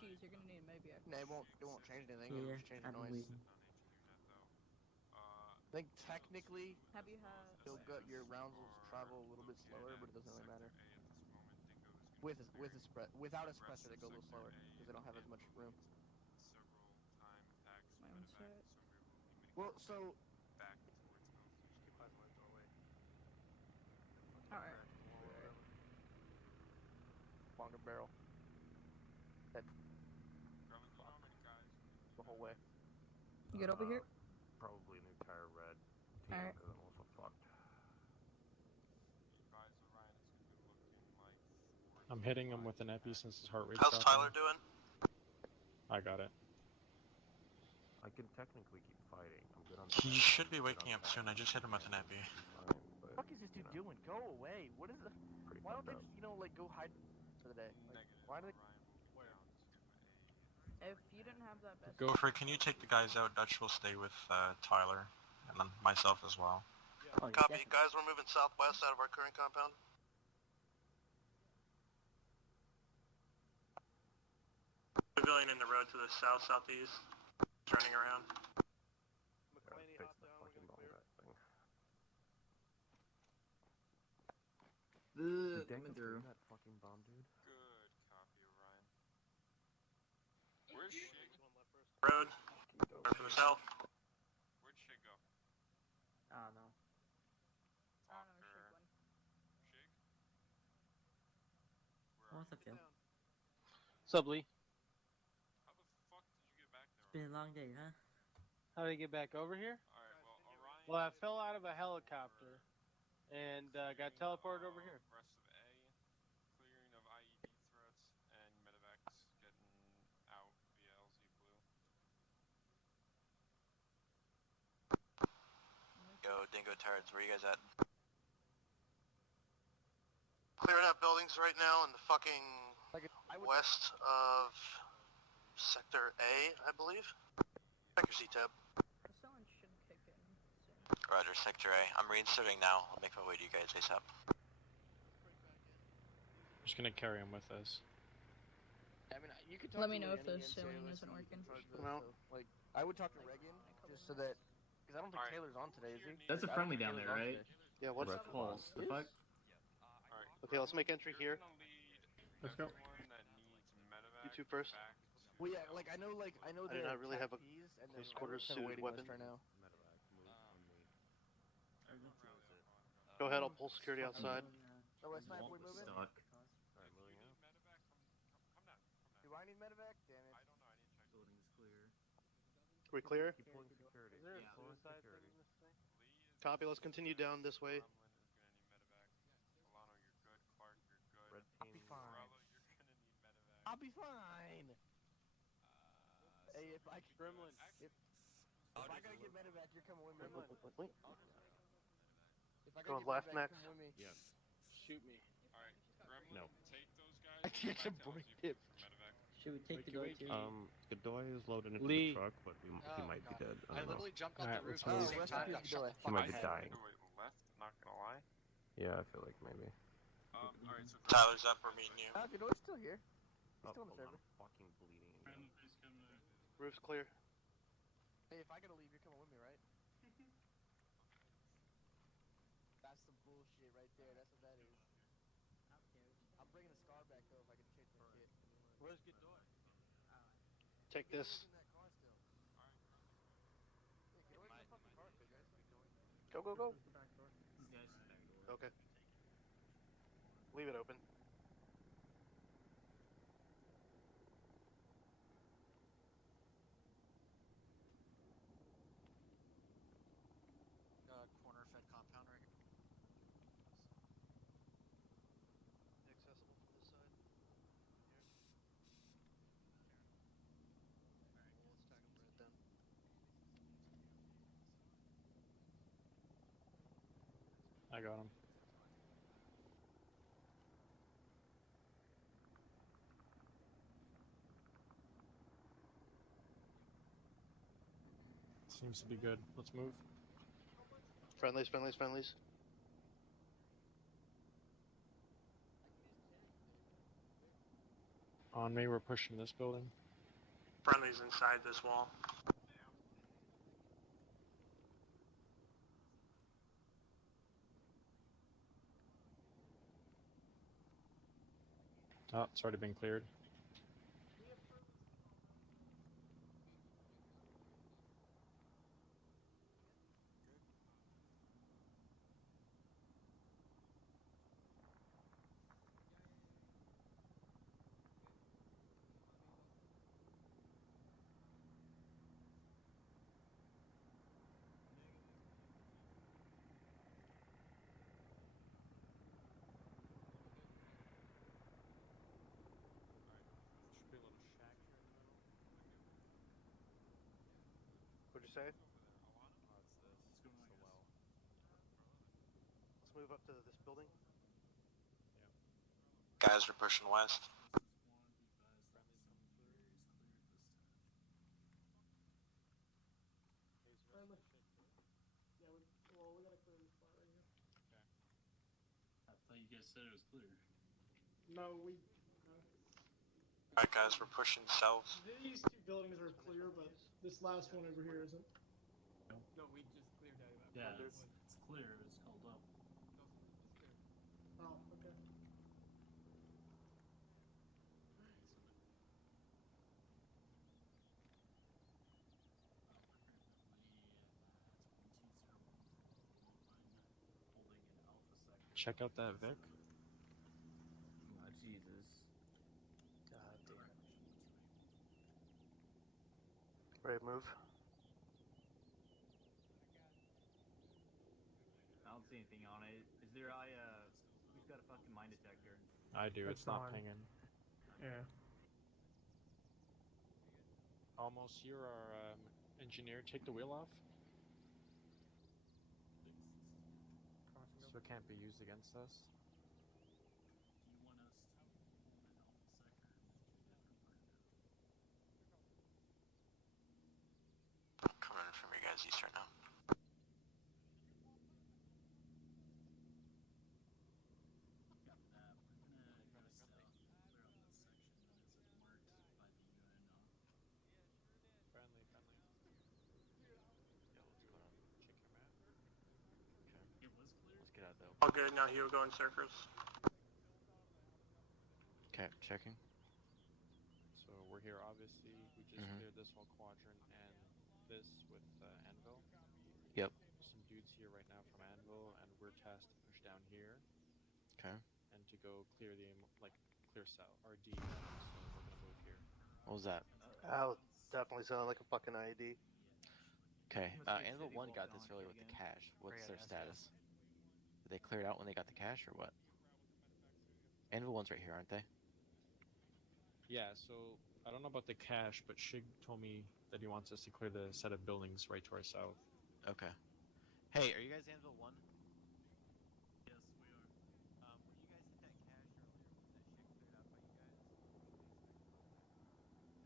Jeez, you're gonna need a medevac. No, it won't change anything. It'll Yeah, just change the I've been noise. waiting. I think technically, Have you had? your rounds will travel a little bit slower, but it doesn't really matter. Without a suppressor, they go a little slower because they don't have as much room. My own shit. Well, so. Alright. Longer barrel. Head. The whole way. You good over here? Probably new tire red. Alright. Because I'm also fucked. I'm hitting him with an epi since his heart rate's How's dropping. Tyler doing? I got it. I can technically keep fighting. I'm good on. He should be waking up soon. I just hit him with an epi. What the fuck is this dude doing? Go away. What is the? Why don't they just, go hide for the day? Like, why do they? If you didn't have that best. Gopher, can you take the guys out? Dutch will stay with Tyler, and then myself as well. Oh, yeah, Copy, definitely. guys. We're moving southwest out of our current compound. Civilian in the road to the southeast, turning around. McClaney, hop down. We're gonna clear. Coming through. That fucking bomb, dude. Good copy, Orion. Where's Shig? Road, to the south. Where'd Shig go? I don't know. I don't know, shit one. Shig? What's up, Phil? Sup, Lee? How the fuck did you get back It's there? been a long day, huh? How did I get back over here? Alright, well, Orion. Well, I fell out of a helicopter and got teleported over here. Rest of A, clearing of IED threats, and medevacs getting out via LZ Blue. Go, Dingo Turrets. Where you guys at? Clearing out buildings right now in the fucking west of Sector A, I believe. Check your C-tab. Roger, Sector A. I'm reinserting now. I'll make my way to you guys ASAP. Just gonna carry him with us. I mean, you could Let me know if the ceiling isn't working. Like, I would talk to Reagan just so that, because I don't think Taylor's on today, is he? That's a friendly down there, right? Yeah, what's Pulse. The fuck? Okay, let's make entry here. Let's go. You two first. Well, yeah, like I know I do not really have a close quarters suited weapon. Right now. Go ahead, I'll pull security outside. Oh, wait, Sniper, we moving? Stuck. Do I need medevac? Damn it. Building's clear. We clear? Keep pulling security. Is there a Keep pulling suicide security. thing in this thing? Copy, let's continue down this way. Red I'll be fine. I'll be fine. Hey, if I Gremlin. If I gotta get medevac, you're coming with me. Wait. If I Go gotta get left medevac, next. you're coming with me. Yes. Shoot me. Alright, Gremlin, No. take those guys. I can't Black break Tails, you it. for medevac. Should we take the door too? Godoy is loaded into Lee. the truck, but he might be dead. I don't know. jumped off the roof at the same time, He might be dying. Wait, left? Not gonna lie. Yeah, I feel like maybe. Alright, so Tyler's up, we're meeting you. Godoy's still here. He's Oh, still in the hold server. on, I'm fucking bleeding again. Roof's clear. Hey, if I gotta leave, you're coming with me, right? That's some bullshit right there. That's what that is. I'm bringing a scar back though if I can change my kit. Where's Godoy? Take this. Go, go, go. Okay. Leave it open. Corner Fed compound, Reagan. Accessible from this side. Here. Well, let's tag him right then. I got him. Seems to be good. Let's move. Friendlies. On me, we're pushing this building. Friendly's inside this wall. Oh, it's already been cleared. What'd you say? Let's move up to this building. Guys, we're pushing west. I thought you guys said it was clear. No, Alright guys, we're pushing south. these two buildings are clear, but this last one over here isn't. No, we just cleared out. Yeah, it's clear. It's called up. Oh, okay. Check out that Vic. Oh, Jesus. God damn it. Ready to move. I don't see anything on it. Is there who's got a fucking mine detector? I do. It's not on. pinging. Yeah. Almost, you're our engineer. Take the wheel off. So it can't be used against us. Do you want us to pull in Alpha Sector and then do a different part of it? guys east right now. Friendly, friendly. It was clear. Let's get out though. All good, now he'll go in circles. Okay, checking. So we're here, obviously. We just cleared this whole quadrant and this with Anvil. Yep. Some dudes here right now from Anvil, and we're tasked to push down here. Okay. And to go clear the, clear south, or D, so we're gonna move here. What was that? That definitely sounded like a fucking IED. Okay, Anvil 1 got this earlier with the cache. What's their status? Did they clear it out when they got the cache, or what? Anvil 1's right here, aren't they? Yeah, so I don't know about the cache, but Shig told me that he wants us to clear the set of buildings right to our south. Okay. Hey, are you guys Anvil 1? Yes, we are. When you guys hit that cache earlier, was that shit cleared out by you guys? No, we cleared it out.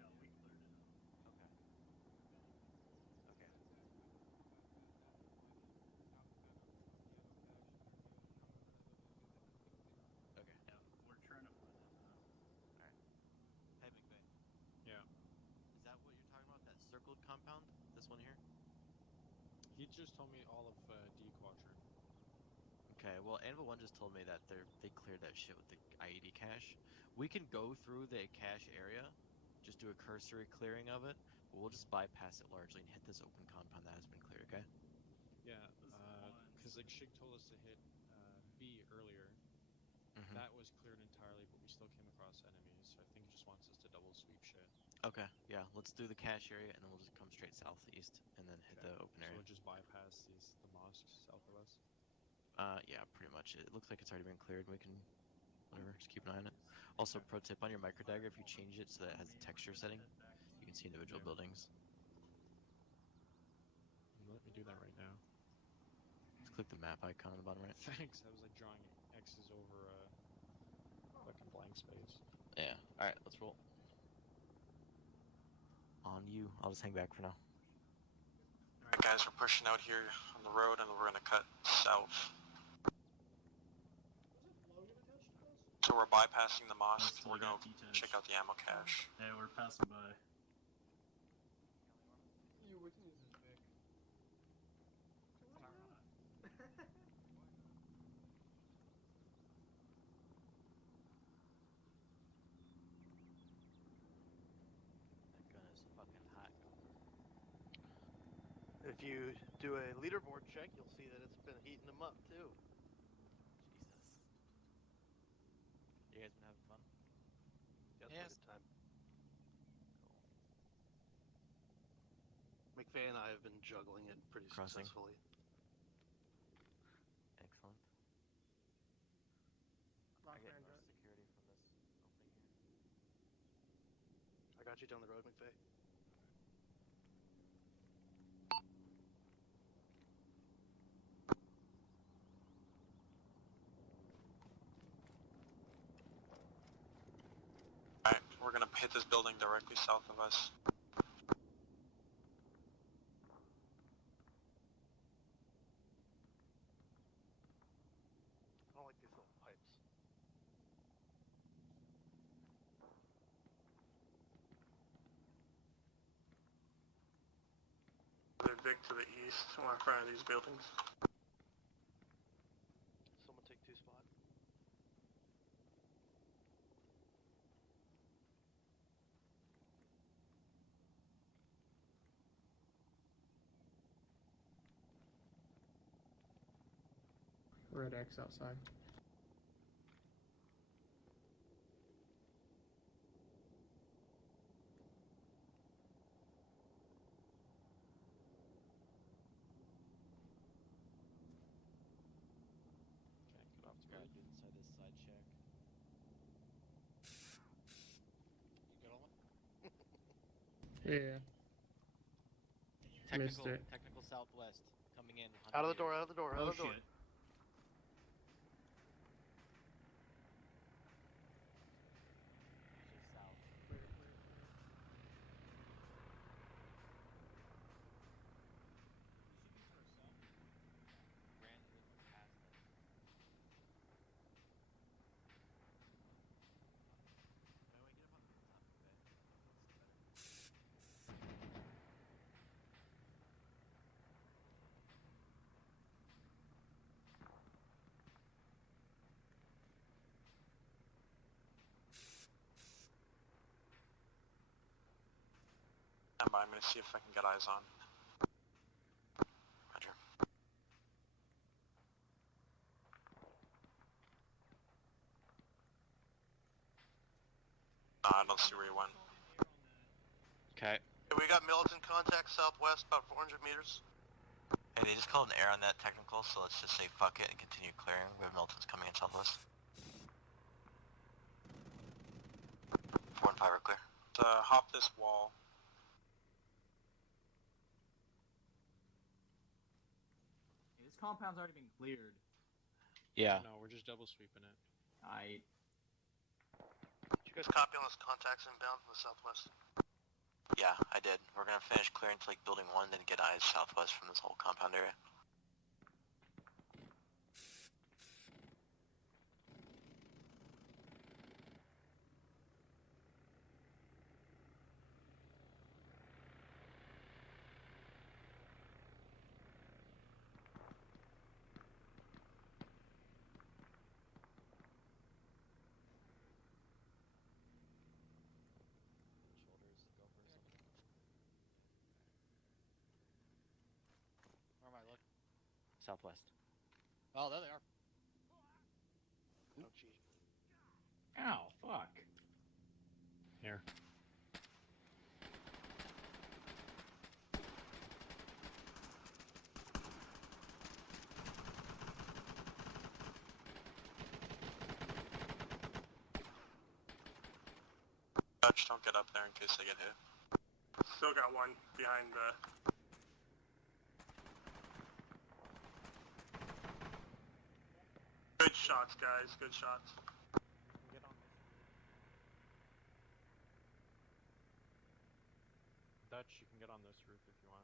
Okay. Okay. Okay. Yeah, we're trying to find it now. Alright. Hey, McVeigh. Yeah. Is that what you're talking about? That circled compound? This one here? He just told me all of D quadrant. Okay, well, Anvil 1 just told me that they cleared that shit with the IED cache. We can go through the cache area, just do a cursory clearing of it, but we'll just bypass it largely and hit this open compound that has been cleared, okay? Yeah, because like Shig told us to hit B earlier. That was cleared entirely, but we still came across enemies, so I think he just wants us to double sweep shit. Okay, yeah, let's do the cache area, and then we'll just come straight southeast, and then hit the open area. So we'll just bypass the mosques south of us? Yeah, pretty much. It looks like it's already been cleared. We can, whatever, just keep an eye on it. Also, pro tip on your micro dagger, if you change it so that it has a texture setting, you can see individual buildings. Let me do that right now. Just click the map icon on the bottom right. Thanks, I was like drawing X's over fucking blank space. Yeah, alright, let's roll. On you. I'll just hang back for now. Alright guys, we're pushing out here on the road and we're gonna cut south. So we're bypassing the mosque and we're gonna check out the ammo cache. Yeah, we're passing by. That gun is fucking hot. If you do a leaderboard check, you'll see that it's been heating them up too. Jesus. You guys been having fun? Yeah, it's been a good time. McVeigh and I have been juggling it pretty successfully. Excellent. I get more security from this opening here. I got you down the road, McVeigh. Alright, we're gonna hit this building directly south of us. I don't like these little pipes. They're big to the east, one in front of these buildings. Someone take 2 spot. Red X outside. Get off Gotta get inside this side shack. You got all one? Yeah. Missed it. Technical southwest. Coming in. Out of the door, out of the door, out of the door. Shit. Usually south. Clear, clear, clear. 1 Stand by, I'm gonna see if I can get eyes on. Roger. I don't see where he went. Okay. We got militant contact southwest, about 400 meters. Hey, they just called an air on that technical, so let's just say fuck it and continue clearing. We have militants coming in southwest. 4 and 5 are clear. Hop this wall. Hey, this compound's already been cleared. Yeah. No, we're just double sweeping it. Did you guys copy on those contacts inbound from the southwest? Yeah, I did. We're gonna finish clearing to like building 1, then get eyes southwest from this whole compound area. Where am I looking? Southwest. Oh, there they are. Oh, gee. Ow, fuck. Here. Dutch, don't get up there in case they get hit. Still got one behind the... Good shots, guys. Good shots. Get on this. Dutch, you can get on this roof if you want.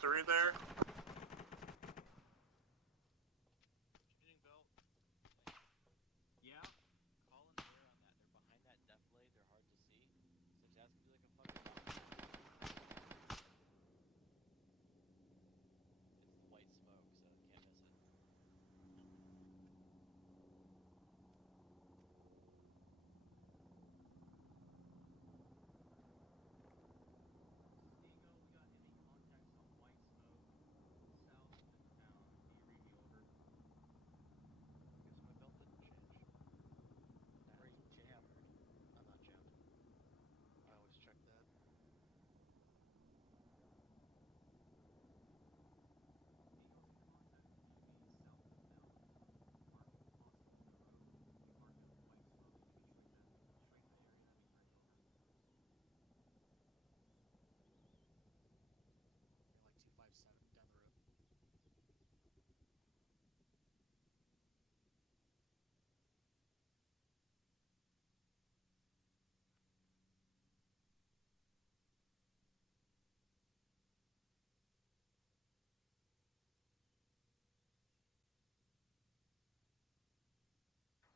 Three there. Yeah. Call an air on that. They're behind that deflate. They're hard to see. So that's gonna be like a fucking bomb. It's white smoke, so you can't miss it.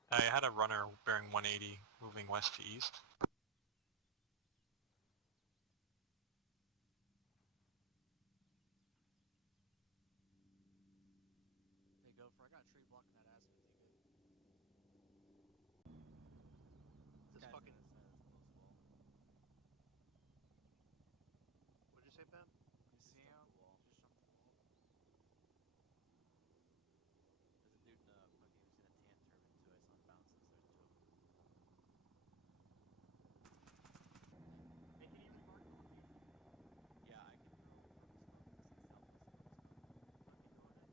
I had a runner bearing 180 moving west to east. Hey, Gopher, I got a tree blocking that azimuth. You good? This fucking... What'd you say, Ben? You see him? Just jumped the wall. There's a dude in a fucking, he's in a tan turban too. I saw him bouncing, so there's 2 of them. Hey, can you remark the location? Yeah, I can throw fucking smoke. It's southwest. Fucking on it.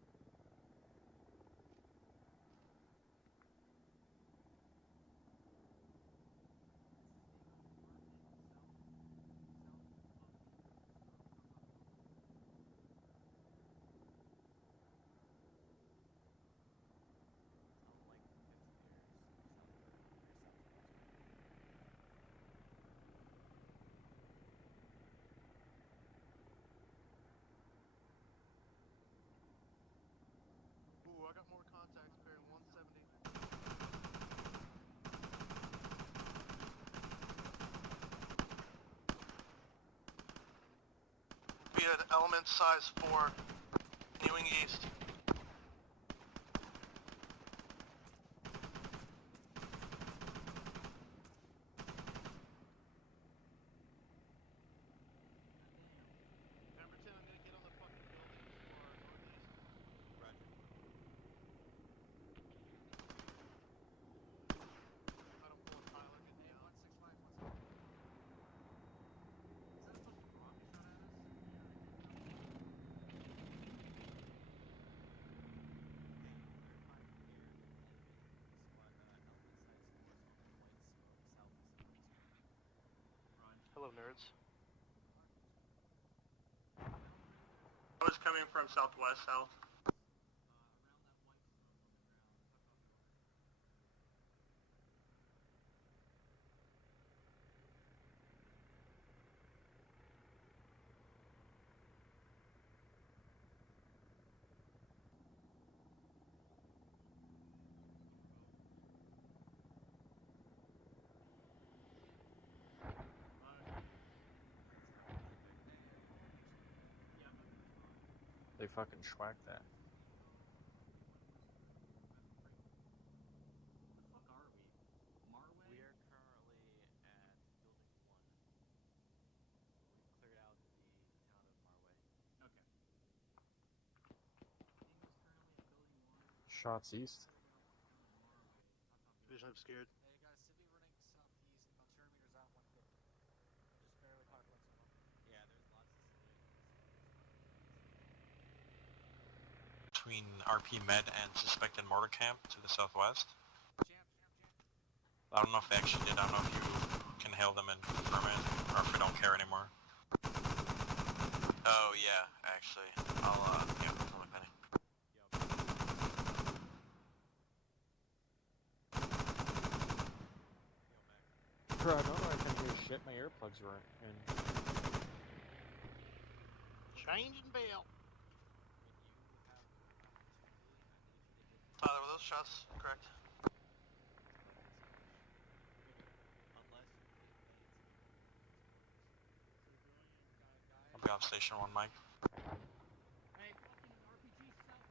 Ooh, I got more contacts bearing 170. Be an element size 4 moving east. Pemberton, I'm gonna get on the fucking building for northeast. Roger. I don't pull a Tyler, get me out. 165, 165. Is that a fucking rocket shot at us? Hello, nerds. I was coming from southwest, south. They fucking schwacked that. Where the fuck are we? Marway? We are currently at building 1. We cleared out the town of Marway. Okay. Dingo's currently at building 1. Shots east. Vision obscured. Hey guys, civvy running southeast, about 200 meters out, 150. Just barely caught up with someone. Yeah, there's lots of civilians. Between RP Med and suspected mortar camp to the southwest. I don't know if they actually did. I don't know if you can hail them and confirm it, or if we don't care anymore. Oh yeah, actually, I'll yeah, I'll look at it. Bro, no, I can hear shit. My earplugs were in. Changing belt. Tyler, were those shots correct? I'll be off station 1, Mike. Hey, fucking RPG south.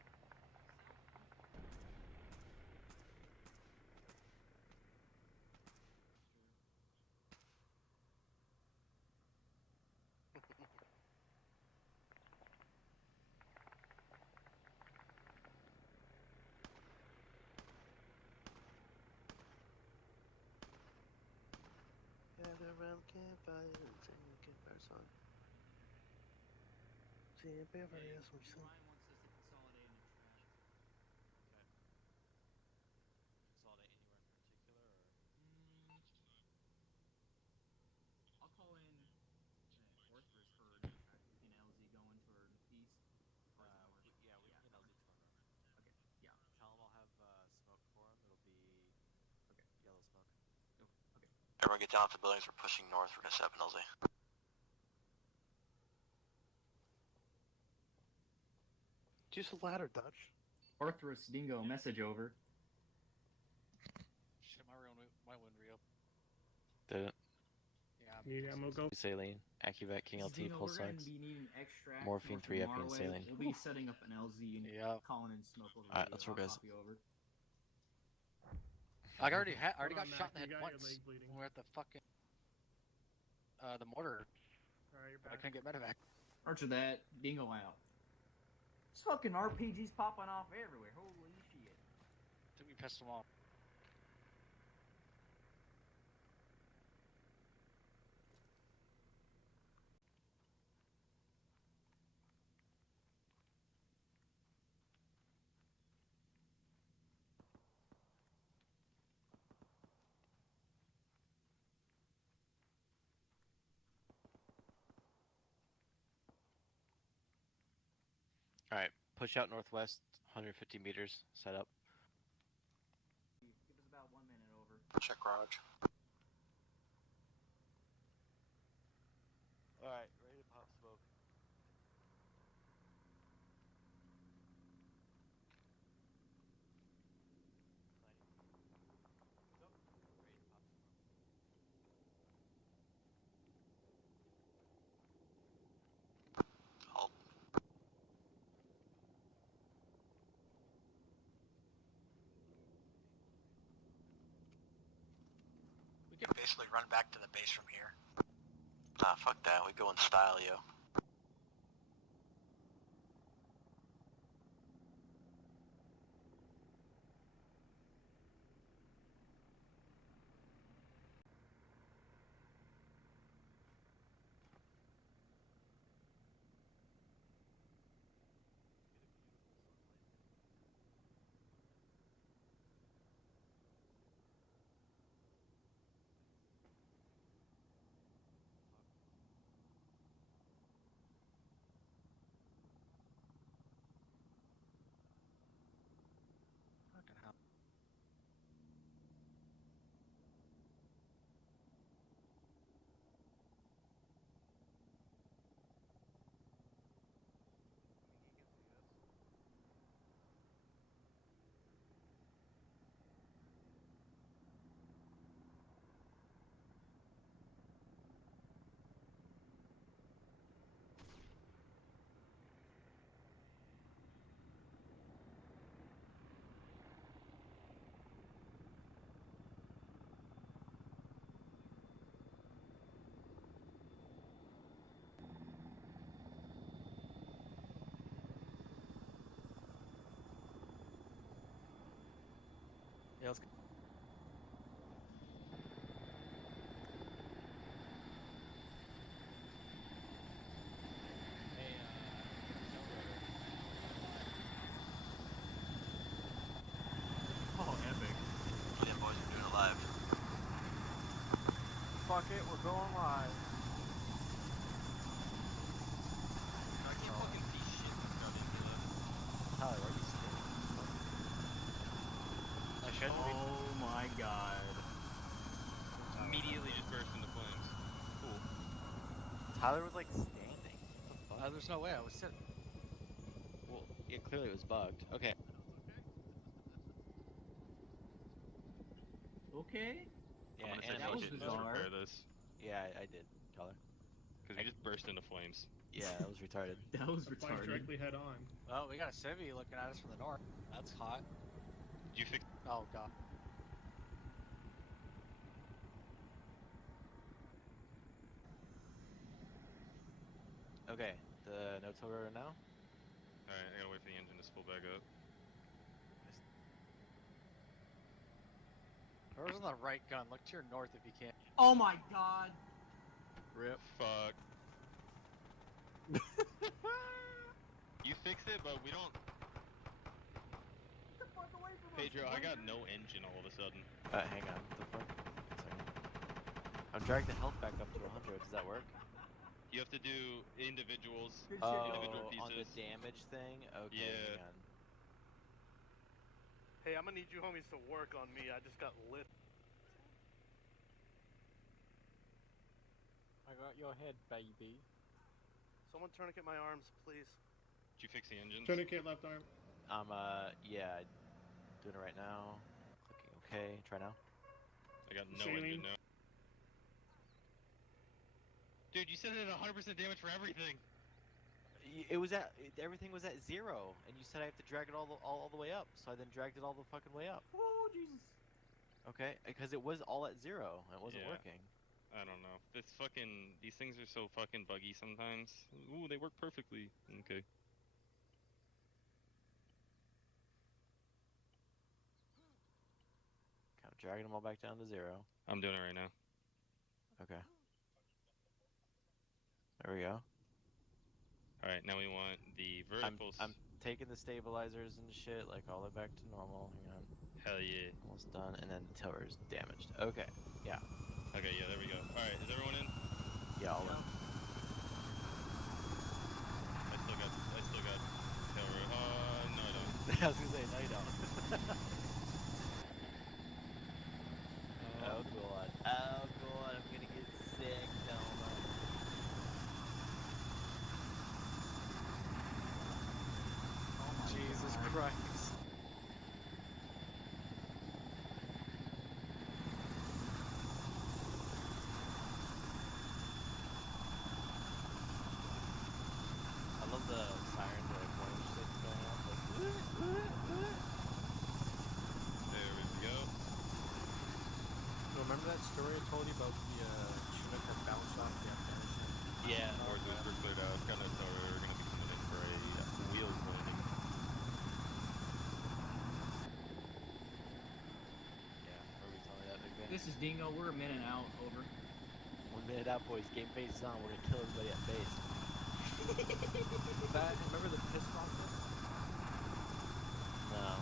Gather around campfire and sing a campfire song. Campfire, that's what you sing. Ryan wants us to consolidate into trash. Consolidate anywhere in particular, or? I'll call in Orthrus for new track. We can LZ going toward east. Or Yeah, north. we can get LZ to north. Okay, yeah. Tell them I'll have smoke for them. It'll be yellow smoke. Okay. Everyone get down off the buildings. We're pushing north. We're gonna set up an LZ. Use the ladder, Dutch. Orthrus, Dingo, message over. Shit, my wind re-up. Did it? Yeah. Need ammo, go. Saline, Acuvet, King LT, Dingo, Pulse we're gonna X. be needing extract. Morphine, north of 3 epi, and Marway. saline. We'll be setting up an LZ and calling in smoke over. Alright, let's roll, guys. Copy over. I already already got Hold on, shot Mac, in the you head got your once. leg bleeding. When we were at the fucking the mortar. Alright, you're I back. couldn't get medevac. Archer that, Dingo out. This fucking RPG's popping off everywhere. Holy shit. I think we pissed them off. Alright, push out northwest, 150 meters, set up. Give us about 1 minute over. Check Raj. Alright, ready to pop smoke. Halt. Basically run back to the base from here. Nah, fuck that. We go in style, yo. Fucking hell. Yeah, let's go. Oh, epic. Yeah, boys, we're doing it live. Fuck it, we're going live. I can't fucking see shit that's got into that. Tyler, why are you standing? I shouldn't be. Oh my god. Immediately just burst into flames. Cool. Tyler was like standing. What the fuck? There's no way, I was sitting. Well, yeah, clearly it was bugged. Okay. Okay. Yeah, I'm gonna say that fuck was it, just bizarre. repair this. Yeah, I did, Tyler. Because we just burst into flames. Yeah, that was retarded. That was Flies retarded. directly head on. Oh, we got a civvy looking at us from the north. That's hot. Did you fix? Oh god. Okay, the no-till rotor now? Alright, I gotta wait for the engine to spool back up. Whoever's on the right gun, look to your north if you can. Oh my god. Rip. Fuck. You fix it, but we don't. Get the fuck away from Pedro, us, I got no engine all of a sudden. Hang on. What the fuck? One second. I'm dragging the health back up to 100. Does that work? You have to do individuals, Oh, individual pieces. on the damage thing? Okay, Yeah. hang on. Hey, I'm gonna need you homies to work on me. I just got lit. I got your head, baby. Someone tourniquet my arms, please. Did you fix the engines? Tourniquet left arm. Yeah, doing it right now. Clicking OK. Try now. I got no Saline. engine now. Dude, you said it had 100% damage for everything. It was at everything was at 0, and you said I have to drag it all the way up. So I then dragged it all the fucking way up. Oh Jesus. Okay, because it was all at 0 and it wasn't Yeah. working. I don't know. These things are so fucking buggy sometimes. Ooh, they work perfectly. Okay. Kind of dragging them all back down to 0. I'm doing it right now. Okay. There we go. Alright, now we want the verticals. I'm taking the stabilizers and shit like all the way back to normal. Hang on. Hell yeah. Almost done, and then the tiller is damaged. Okay. Yeah. Okay, yeah, there we go. Alright, is everyone in? Yeah, all in. I still got tail road. No I don't. I was gonna say, no you don't. Oh god. Oh god, I'm gonna get sick, Thelma. Oh my Jesus Christ. I love the sirens or like warning shit going off. Like, There we go. Remember that story I told you about the Chinook that bounced off the Afghanistan? Yeah. Northwest were cleared out. Kind of thought we were going to be coming in for a wheels landing. Yeah, what were we telling that big man? This is Dingo. We're a minute out. Over. 1 minute out, boys. Game face is on. We're gonna kill everybody at base. Remember the piss rocket? No.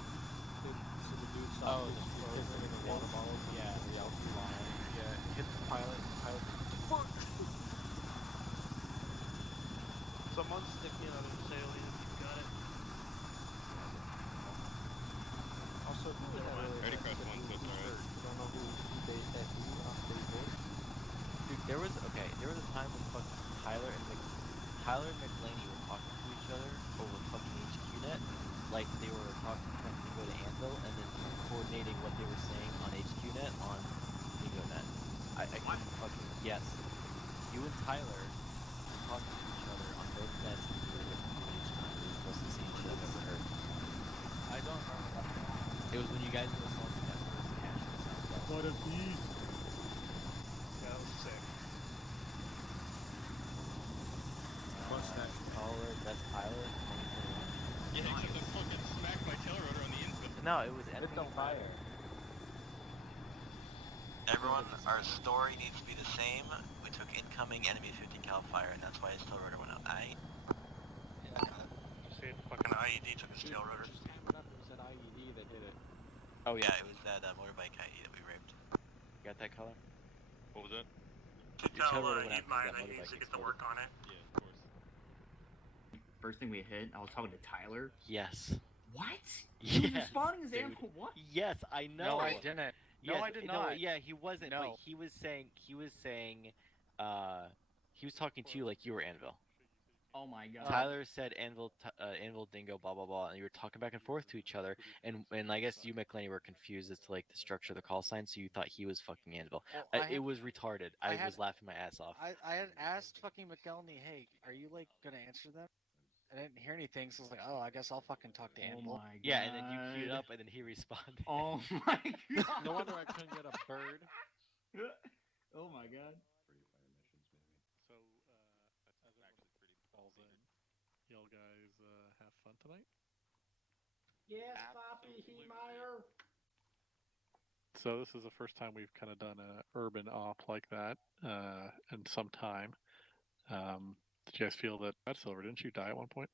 So the dude saw Oh, the pissing in the water bottles. Yeah, the altitude line. Yeah, hit the pilot. Pilot. Fuck. Someone stick me another salient if you got it. Also, who was that earlier? Already crossed one, so it's alright. I don't know who based that who off base was. Dude, there was a time when fucking Tyler and McLaney were talking to each other over fucking HQNet, like they were talking from Dingo to Anvil, and then coordinating what they were saying on HQNet on DingoNet. I couldn't fucking yes. You and Tyler were talking to each other on both nets and you were different each time. It was the most insane shit I've ever heard. I don't remember that. It was when you guys were assaulting that first cache in the Southwest. What a beast! Yeah, that was sick. Mustache caller, best pilot. Yeah, except I fucking smacked my tail rotor on the inside. No, it was enemy fire. Everyone, our story needs to be the same. We took incoming enemy 50 cal fire, and that's why his tail rotor went out. Aight? You see it? Fucking IED took his tail rotor. Just hammered up. It was that IED that did it. Oh yeah, it was that motorbike IE that we raped. You got that color? What was that? Could Your tail tell rotor went out 'cause mine that that motorbike needs to get to exploded. work on it. Yeah, of course. First thing we hit, I was talking to Tyler. Yes. What? He was Yes, responding as dude. Animal what? Yes, I know. No, I didn't. No, Yes, I did no, not. yeah, he wasn't. No. But he was saying, he was talking to you like you were Anvil. Oh my god. Tyler said Anvil, Anvil, Dingo, blah blah blah, and you were talking back and forth to each other, and I guess you, McLeany, were confused as to like the structure of the call sign, so you thought he was fucking Anvil. Well, It was retarded. I was laughing my ass off. I had asked fucking McElney, hey, are you like gonna answer them? I didn't hear anything, so I was like, oh, I guess I'll fucking talk to Oh Anvil. my god. Yeah, and then you queued up, and then he responded. Oh my god. No wonder I couldn't get a bird. Oh my god. So, that's actually pretty balls in. Y'all guys have fun tonight? Yes, Poppy Heemeyer. So this is the first time we've kind of done an urban op like that in some time. Did you guys feel that Silver, didn't you die at one point?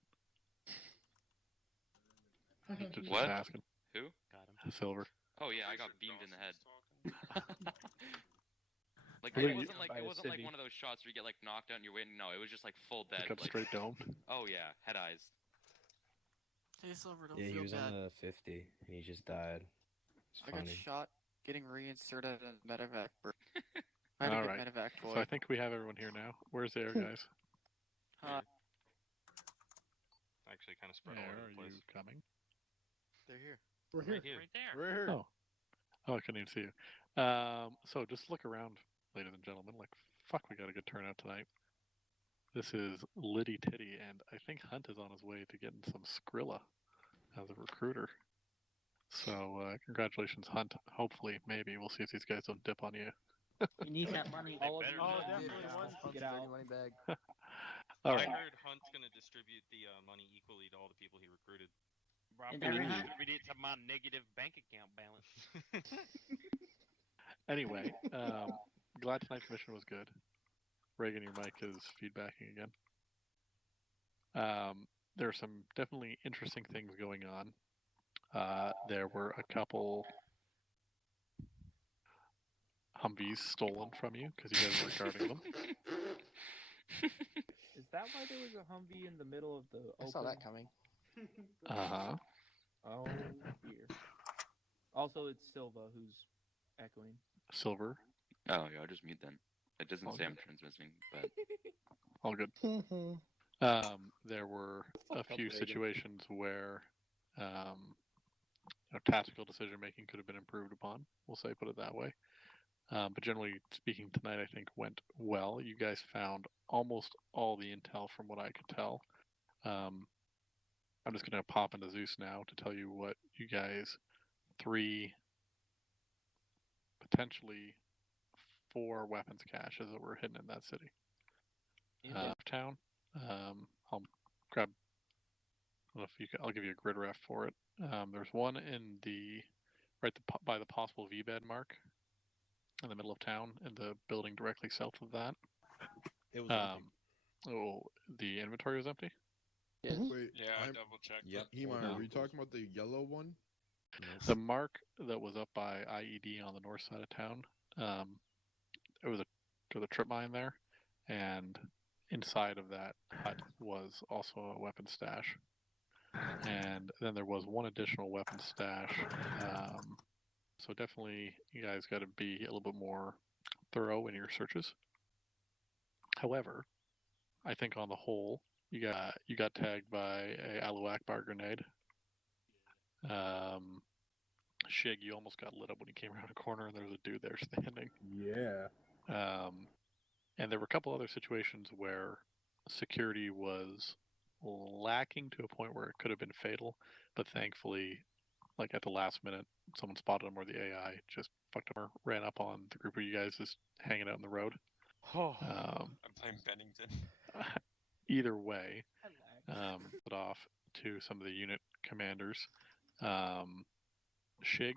Just What? asking. Who? Got him. Silver. Oh yeah, I got beamed in the head. Like I think it you- wasn't like one of those shots where you get like knocked out and you're waiting. No, it was just like full dead. Just got Like, straight domed. oh yeah, head eyes. Hey, Silver, don't Yeah, he feel was bad. on the 50 and he just died. It's I got funny. shot getting reinserted in medevac. I had to All get right. medevac So I toy. think we have everyone here now. Where's the air guys? Actually, kind of spread Air, all over are the place. you coming? They're here. We're here. Right here. Right there. We're here. Oh, I couldn't even see you. So just look around, ladies and gentlemen. Like, fuck, we got a good turnout tonight. This is Liddy Titty, and I think Hunt is on his way to getting some Skrilla as a recruiter. So congratulations, Hunt. Hopefully, maybe we'll see if these guys don't dip on you. You need that money. All of you Oh, guys definitely now. one. Get out. All I right. heard Hunt's gonna distribute the money equally to all the people he recruited. And they're not- Distribute it to my negative bank account balance. Anyway, glad tonight's mission was good. Reagan, your mic is feedbacking again. There are some definitely interesting things going on. There were a couple Humvees stolen from you because you guys were guarding them. Is that why there was a Humvee in the middle of the I saw that coming. Uh-huh. Oh dear. Also, it's Silva who's echoing. Silver. Oh yeah, I'll just mute then. It doesn't All say I'm good. transmitting, but All good. There were a few situations where tactical decision making could have been improved upon. We'll say, put it that way. But generally speaking, tonight I think went well. You guys found almost all the intel from what I could tell. I'm just going to pop into Zeus now to tell you what you guys, 3, potentially 4 weapons caches that were hidden in that city. Town. I'll grab. I don't know if you can, I'll give you a grid ref for it. There's one in the by the possible V-bed mark in the middle of town, in the building directly south of that. It was empty. Oh, the inventory was empty? Yeah. Wait, I double checked. Yep. Hemar, are you talking about the yellow one? The mark that was up by IED on the north side of town, there was a trip mine there, and inside of that hut was also a weapon stash. And then there was one additional weapon stash. So definitely you guys got to be a little bit more thorough in your searches. However, I think on the whole, you got tagged by a Alu Akbar grenade. Shig, you almost got lit up when you came around a corner and there was a dude there standing. Yeah. And there were a couple other situations where security was lacking to a point where it could have been fatal, but thankfully, like at the last minute, someone spotted them, or the AI just fucked them or ran up on the group of you guys just hanging out in the road. I'm playing Bennington. Either way, put off to some of the unit commanders. Shig,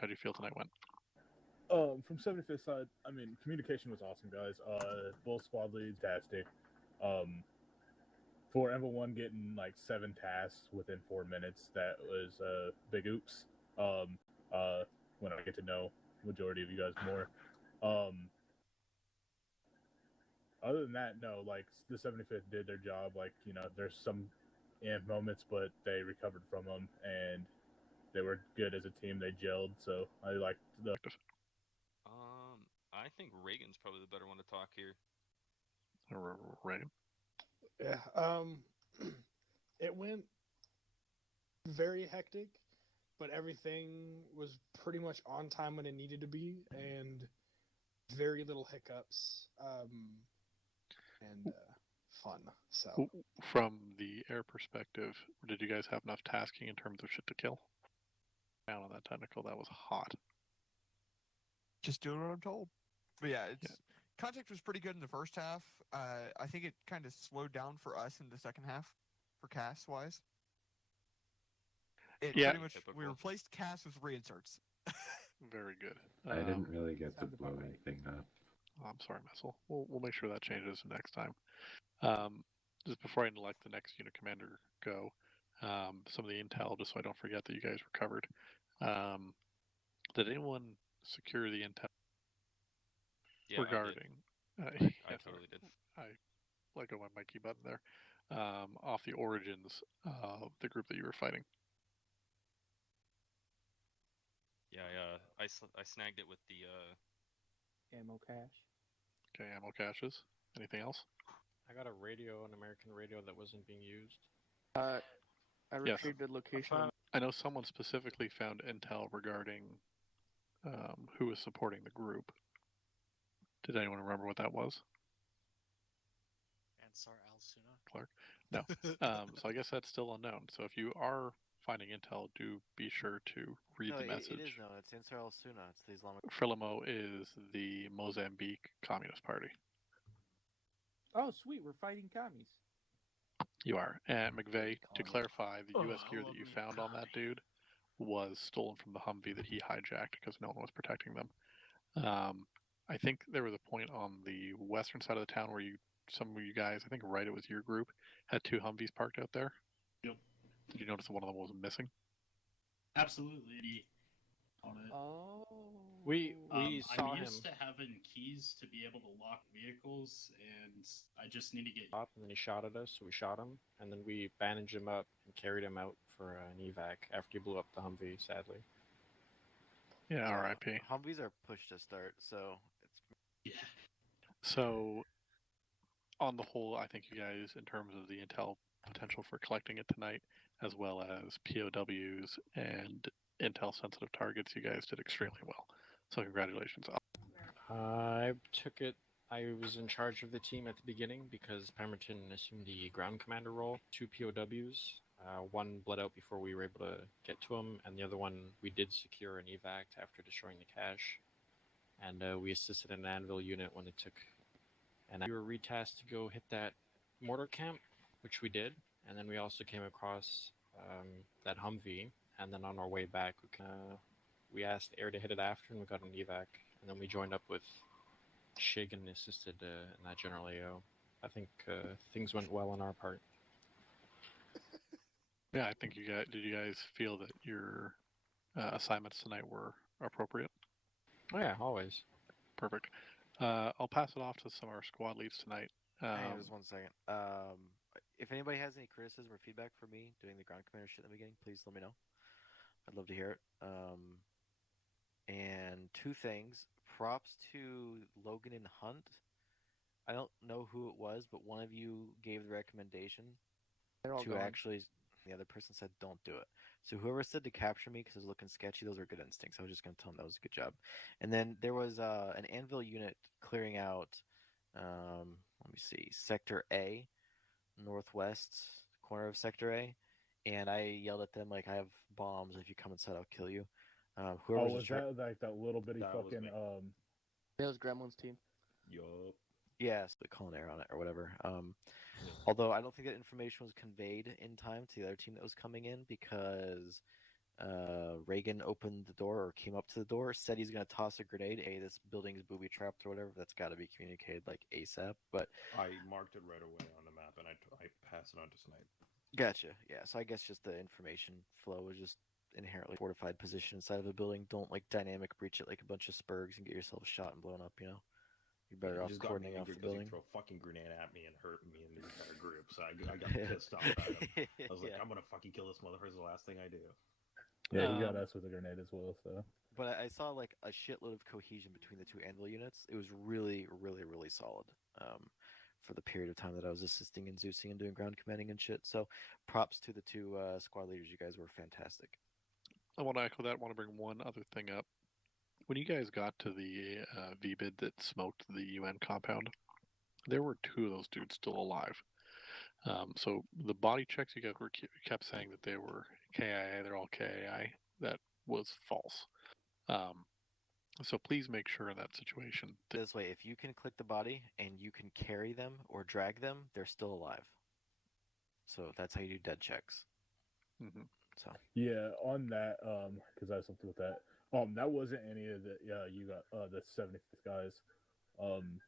how do you feel tonight went? From 75th side, I mean, communication was awesome, guys. Both squad leads, fantastic. For Envo 1 getting like 7 tasks within 4 minutes, that was a big oops. When I get to know majority of you guys more. Other than that, no, like the 75th did their job. Like, you know, there's some moments, but they recovered from them and they were good as a team. They gelled, so I liked the. I think Reagan's probably the better one to talk here. Reagan. Yeah. It went very hectic, but everything was pretty much on time when it needed to be, and very little hiccups. And fun. So, from the air perspective, did you guys have enough tasking in terms of shit to kill? Down on that technical, that was hot. Just doing what I'm told. But yeah, contact was pretty good in the first half. I think it kind of slowed down for us in the second half, for cast wise. Pretty much we replaced cast with reinserts. Very good. I didn't really get to blow anything up. Oh, I'm sorry, Missile. We'll make sure that changes next time. Just before I let the next unit commander go, some of the intel, just so I don't forget that you guys recovered. Did anyone secure the intel regarding? I totally did. I let go my key button there. Off the origins of the group that you were fighting. Yeah, I snagged it with the ammo cache. Okay, ammo caches. Anything else? I got a radio, an American radio that wasn't being used. I retrieved the location. I know someone specifically found intel regarding who was supporting the group. Did anyone remember what that was? Ansar al-Suna? Clark? No. So I guess that's still unknown. So if you are finding intel, do be sure to read the message. It is known. It's Ansar al-Suna. It's the Islamic. Frelimo is the Mozambique Communist Party. Oh, sweet. We're fighting commies. You are. And McVeigh, to clarify, the U.S. gear that you found on that dude was stolen from the Humvee that he hijacked because no one was protecting them. I think there was a point on the western side of the town where some of you guys, I think it was your group, had 2 Humvees parked out there. Yep. Did you notice that one of them was missing? Absolutely. On it. Oh. We saw I'm him. used to having keys to be able to lock vehicles, and I just need to get up, and then he shot at us, so we shot him, and then we bandaged him up and carried him out for an evac after he blew up the Humvee, sadly. Yeah, R.I.P. Humvees are push to start, so it's So, on the whole, I think you guys, in terms of the intel potential for collecting it tonight, as well as POWs and intel-sensitive targets, you guys did extremely well. So congratulations. I took it. I was in charge of the team at the beginning because Pemberton assumed the ground commander role. 2 POWs. One bled out before we were able to get to him, and the other one we did secure an evac after destroying the cache. and we assisted an anvil unit when they took. And we were retasked to go hit that mortar camp, which we did. And then we also came across that Humvee. And then on our way back, we asked Air to hit it after, and we got an evac. And then we joined up with Shig and assisted in that general AO. I think things went well on our part. Yeah, I think did you guys feel that your assignments tonight were appropriate? Oh yeah, always. Perfect. I'll pass it off to some of our squad leads tonight. Hang on just 1 second. If anybody has any criticism or feedback for me doing the ground commander shit in the beginning, please let me know. I'd love to hear it. And 2 things. Props to Logan and Hunt. I don't know who it was, but one of you gave the recommendation to actually. The other person said, don't do it. So whoever said to capture me because it was looking sketchy, those are good instincts. I was just going to tell them that was a good job. And then there was an anvil unit clearing out, let me see, Sector A, northwest corner of Sector A. And I yelled at them, like, I have bombs. If you come inside, I'll kill you. Whoever was that like that little bitty fucking... It was Gremlin's team. Yup. Yes, the Culinary on it or whatever. Although I don't think that information was conveyed in time to the other team that was coming in because Reagan opened the door or came up to the door, said he's going to toss a grenade. Hey, this building's booby trapped or whatever. That's got to be communicated like ASAP. But I marked it right away on the map and I passed it on to Snipe. Gotcha. Yeah. So I guess just the information flow was just inherently fortified position inside of a building. Don't like dynamic breach it like a bunch of spurgs and get yourself shot and blown up. You know. You're better off coordinating off the building. He threw a fucking grenade at me and hurt me and the entire group, so I got pissed off at him. I was like, I'm gonna fucking kill this motherfucker. It's the last thing I do. Yeah, he got us with a grenade as well, so. But I saw like a shitload of cohesion between the 2 anvil units. It was really, really, really solid for the period of time that I was assisting and Zeusing and doing ground commanding and shit. So props to the 2 squad leaders. You guys were fantastic. I want to echo that. I want to bring one other thing up. When you guys got to the VBID that smoked the UN compound, there were 2 of those dudes still alive. So the body checks you guys kept saying that they were KIA, they're all KIA. That was false. So please make sure in that situation. This way, if you can click the body and you can carry them or drag them, they're still alive. So that's how you do dead checks. Mm-hmm. So yeah, on that, because I have something with that. That wasn't any of the you got the 75th guys.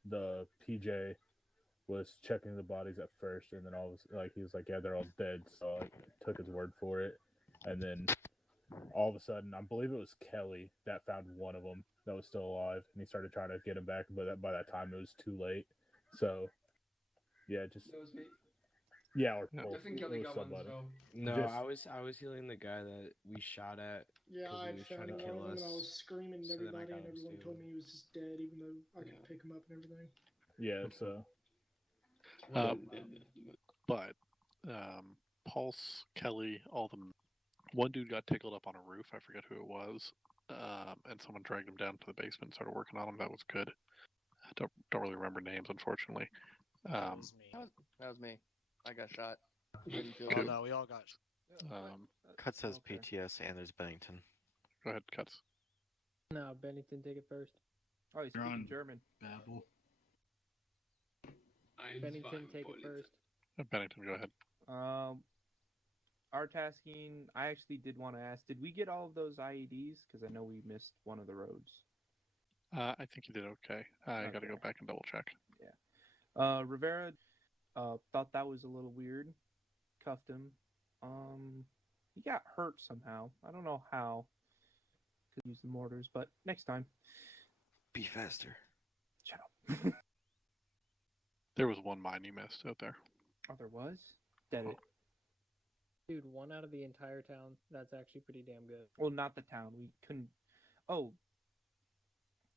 The PJ was checking the bodies at first, and then he was like, yeah, they're all dead. So I took his word for it, and then all of a sudden, I believe it was Kelly that found one of them that was still alive, and he started trying to get him back, but by that time it was too late. So yeah, just that was me. Yeah, or I think Kelly got one as well. No, I was healing the guy that we shot at. Yeah, I he was found trying to one kill of them, us. and I was screaming at so then I everybody, got and him everyone too. told me he was just dead, even though I could pick him up and everything. Yeah, so. But Pulse, Kelly, all them. One dude got tickled up on a roof. I forget who it was, and someone dragged him down to the basement and started working on him. That was good. I don't really remember names, unfortunately. That was me. I got shot. Cool. No, we all got. Cuts has PTS and there's Bennington. Go ahead, Cuts. No, Bennington, take it first. Oh, he's speaking German. Babel. Bennington, take it first. Bennington, go ahead. Our tasking, I actually did want to ask, did we get all of those IEDs? Because I know we missed one of the roads. I think you did okay. I got to go back and double check. Yeah. Rivera thought that was a little weird. Cuffed him. He got hurt somehow. I don't know how. Could use the mortars, but next time. Be faster. Shut up. There was one mine you missed out there. Oh, there was? Dead it. Dude, 1 out of the entire town. That's actually pretty damn good. Well, not the town. We couldn't. Oh.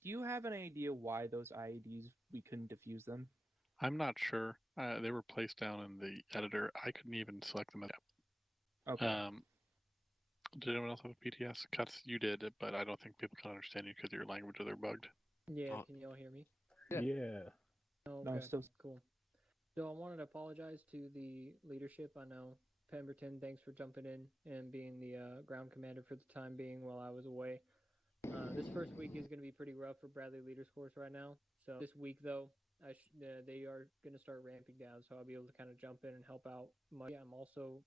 Do you have an idea why those IEDs, we couldn't defuse them? I'm not sure. They were placed down in the editor. I couldn't even select them. Okay. Did anyone else have a PTS? Cuts, you did, but I don't think people can understand you because your language or they're bugged. Yeah, can y'all hear me? Yeah. Oh, No, okay, still cool. So I wanted to apologize to the leadership. I know Pemberton, thanks for jumping in and being the ground commander for the time being while I was away. This first week is going to be pretty rough for Bradley Leaders Course right now. So this week, though, they are going to start ramping down, so I'll be able to kind of jump in and help out. I'm also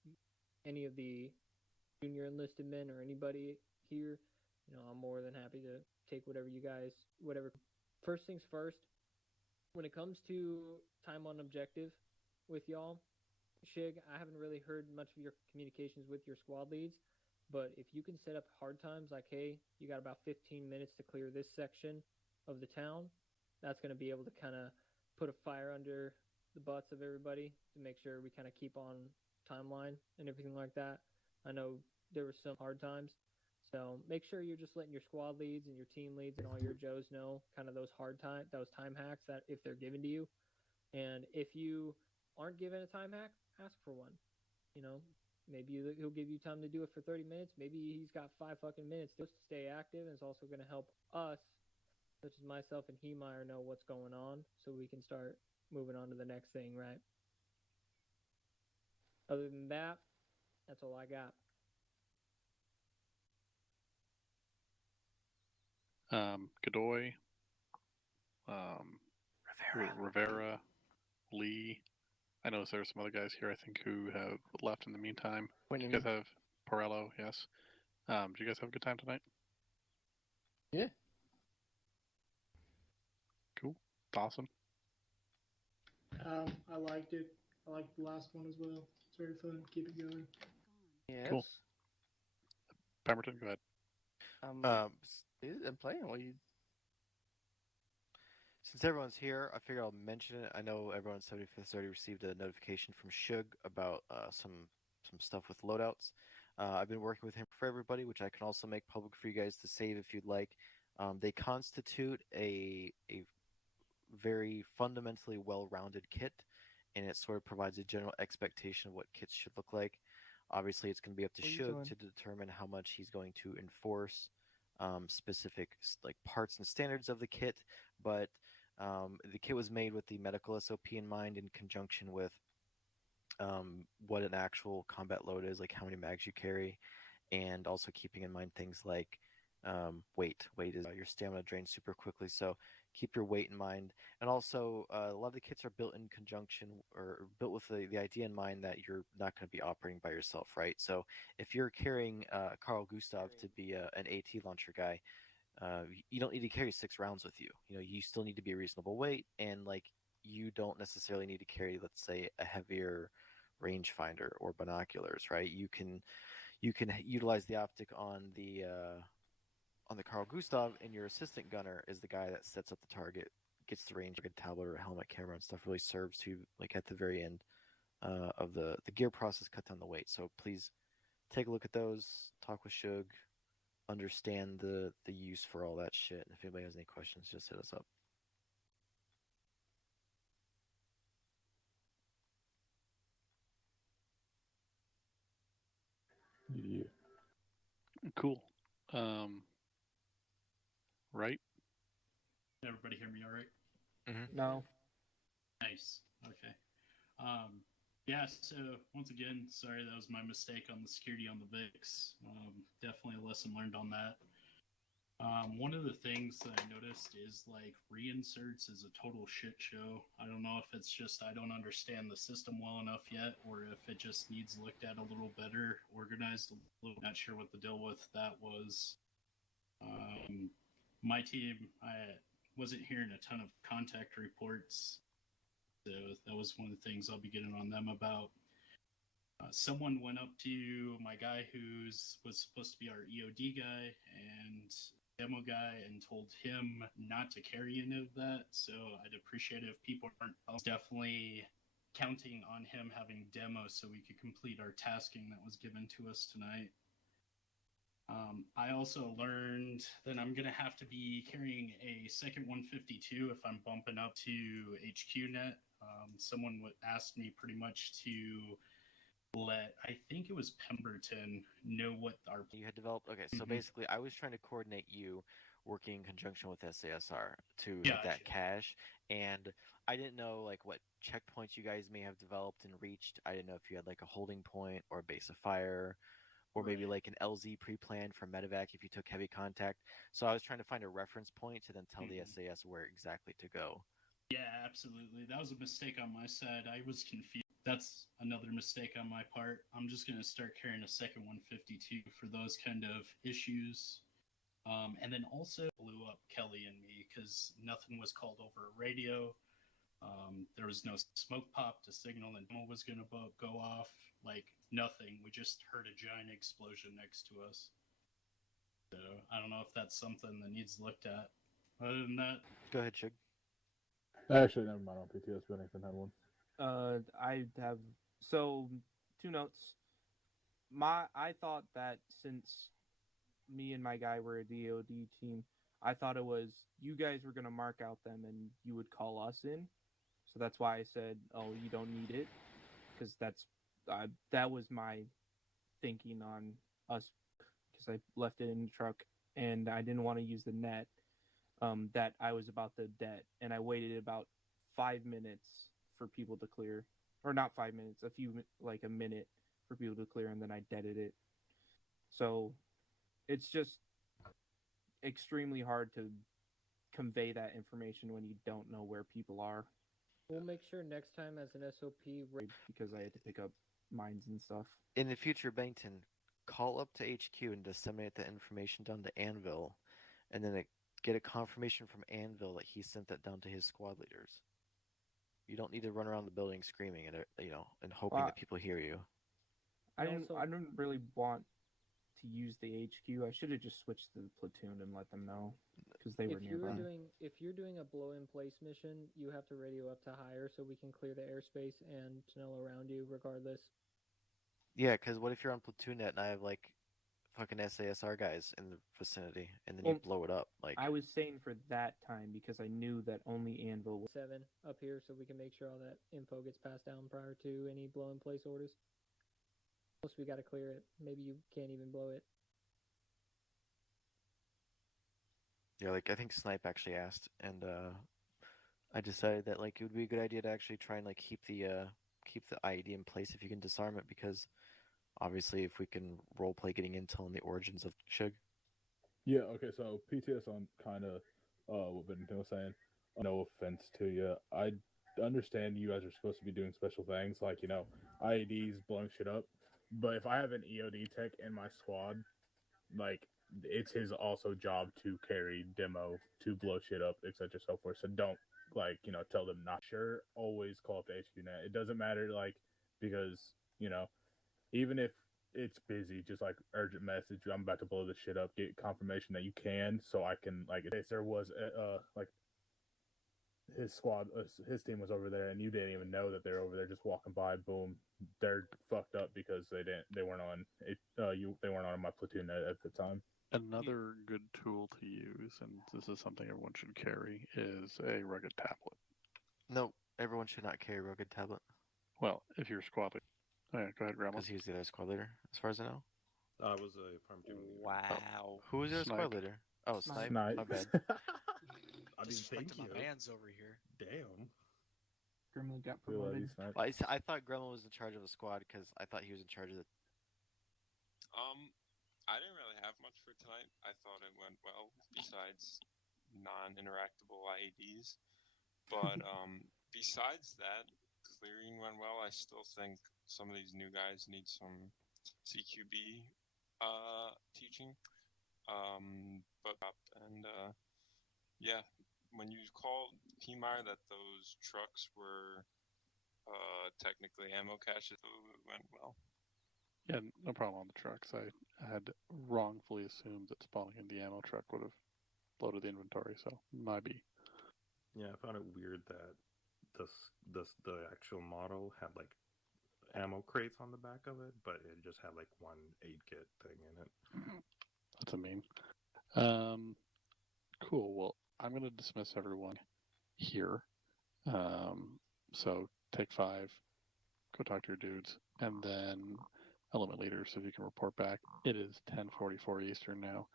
any of the junior enlisted men or anybody here. I'm more than happy to take whatever. First things first, when it comes to time on objective with y'all, Shig, I haven't really heard much of your communications with your squad leads, but if you can set up hard times like, hey, you got about 15 minutes to clear this section of the town, that's going to be able to kind of put a fire under the butts of everybody to make sure we kind of keep on timeline and everything like that. I know there were some hard times, so make sure you're just letting your squad leads and your team leads and all your Joes know kind of those time hacks that if they're given to you. And if you aren't given a time hack, ask for one. Maybe he'll give you time to do it for 30 minutes. Maybe he's got 5 fucking minutes just to stay active, and it's also going to help us, such as myself and Hemeyer, know what's going on so we can start moving on to the next thing, right? Other than that, that's all I got. Godoy, Rivera, Lee. I know there are some other guys here, I think, who have left in the meantime. Do you guys have Porello? Yes. Do you guys have a good time tonight? Yeah. Cool. Awesome. I liked it. I liked the last one as well. It's very fun. Keep it going. Yes. Cool. Pemberton, go ahead. I'm playing while you. Since everyone's here, I figured I'll mention it. I know everyone 75th has already received a notification from Shug about some stuff with loadouts. I've been working with him for everybody, which I can also make public for you guys to save if you'd like. They constitute a very fundamentally well-rounded kit, and it sort of provides a general expectation of what kits should look like. Obviously, it's going to be up to Shug to determine how much he's going to enforce specific parts and standards of the kit, but the kit was made with the medical SOP in mind in conjunction with what an actual combat load is, like how many mags you carry, and also keeping in mind things like weight. Weight is your stamina drains super quickly, so keep your weight in mind. And also, a lot of the kits are built in conjunction or built with the idea in mind that you're not going to be operating by yourself, right? So if you're carrying Carl Gustav to be an AT launcher guy, you don't need to carry 6 rounds with you. You still need to be a reasonable weight, and you don't necessarily need to carry, let's say, a heavier rangefinder or binoculars, right? You can utilize the optic on the Carl Gustav, and your assistant gunner is the guy that sets up the target, gets the range, like a tablet or a helmet camera and stuff. Really serves to, at the very end of the gear process, cut down the weight. So please take a look at those, talk with Shug, understand the use for all that shit. And if anybody has any questions, just hit us up. Yeah. Cool. Right? Everybody hear me all right? Mm-hmm. No. Nice. Okay. Yeah, so once again, sorry, that was my mistake on the security on the VIX. Definitely a lesson learned on that. One of the things that I noticed is reinserts is a total shit show. I don't know if it's just I don't understand the system well enough yet, or if it just needs looked at a little better, organized a little. Not sure what the deal with that was. My team, I wasn't hearing a ton of contact reports. So that was one of the things I'll be getting on them about. Someone went up to my guy was supposed to be our EOD guy and demo guy and told him not to carry any of that. So I'd appreciate it if people aren't definitely counting on him having demo so we could complete our tasking that was given to us tonight. I also learned that I'm going to have to be carrying a second 152 if I'm bumping up to HQ net. Someone asked me pretty much to let, I think it was Pemberton, know what our... You had developed... Okay, so basically I was trying to coordinate you working in conjunction with SASR to hit that cache, and I didn't know what checkpoints you guys may have developed and reached. I didn't know if you had a holding point or a base of fire, or maybe like an LZ pre-planned for medevac if you took heavy contact. So I was trying to find a reference point to then tell the SAS where exactly to go. Yeah, absolutely. That was a mistake on my side. I was confused. That's another mistake on my part. I'm just going to start carrying a second 152 for those kind of issues. And then also blew up Kelly and me because nothing was called over a radio. There was no smoke pop to signal that demo was going to go off. Like, nothing. We just heard a giant explosion next to us. So I don't know if that's something that needs looked at. Other than that... Go ahead, Chig. Actually, never mind on PTS. Bennington had one. I have... So, 2 notes. I thought that since me and my guy were a DOD team, I thought it was you guys were going to mark out them and you would call us in. So that's why I said, oh, you don't need it. Because that was my thinking on us. Because I left it in the truck and I didn't want to use the net that I was about to debt. And I waited about 5 minutes for people to clear. Or not 5 minutes, a minute for people to clear, and then I deaded it. So it's just extremely hard to convey that information when you don't know where people are. We'll make sure next time as an SOP... Because I had to pick up mines and stuff. In the future, Bennington, call up to HQ and disseminate the information down to Anvil, and then get a confirmation from Anvil that he sent that down to his squad leaders. You don't need to run around the building screaming and hoping that people hear you. I didn't really want to use the HQ. I should have just switched to the platoon and let them know because they were nearby. If you're doing a blow-in-place mission, you have to radio up to higher so we can clear the airspace and tunnel around you regardless. Yeah, because what if you're on platoon net and I have like fucking SASR guys in the vicinity and then you blow it up? Like, I was saying for that time because I knew that only Anvil was 7 up here so we can make sure all that info gets passed down prior to any blow-in-place orders. Plus, we got to clear it. Maybe you can't even blow it. Yeah, like I think Snipe actually asked, and I decided that like it would be a good idea to actually try and like keep the IED in place if you can disarm it, because obviously if we can roleplay getting intel on the origins of Shug. Yeah. Okay. So PTS on kind of what Bennington was saying. No offense to you. I understand you guys are supposed to be doing special things like IEDs blowing shit up. But if I have an EOD tech in my squad, like, it's his also job to carry demo, to blow shit up, etc. so forth. So don't, tell them not sure. Always call up the HQNet. It doesn't matter, because, even if it's busy, just, urgent message, I'm about to blow this shit up, get confirmation that you can, so I can, if there was, his squad, his team was over there, and you didn't even know that they're over there, just walking by, boom, they're fucked up because they weren't on it. They weren't on my platoon at the time. Another good tool to use, and this is something everyone should carry, is a rugged tablet. No, everyone should not carry a rugged tablet. Well, if you're squad leader. Oh, yeah, go ahead, Grandma. Because he was the other squad leader, as far as I know. I was a farm team leader. Wow. Who was your squad leader? Oh, Snipe. My bad. I mean, thank you. My man's over here. Damn. Gremlin got promoted. Well, I thought Gremlin was in charge of the squad because I thought he was in charge of the... I didn't really have much for tonight. I thought it went well, besides non-interactable IEDs. But besides that, clearing went well. I still think some of these new guys need some CQB teaching. Yeah, when you called PMIR that those trucks were technically ammo caches, it went well. Yeah, no problem on the trucks. I had wrongfully assumed that spawning in the ammo truck would have loaded the inventory, so my B. Yeah, I found it weird that the actual model had ammo crates on the back of it, but it just had one aid kit thing in it. That's a meme. Cool. Well, I'm going to dismiss everyone here. So take 5, go talk to your dudes, and then element leaders, if you can report back. It is 10:44 Eastern now,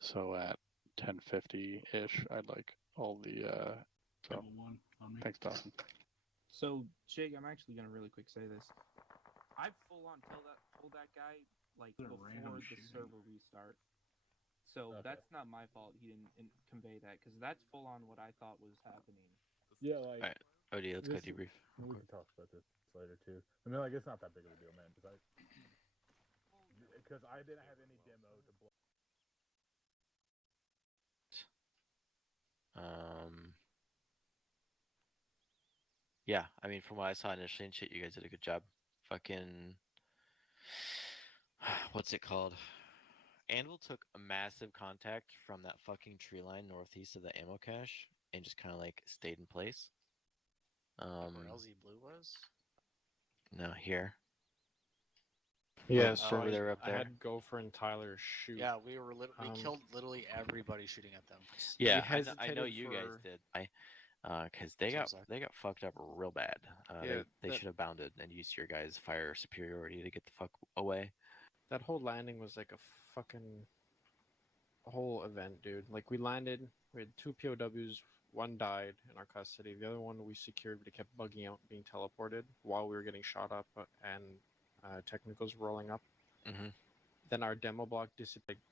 so at 10:50-ish, I'd like all the... Thanks, Dawson. So, Jake, I'm actually going to really quick say this. I full-on told that guy like What a before random the shooting. server restart. So Okay. that's not my fault. He didn't convey that because that's full on what I thought was happening. Yeah, like. Alright, OD, let's go this- debrief. We can talk about this later too. I mean, like it's not that big of a deal, man. Because I didn't have any demo to blow. Yeah, I mean, from what I saw initially and shit, you guys did a good job. Fucking, what's it called? Anvil took a massive contact from that fucking tree line northeast of the ammo cache and just kind of like stayed in place. Where LZ Blue was? No, here. Yeah, Oh, so over there, up I there. had Gopher and Tyler shoot. Yeah, we killed literally everybody shooting at them. Yeah, We I know hesitated you guys for- did. Because they got fucked up real bad. Yeah, they that- should have bounded and used your guys' fire superiority to get the fuck away. That whole landing was like a fucking whole event, dude. Like we landed, we had 2 POWs, one died in our custody. The other one we secured, but he kept bugging out, being teleported while we were getting shot up, and technicals rolling up. Mm-hmm. Then our demo block dissipated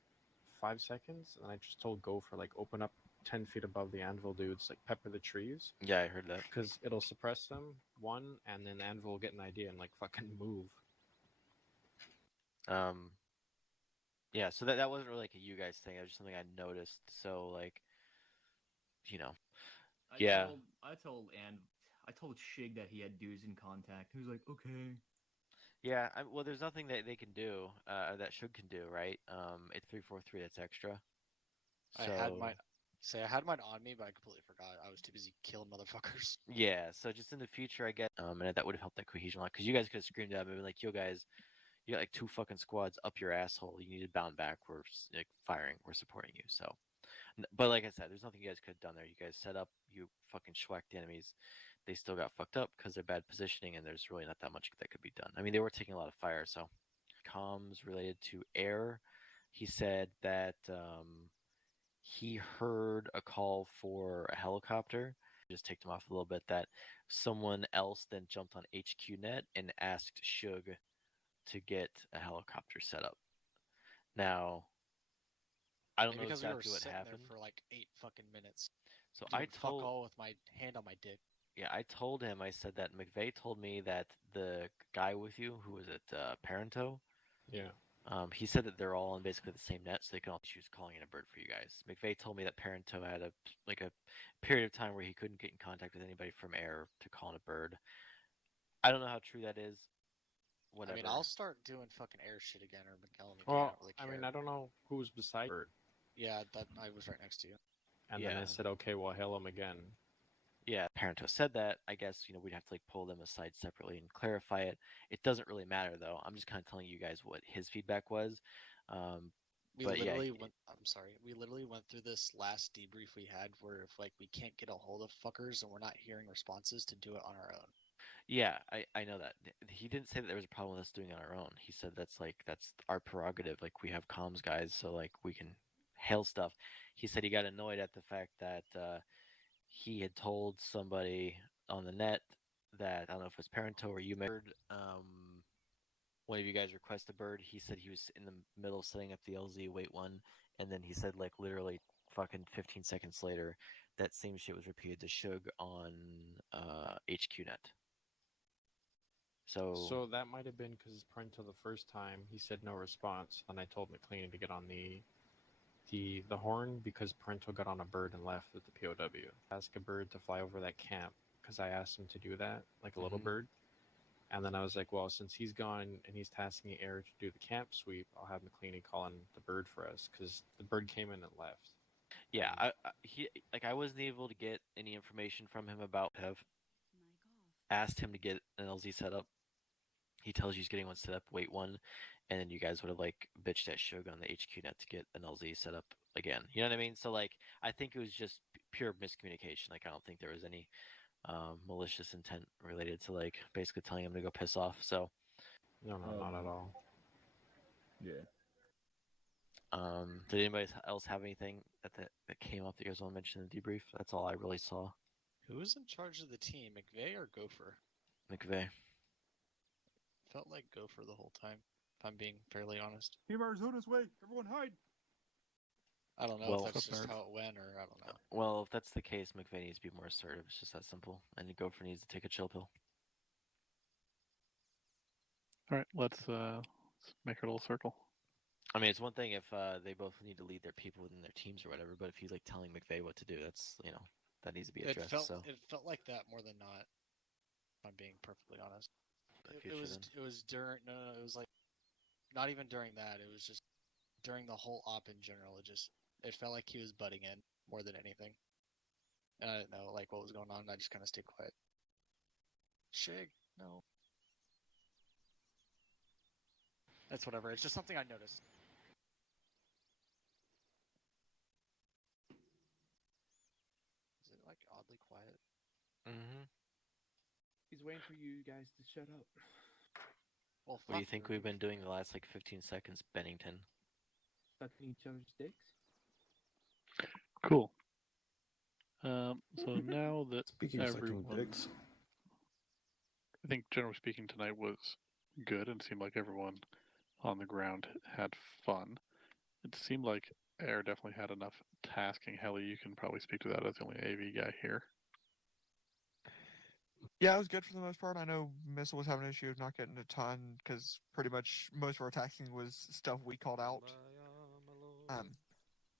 5 seconds, and I just told Gopher like open up 10 feet above the anvil dudes, like pepper the trees. Yeah, I heard that. Because it'll suppress them, one, and then the anvil will get an idea and like fucking move. Yeah, so that wasn't really like a you guys thing. It was just something I noticed. So like, you know, I told Shig that he had dudes in contact. He was like, okay. Yeah, well, there's nothing that they can do, that Shug can do, right? It's 343. That's extra. I had mine on me, but I completely forgot. I was too busy killing motherfuckers. Yeah, so just in the future, I get, and that would have helped that cohesion a lot, because you guys could have screamed at me like, "Yo, guys, you got like 2 fucking squads up your asshole. You need to bound back. We're like firing. We're supporting you." So, but like I said, there's nothing you guys could have done there. You guys set up. You fucking schwacked the enemies. They still got fucked up because they're bad positioning, and there's really not that much that could be done. I mean, they were taking a lot of fire. So, comms related to air, he said that he heard a call for a helicopter. Just ticked him off a little bit that someone else then jumped on HQNet and asked Shug to get a helicopter set up. Now, I don't know because exactly we were what sitting happened. there for like 8 fucking minutes. So doing I told fuck all with my hand on my dick. Yeah, I told him. I said that McVeigh told me that the guy with you, who was at Parento, Yeah. He said that they're all on basically the same net, so they can all choose calling in a bird for you guys. McVeigh told me that Parento had a period of time where he couldn't get in contact with anybody from air to call in a bird. I don't know how true that is. Whatever. I mean, I'll start doing fucking air shit again, or McKellen. Well, I don't really care. I mean, I don't know who's beside Bird. Yeah, that I was right next to you. And then I Yeah. said, okay, well, hail him again. Yeah, Parento said that. I guess we'd have to like pull them aside separately and clarify it. It doesn't really matter though. I'm just kind of telling you guys what his feedback was. We but literally yeah, went. I'm sorry. We literally went through this last debrief we had, where if like we can't get a hold of fuckers and we're not hearing responses, to do it on our own. yeah, I know that. He didn't say that there was a problem with us doing it on our own. He said that's our prerogative. Like we have comms guys, so like we can hail stuff. He said he got annoyed at the fact that he had told somebody on the net that, I don't know if it was Parento or you heard, one of you guys request a bird. He said he was in the middle of setting up the LZ wait one, and then he said like literally fucking 15 seconds later that same shit was repeated to Shug on HQNet. So that might have been because Parento the first time he said no response, and I told McLean to get on the horn because Parento got on a bird and left with the POW. Ask a bird to fly over that camp because I asked him to do that, like a little bird. And then I was like, well, since he's gone and he's tasking Air to do the camp sweep, I'll have McLeany call in the bird for us because the bird came in and left. Yeah, I wasn't able to get any information from him about have asked him to get an LZ set up. He tells you he's getting one set up, wait one, and then you guys would have like bitched at Shug on the HQ net to get an LZ set up again. You know what I mean? So like, I think it was just pure miscommunication. Like, I don't think there was any malicious intent related to like basically telling him to go piss off. So no, not at all. Yeah. Did anybody else have anything that came up that you guys want to mention in the debrief? That's all I really saw. Who was in charge of the team, McVeigh or Gopher? McVeigh. Felt like Gopher the whole time. if I'm being fairly honest. Team Arizona's way. Everyone hide. I don't know Well, if that's just how it went, or I don't know. Well, if that's the case, McVay needs to be more assertive. It's just that simple. And Gopher needs to take a chill pill. All right, let's make a little circle. I mean, it's one thing if they both need to lead their people within their teams or whatever, but if he's like telling McVay what to do, that's that needs to be addressed. It felt like that more than not. If I'm being perfectly honest. It was during it was like not even during that. It was just during the whole op in general. It felt like he was butting in more than anything. And I didn't know like what was going on. And I just kind of stayed quiet. Shig, no. That's whatever. It's just something I noticed. Is it like oddly quiet? Mm-hmm. He's waiting for you guys to shut up. Well, what do you think we've been doing the last like 15 seconds, Bennington? Sucking each other's dicks. Cool. So now that Speaking of everyone, sucking dicks, I think generally speaking tonight was good and seemed like everyone on the ground had fun. It seemed like Air definitely had enough tasking. Helly, you can probably speak to that as the only AV guy here. Yeah, it was good for the most part. I know Missile was having an issue of not getting a ton because pretty much most of our tasking was stuff we called out.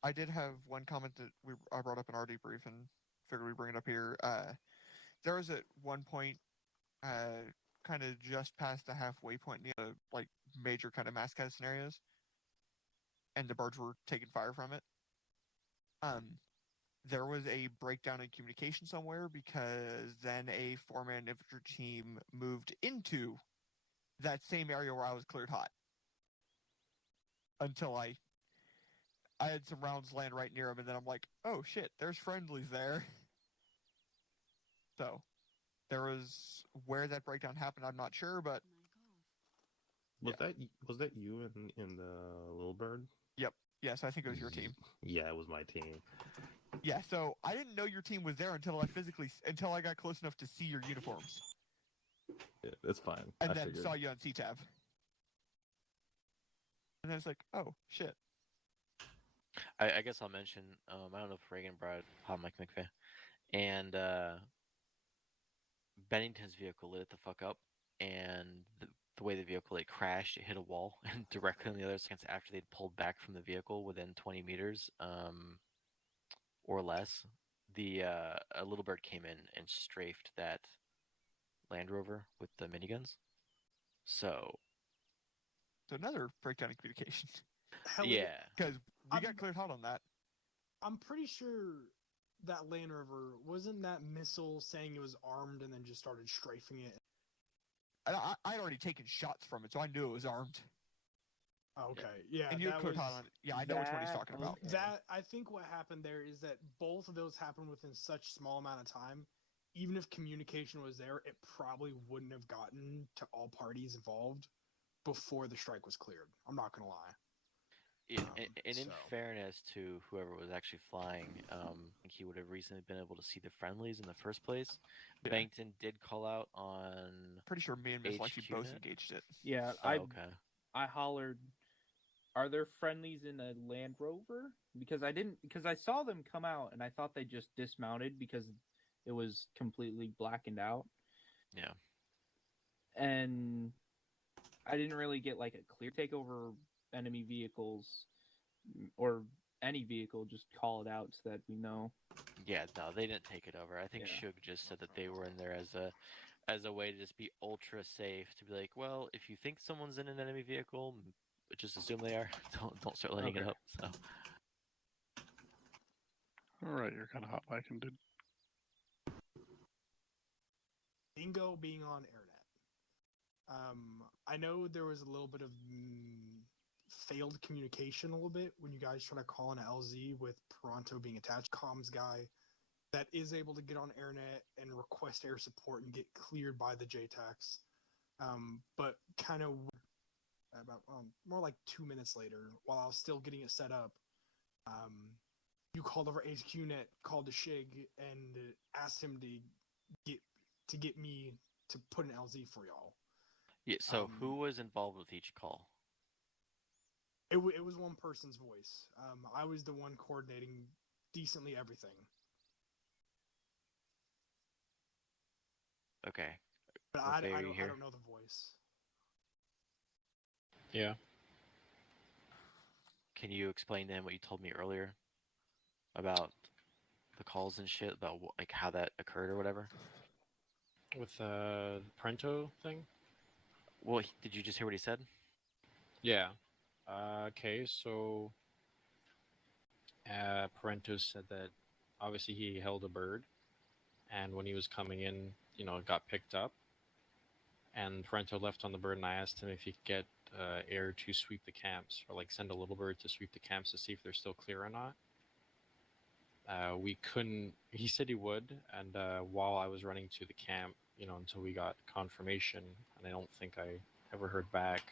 I did have one comment that I brought up in our debrief and figured we'd bring it up here. There was at one point, kind of just past the halfway point in the like major kind of mass cast scenarios, and the birds were taking fire from it. There was a breakdown in communication somewhere because then a 4-man infantry team moved into that same area where I was cleared hot. Until I had some rounds land right near him, and then I'm like, oh shit, there's friendlies there. So, there was where that breakdown happened, I'm not sure, but was that you in the Little Bird? Yep. Yes, I think it was your team. Yeah, it was my team. Yeah, so I didn't know your team was there until I got close enough to see your uniforms. Yeah, it's fine. And I then figured. saw you on C-Tab. And then it's like, oh, shit. I guess I'll mention, I don't know if Reagan brought Hot Mike McVeigh, and Bennington's vehicle lit the fuck up, and the way the vehicle crashed, it hit a wall, and directly on the other seconds after they'd pulled back from the vehicle within 20 meters or less, a Little Bird came in and strafed that Land Rover with the miniguns. So another breakdown in communication. Yeah. Because we got cleared hot on that. I'm pretty sure that Land Rover, wasn't that Missile saying it was armed and then just started strafing it? I'd already taken shots from it, so I knew it was armed. Okay, yeah. And you cleared hot on it. Yeah, I know which one he's talking about. That, I think what happened there is that both of those happened within such small amount of time. Even if communication was there, it probably wouldn't have gotten to all parties involved before the strike was cleared. I'm not going to lie. And in fairness to whoever was actually flying, I think he would have recently been able to see the friendlies in the first place. Yeah. Bennington did call out on. Pretty sure me and Miss actually both engaged it. Yeah, okay. I hollered, "Are there friendlies in a Land Rover?" Because I saw them come out and I thought they just dismounted because it was completely blackened out. Yeah. And I didn't really get like a clear takeover enemy vehicles or any vehicle, just call it out so that we know. Yeah, no, they didn't take it over. I think Shug just said that they were in there as a way to just be ultra safe, to be like, well, if you think someone's in an enemy vehicle, just assume they are. Don't start lighting it up. So. All right, you're kind of hot micing, dude. Bingo being on AirNet. I know there was a little bit of failed communication a little bit when you guys try to call in a LZ with Toronto being attached. Comms guy that is able to get on AirNet and request air support and get cleared by the JTACs. But kind of about more like 2 minutes later, while I was still getting it set up, you called over HQNet, called to Shig, and asked him to get me to put an LZ for y'all. Yeah. So who was involved with each call? it was one person's voice. I was the one coordinating decently everything. Okay. But I don't know the voice. Yeah. Can you explain then what you told me earlier about the calls and shit, about like how that occurred or whatever? With the Parento thing? Well, did you just hear what he said? Yeah. Okay, so Parento said that obviously he held a bird, and when he was coming in, it got picked up, and Parento left on the bird, and I asked him if he could get air to sweep the camps, or like send a little bird to sweep the camps to see if they're still clear or not. We couldn't. He said he would, and while I was running to the camp, until we got confirmation, and I don't think I ever heard back.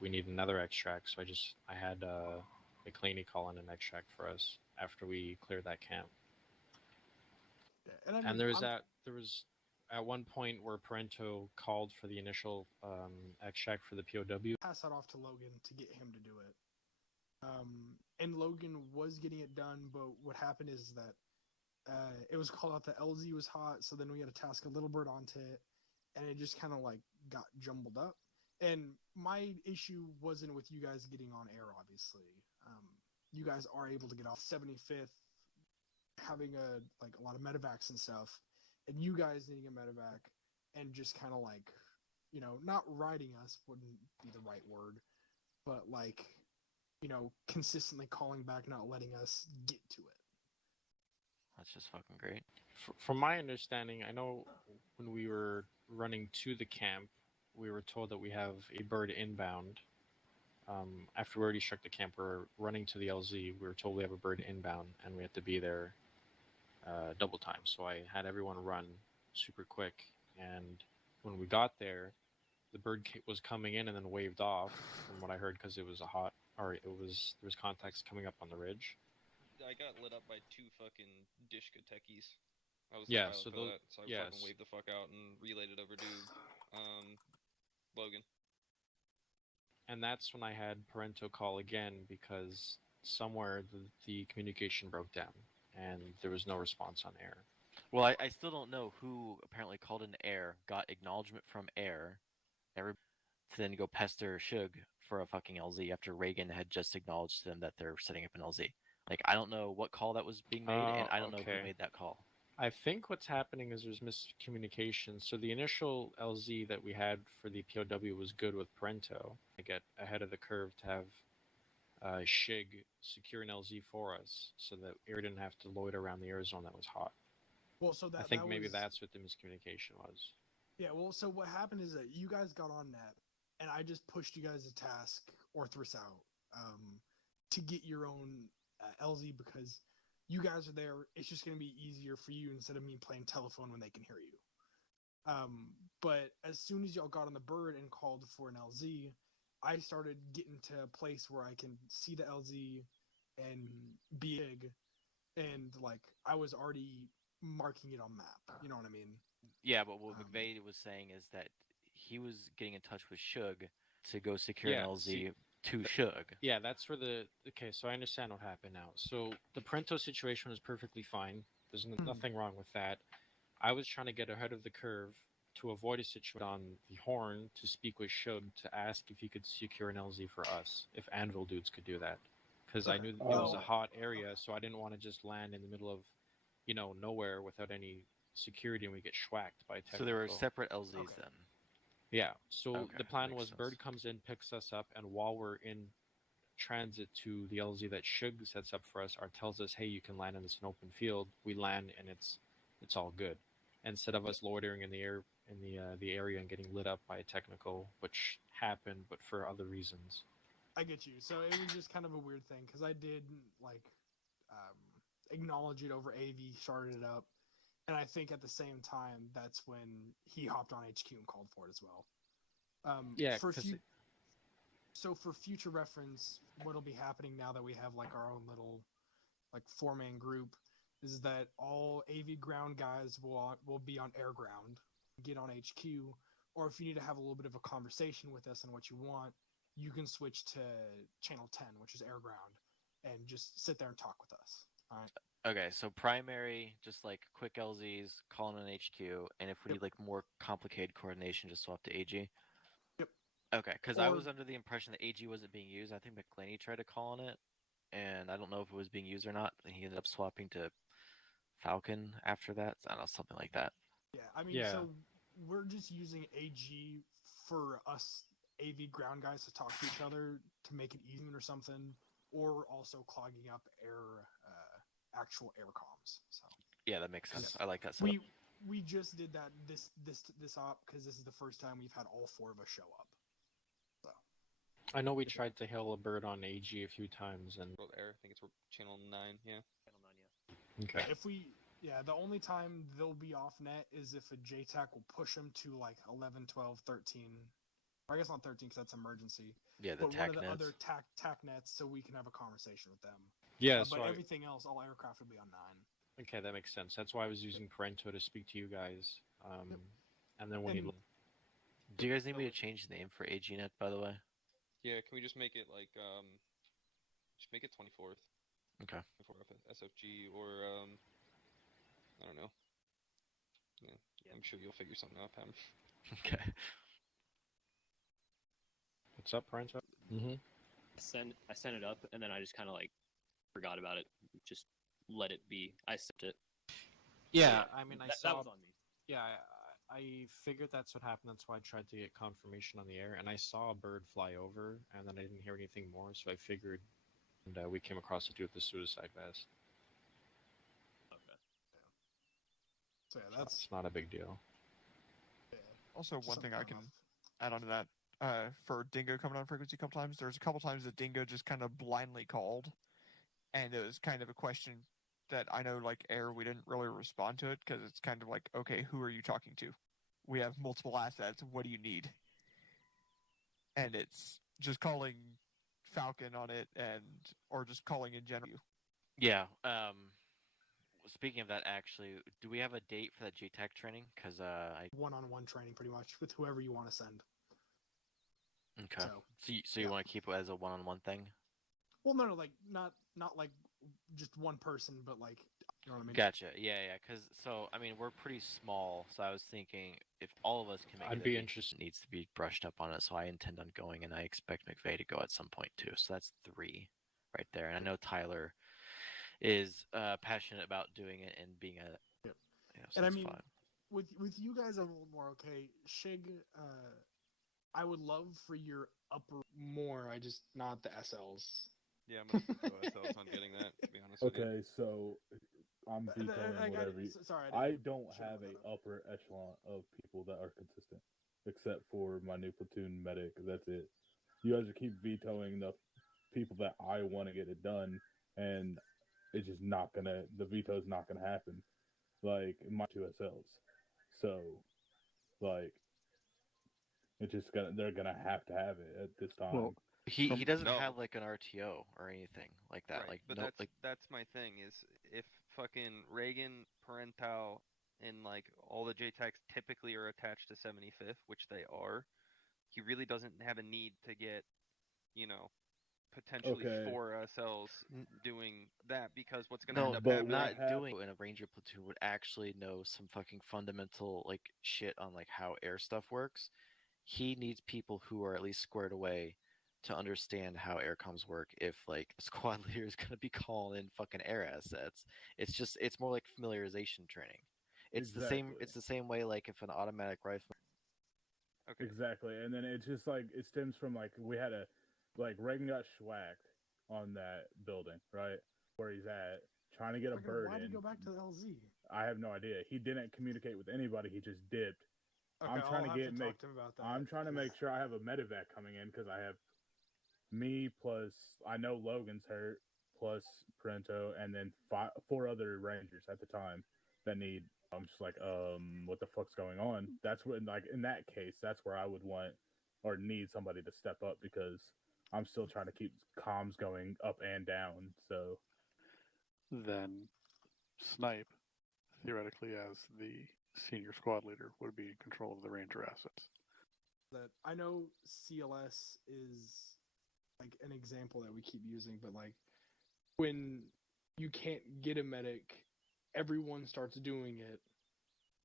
We need another extract, so I had McClaney call in an extract for us after we cleared that camp. Yeah, and there was at one point where Parento called for the initial extract for the POW. Pass that off to Logan to get him to do it. And Logan was getting it done, but what happened is that it was called out that LZ was hot, so then we had to task a little bird onto it, and it just kind of like got jumbled up. And my issue wasn't with you guys getting on air, obviously. You guys are able to get off 75th, having a lot of medevacs and stuff, and you guys needing a medevac, and just kind of like, not riding us wouldn't be the right word, but like, consistently calling back, not letting us get to it. That's just fucking great. From my understanding, I know when we were running to the camp, we were told that we have a bird inbound. After we already struck the camp, we're running to the LZ. We were told we have a bird inbound, and we had to be there double time. So I had everyone run super quick, and when we got there, the bird was coming in and then waved off, from what I heard, because there was contacts coming up on the ridge. I got lit up by two fucking Dishka techies. I was Yeah, the pilot so for those, that, so I yes. fucking waved the fuck out and relayed it over to Logan. And that's when I had Parento call again, because somewhere the communication broke down and there was no response on air. Well, I still don't know who apparently called in air, got acknowledgement from air, to then go pester Shug for a fucking LZ after Reagan had just acknowledged to them that they're setting up an LZ. Like, I don't know what call that was being made, and I don't know who made that call. I think what's happening is there's miscommunication. So the initial LZ that we had for the POW was good with Parento. To get ahead of the curve to have Shig secure an LZ for us, so that air didn't have to loiter around the air zone that was hot. Well, so I think maybe that's what the miscommunication was. Yeah, well, so what happened is that you guys got on net, and I just pushed you guys to task Orthrus out to get your own LZ, because you guys are there. It's just going to be easier for you instead of me playing telephone when they can hear you. But as soon as y'all got on the bird and called for an LZ, I started getting to a place where I can see the LZ and be big, and like I was already marking it on map. You know what I mean? Yeah, but what McVeigh was saying is that he was getting in touch with Shug to go secure an LZ to Shug. Yeah, that's where okay, so I understand what happened now. So the Parento situation was perfectly fine. There's nothing wrong with that. I was trying to get ahead of the curve to avoid a situation on the horn to speak with Shug to ask if he could secure an LZ for us, if Anvil dudes could do that. Because I knew it was a hot area, so I didn't want to just land in the middle of, nowhere without any security and we get schwacked by technical. So there were separate LZs then? Yeah, so Okay, the plan was sense. bird comes in, picks us up, and while we're in transit to the LZ that Shug sets up for us, or tells us, hey, you can land in this open field, we land and it's all good. Instead of us loitering in the air in the area and getting lit up by a technical, which happened, but for other reasons. I get you. So it was just kind of a weird thing, because I did acknowledge it over AV, started it up, and I think at the same time that's when he hopped on HQ and called for it as well. So for future reference, what'll be happening now that we have our own little 4-man group is that all AV ground guys will be on air ground, get on HQ, or if you need to have a little bit of a conversation with us on what you want, you can switch to channel 10, which is air ground, and just sit there and talk with us. All right. Okay, so primary, just like quick LZs, calling an HQ, and if we need like more complicated coordination, just swap to AG. Yep. Okay, because I Or- was under the impression that AG wasn't being used. I think McClaney tried to call on it, and I don't know if it was being used or not. And he ended up swapping to Falcon after that. I don't know, something like that. Yeah, I mean, so we're just using AG for us AV ground guys to talk to each other to make it easy or something, or also clogging up actual air comms. So Yeah, that makes sense. I like that setup. we just did that this op because this is the first time we've had all 4 of us show up. So I know we tried to hail a bird on AG a few times, and World Air, I think it's channel 9, yeah. okay. if the only time they'll be off net is if a JTAC will push them to like 11, 12, 13. Or I guess not 13 because that's emergency. Yeah, the but TAC one of the nets. other TAC nets so we can have a conversation with them. Yeah, but so everything else, all aircraft will be on 9. Okay, that makes sense. That's why I was using Parento to speak to you guys. And then when you... Do you guys need me to change the name for AGNet, by the way? Yeah, can we just make it like just make it 24th? Okay. 24th SFG or I don't know. Yeah, I'm sure you'll figure something out, Pam. Okay. What's up, Parento? Mm-hmm. I sent it up, and then I just kind of like forgot about it. Just let it be. I sent it. Yeah, I mean, I that saw... was on me. Yeah, I figured that's what happened. That's why I tried to get confirmation on the air, and I saw a bird fly over, and then I didn't hear anything more, so I figured, and we came across a dude with the suicide vest. Okay. So yeah, that's It's not a big deal. Also, one thing I can add on to that, for Dingo coming on frequency a couple times, there's a couple times that Dingo just kind of blindly called, and it was kind of a question that I know, like, Air, we didn't really respond to it, because it's kind of like, okay, who are you talking to? We have multiple assets, what do you need? And it's just calling Falcon on it, or just calling in general. Yeah, speaking of that, actually, do we have a date for that JTAC training? Because one-on-one training, pretty much, with whoever you want to send. Okay. So you want to keep it as a one-on-one thing? Well, no, like not like just one person, but like, you know what I mean? Gotcha. Yeah. Because I mean, we're pretty small, so I was thinking if all of us can make it, I'd be interested. Needs to be brushed up on it. So I intend on going, and I expect McVeigh to go at some point too. So that's 3 right there. And I know Tyler is passionate about doing it and being a. Yep. So and I that's mean, fine. with you guys, I'm a little more okay. Shig, I would love for your upper more. I just not the SLs. Yeah, I'm gonna go SLs on getting that, to be honest with you. Okay, so I'm vetoing whatever. I don't have a upper echelon of people that are consistent, except for my new platoon medic. That's it. You guys keep vetoing the people that I want to get it done, and it's just not gonna. The veto's not gonna happen. Like my 2 SLs, so like it's just gonna. They're gonna have to have it at this time. Well, he doesn't have like an RTO or anything like that. Right, Like but no, that's my thing is if fucking Reagan, Parental, and like all the JTACs typically are attached to 75th, which they are, he really doesn't have a need to get, potentially 4 SLs doing that, because what's going to end up happening... not doing it in a Ranger platoon would actually know some fucking fundamental like shit on like how air stuff works. He needs people who are at least squared away to understand how air comms work. If like a squad leader is gonna be calling in fucking air assets, it's more like familiarization training. It's the same way like if an automatic rifle. Okay. Exactly, and then it's just like it stems from like we had Reagan got schwacked on that building, right where he's at, trying to get a bird Why in. did he go back to the LZ? I have no idea. He didn't communicate with anybody. He just dipped. Okay, I'm trying I'll to have to talk to him about that. I'm trying to make sure I have a medevac coming in because I have me plus I know Logan's hurt plus Parento and then 4 other Rangers at the time that need. I'm just like, what the fuck's going on? That's when, like, in that case, that's where I would want or need somebody to step up because I'm still trying to keep comms going up and down. So then Snipe, theoretically as the senior squad leader, would be in control of the Ranger assets. that I know CLS is like an example that we keep using, but like when you can't get a medic, everyone starts doing it,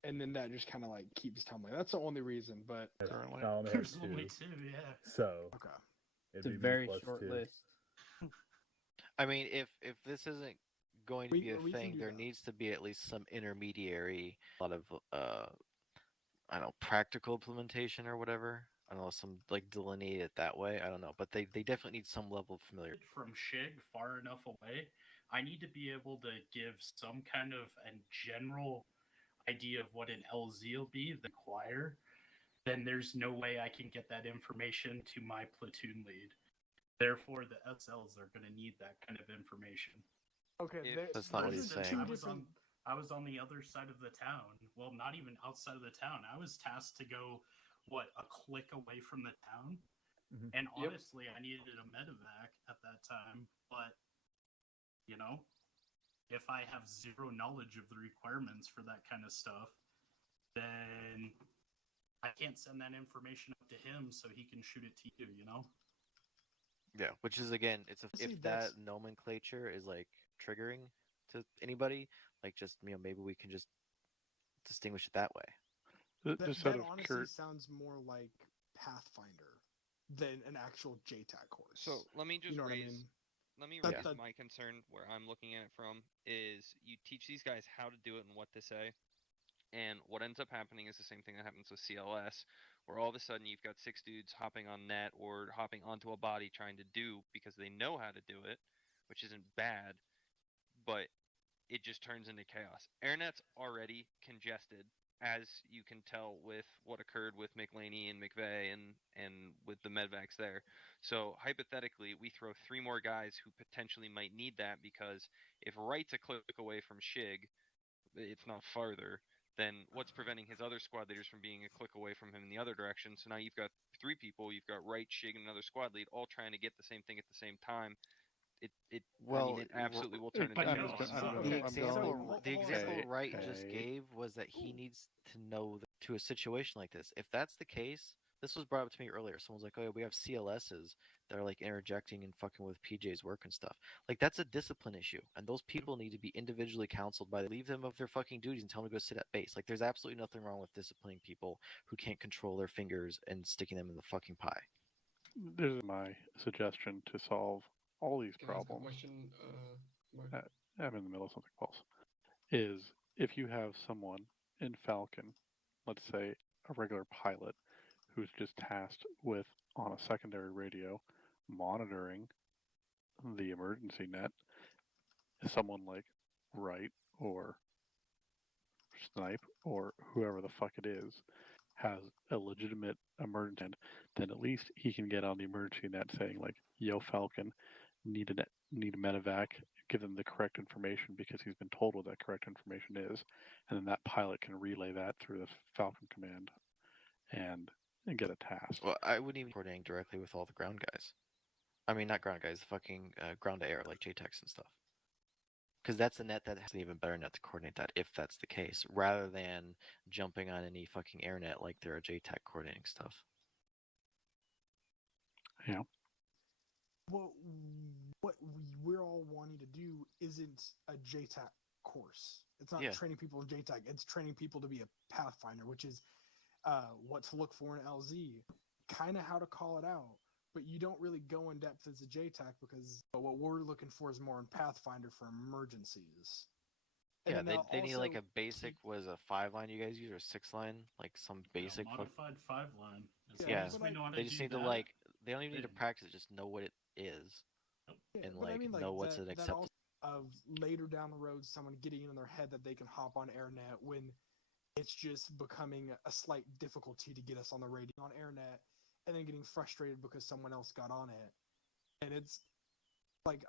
and then that just kind of like keeps tumbling. That's the only reason, but I only have There's two. only two, yeah. So okay. it'd It's a be me very plus short two. list. I mean, if this isn't going to We- be a we can thing, do there that. needs to be at least some intermediary, a lot of I don't know, practical implementation or whatever. I don't know, some like delineate it that way. I don't know, but they definitely need some level of familiarity. From Shig far enough away, I need to be able to give some kind of a general idea of what an LZ will be, the choir. Then there's no way I can get that information to my platoon lead. Therefore, the SLs are going to need that kind of information. Okay, That's not what he's saying. I was on the other side of the town. Well, not even outside of the town. I was tasked to go, a click away from the town. Mhm. And honestly, I needed a medevac at that time. But, if I have zero knowledge of the requirements for that kind of stuff, then I can't send that information up to him so he can shoot it to you, Yeah, which is again, See, if that's- that nomenclature is like triggering to anybody, like just maybe we can just distinguish it that way. That honestly sounds more like Pathfinder than an actual JTAC course. So let me You know what I mean? Let me That- raise that- my concern where I'm looking at it from is you teach these guys how to do it and what to say, and what ends up happening is the same thing that happens with CLS, where all of a sudden you've got 6 dudes hopping on net or hopping onto a body trying to do because they know how to do it, which isn't bad, but it just turns into chaos. AirNet's already congested, as you can tell with what occurred with McLaney and McVeigh and with the medvacs there. So hypothetically, we throw 3 more guys who potentially might need that because if Wright's a click away from Shig, it's not farther, then what's preventing his other squad leaders from being a click away from him in the other direction? So now you've got 3 people, you've got Wright, Shig, and another squad lead all trying to get the same thing at the same time. It absolutely will turn into chaos. The example Wright just gave was that he needs to know to a situation like this. If that's the case, this was brought up to me earlier. Someone's like, "Oh yeah, we have CLSs that are like interjecting and fucking with PJ's work and stuff." Like that's a discipline issue, and those people need to be individually counseled by leave them of their fucking duties and tell them to go sit at base. Like there's absolutely nothing wrong with disciplining people who can't control their fingers and sticking them in the fucking pie. This is my suggestion to solve all these Can I ask a problems. question, Mark? I'm in the middle of something, Pulse. Is if you have someone in Falcon, let's say a regular pilot, who's just tasked with, on a secondary radio, monitoring the emergency net, someone like Wright or Snipe or whoever the fuck it is has a legitimate emergency, then at least he can get on the emergency net saying like, "Yo, Falcon, need a medevac." Give them the correct information because he's been told what that correct information is, and then that pilot can relay that through the Falcon command and get a task. Well, I wouldn't even coordinating directly with all the ground guys. I mean, not ground guys, the fucking ground to air, like JTEX and stuff. Because that's a net that has an even better net to coordinate that, if that's the case, rather than jumping on any fucking air net like they're a JTAC coordinating stuff. Yeah. Well, what we're all wanting to do isn't a JTAC course. It's not training people in JTAC. It's training people to be a Pathfinder, which is what to look for in LZ, kind of how to call it out. But you don't really go in depth as a JTAC because what we're looking for is more in Pathfinder for emergencies. Yeah, they need like a basic, was a 5-line you guys use, or 6-line, like some basic. Modified 5-line. Yeah, they just need to like. They don't even need to practice; just know what it is, and But like, I mean, know what's an that acceptable. also of later down the road, someone getting in their head that they can hop on AirNet when it's just becoming a slight difficulty to get us on the radio on AirNet, and then getting frustrated because someone else got on it, and it's like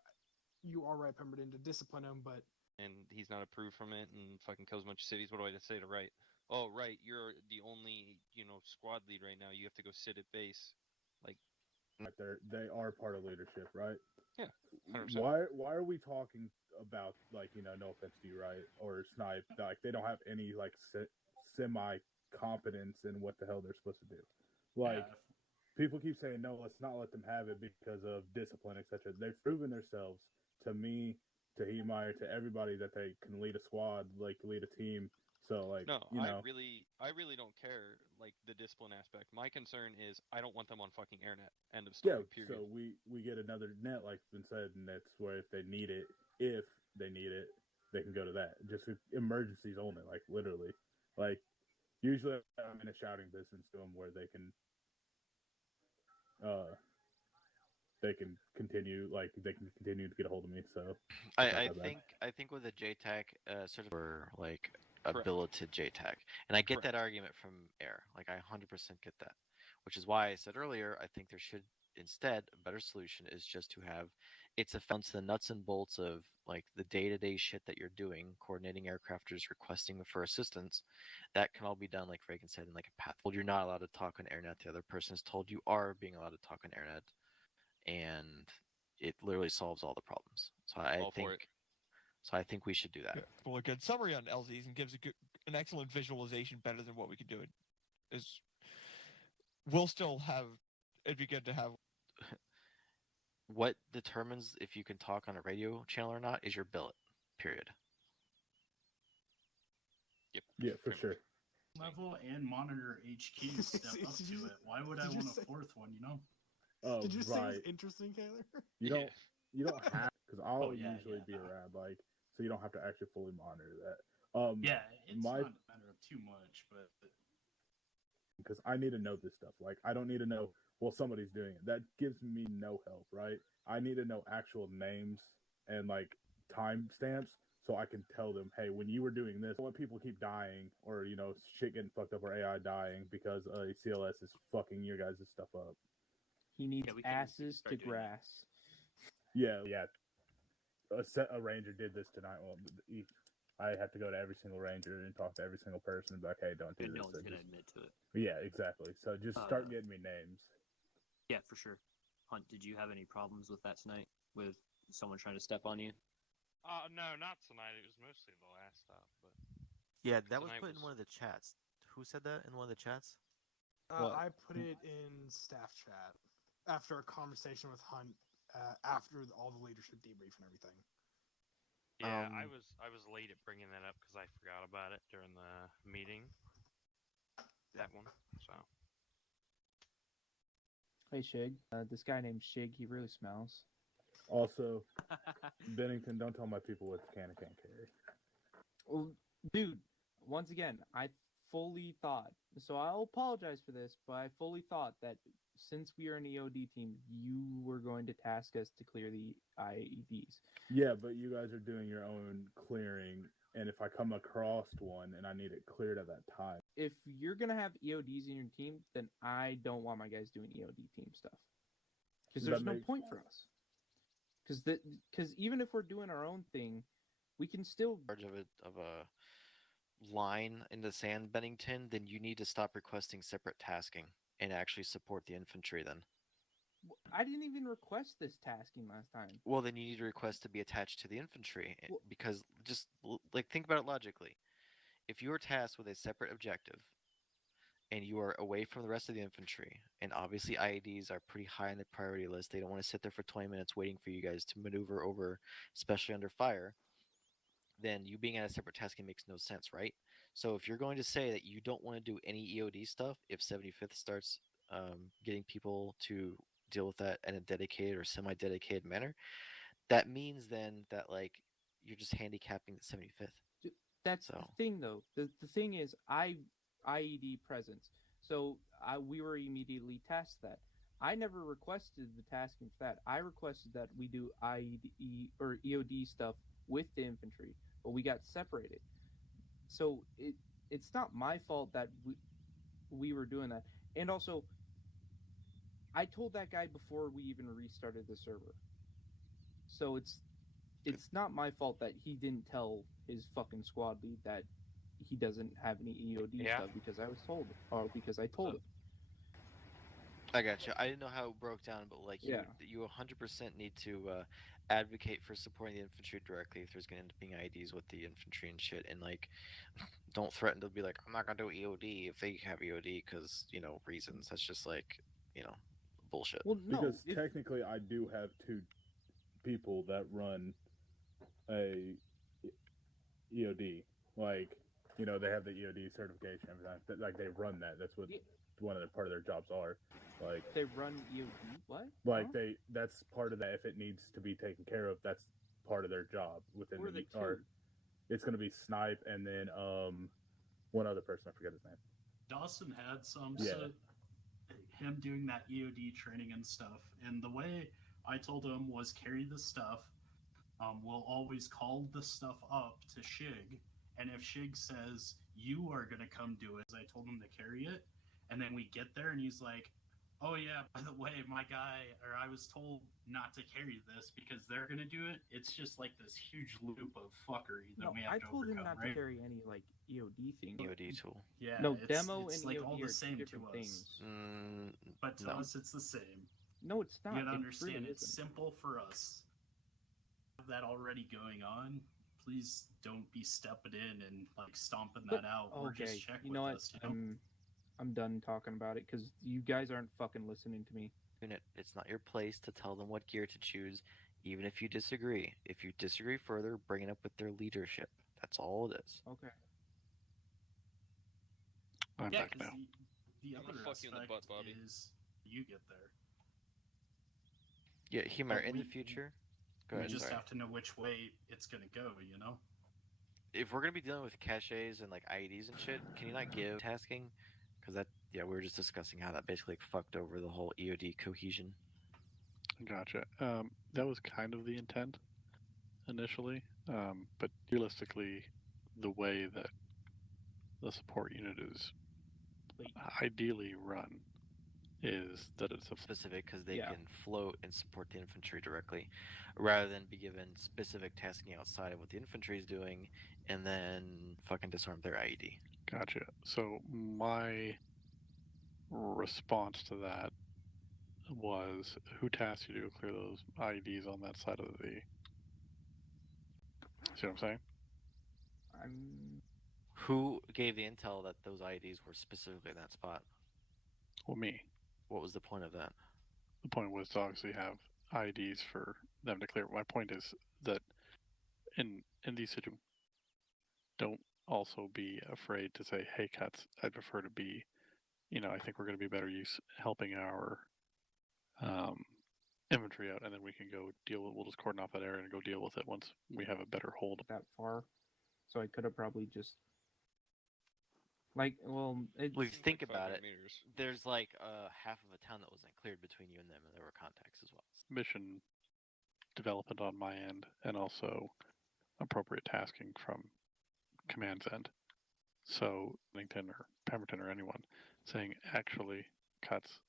you are right, Pemberton, to discipline him, but And he's not approved from it, and fucking kills a bunch of cities. What do I just say to Wright? Oh, Wright, you're the only squad lead right now. You have to go sit at base. Like, right there, they are part of leadership, right? Yeah. 100%. Why are we talking about no offense to you, right, or Snipe, like they don't have any like semi competence in what the hell they're supposed to do? Like, people keep saying, no, let's not let them have it because of discipline, etc. They've proven themselves to me, to Hemeyer, to everybody that they can lead a squad, like lead a team. So, like, No, you know. I really don't care, like, the discipline aspect. My concern is I don't want them on fucking AirNet. End of story, period. So we get another net, like it's been said, and that's where if they need it, they can go to that. Just emergencies only, like literally. Like, usually I'm in a shouting distance to them where they can continue to get a hold of me. So I think with the JTAC sort of or like a billeted JTAC, and I get that argument from Air. Like I 100% get that, which is why I said earlier I think there should instead a better solution is just to have it's a down to the nuts and bolts of like the day-to-day shit that you're doing, coordinating aircrafters, requesting for assistance. That can all be done, like Reagan said, in like a path. Well, you're not allowed to talk on AirNet. The other person is told you are being allowed to talk on AirNet, and it literally solves all the problems. So I think we should do that. Well, a good summary on LZs and gives an excellent visualization, better than what we could do. We'll still have. It'd be good to have. What determines if you can talk on a radio channel or not is your billet. Period. Yep. Yeah, for sure. Level and monitor HQ step up to it. Why would I want a fourth one? You know. Oh, Did you say it was right. interesting, Taylor? You don't have because I'll usually be around, like, so you don't have to actually fully monitor that. Yeah, it's not a matter of too much, but because I need to know this stuff. Like, I don't need to know, well, somebody's doing it. That gives me no help, right? I need to know actual names and like timestamps so I can tell them, hey, when you were doing this, when people keep dying or, you know, shit getting fucked up or AI dying because CLS is fucking your guys' stuff up. He needs asses to grass. Yeah. A ranger did this tonight. Well, I have to go to every single ranger and talk to every single person and be like, hey, don't do this. No one's going to admit to it. Yeah, exactly. So just start getting me names. Yeah, for sure. Hunt, did you have any problems with that tonight? With someone trying to step on you? No, not tonight. It was mostly the last stop. But yeah, that was put in one of the chats. Who said that in one of the chats? I put it in staff chat after a conversation with Hunt after all the leadership debrief and everything. Yeah, I was late at bringing that up because I forgot about it during the meeting. That one. So. Hey Shig, this guy named Shig, he really smells. Also, Bennington, don't tell my people what the can carry. Well, dude, once again, I fully thought, so I'll apologize for this, but I fully thought that since we are an EOD team, you were going to task us to clear the IEDs. Yeah, but you guys are doing your own clearing, and if I come across one and I need it cleared at that time. If you're going to have EODs in your team, then I don't want my guys doing EOD team stuff. Because there's no point for us. Because even if we're doing our own thing, we can still... ...of a line in the sand, Bennington, then you need to stop requesting separate tasking and actually support the infantry then. I didn't even request this tasking last time. Well, then you need to request to be attached to the infantry because just like think about it logically. If you are tasked with a separate objective and you are away from the rest of the infantry, and obviously IEDs are pretty high on the priority list, they don't want to sit there for 20 minutes waiting for you guys to maneuver over, especially under fire, then you being at a separate tasking makes no sense, right? So if you're going to say that you don't want to do any EOD stuff, if 75th starts getting people to deal with that in a dedicated or semi-dedicated manner, that means then that like you're just handicapping the 75th. That's the thing, though. The thing is, IED presence. So we were immediately tasked that. I never requested the tasking for that. I requested that we do IED or EOD stuff with the infantry, but we got separated. So it's not my fault that we were doing that. And also, I told that guy before we even restarted the server. So it's not my fault that he didn't tell his fucking squad lead that he doesn't have any EOD stuff because I was told, or because I told him. I got you. I didn't know how it broke down, but like you 100% need to advocate for supporting the infantry directly if there's gonna end up being IDs with the infantry and shit, and like don't threaten to be like I'm not gonna do EOD if they have EOD because reasons. That's just like bullshit. Well, no, because technically I do have 2 people that run a EOD. Like they have the EOD certification. Everything. Like they run that. That's what one of part of their jobs are. Like they run EOD. What? Like that's part of that. If it needs to be taken care of, that's part of their job within the or it's going to be Snipe and then one other person. I forget his name. Dawson had some. So him doing that EOD training and stuff. And the way I told him was carry the stuff. We'll always call the stuff up to Shig. And if Shig says, you are going to come do it, I told him to carry it. And then we get there and he's like, oh yeah, by the way, I was told not to carry this because they're going to do it. It's just like this huge loop of fuckery that we have to overcome, I told him not right? to carry any like EOD thing. EOD tool. Yeah, no, it's, demo it's and like EOD all the are same two to different us. things. But to us, it's the same. No, it's not. You gotta It understand, really it's isn't. simple for us. Have that already going on. Please don't be stepping in and like stomping that out, or just check you with know what? us. I'm done talking about it because you guys aren't fucking listening to me. It's not your place to tell them what gear to choose, even if you disagree. If you disagree further, bring it up with their leadership. That's all it is. Okay. I'm Yeah, back now. The I'm other gonna fuck you in the butt, Bobby. is you get there. Yeah, Humor, But in the we- future, go We ahead. just Sorry. have to know which way it's gonna go, you know? If we're gonna be dealing with caches and like IEDs and shit, can you not give tasking? Because we were just discussing how that basically fucked over the whole EOD cohesion. Gotcha. That was kind of the intent initially, but realistically, the way that the support unit is ideally run is that it's a specific because they can float and support the infantry directly, rather than be given specific tasking outside of what the infantry is doing, and then fucking disarm their IED. Gotcha. So my response to that was, who tasked you to clear those IEDs on that side of the... See what I'm saying? Who gave the intel that those IEDs were specifically in that spot? Well, me. What was the point of that? The point was to obviously have IEDs for them to clear. My point is that in these situations, don't also be afraid to say, hey, Cuts, I'd prefer to be, I think we're going to be better use helping our infantry out, and then we can go we'll just cordon off that area and go deal with it once we have a better hold. That far. So I could have probably just think about it. There's like half of a town that wasn't cleared between you and them, and there were contacts as well. Mission development on my end, and also appropriate tasking from command's end. So Lincoln or Pemberton or anyone saying, actually, Cuts,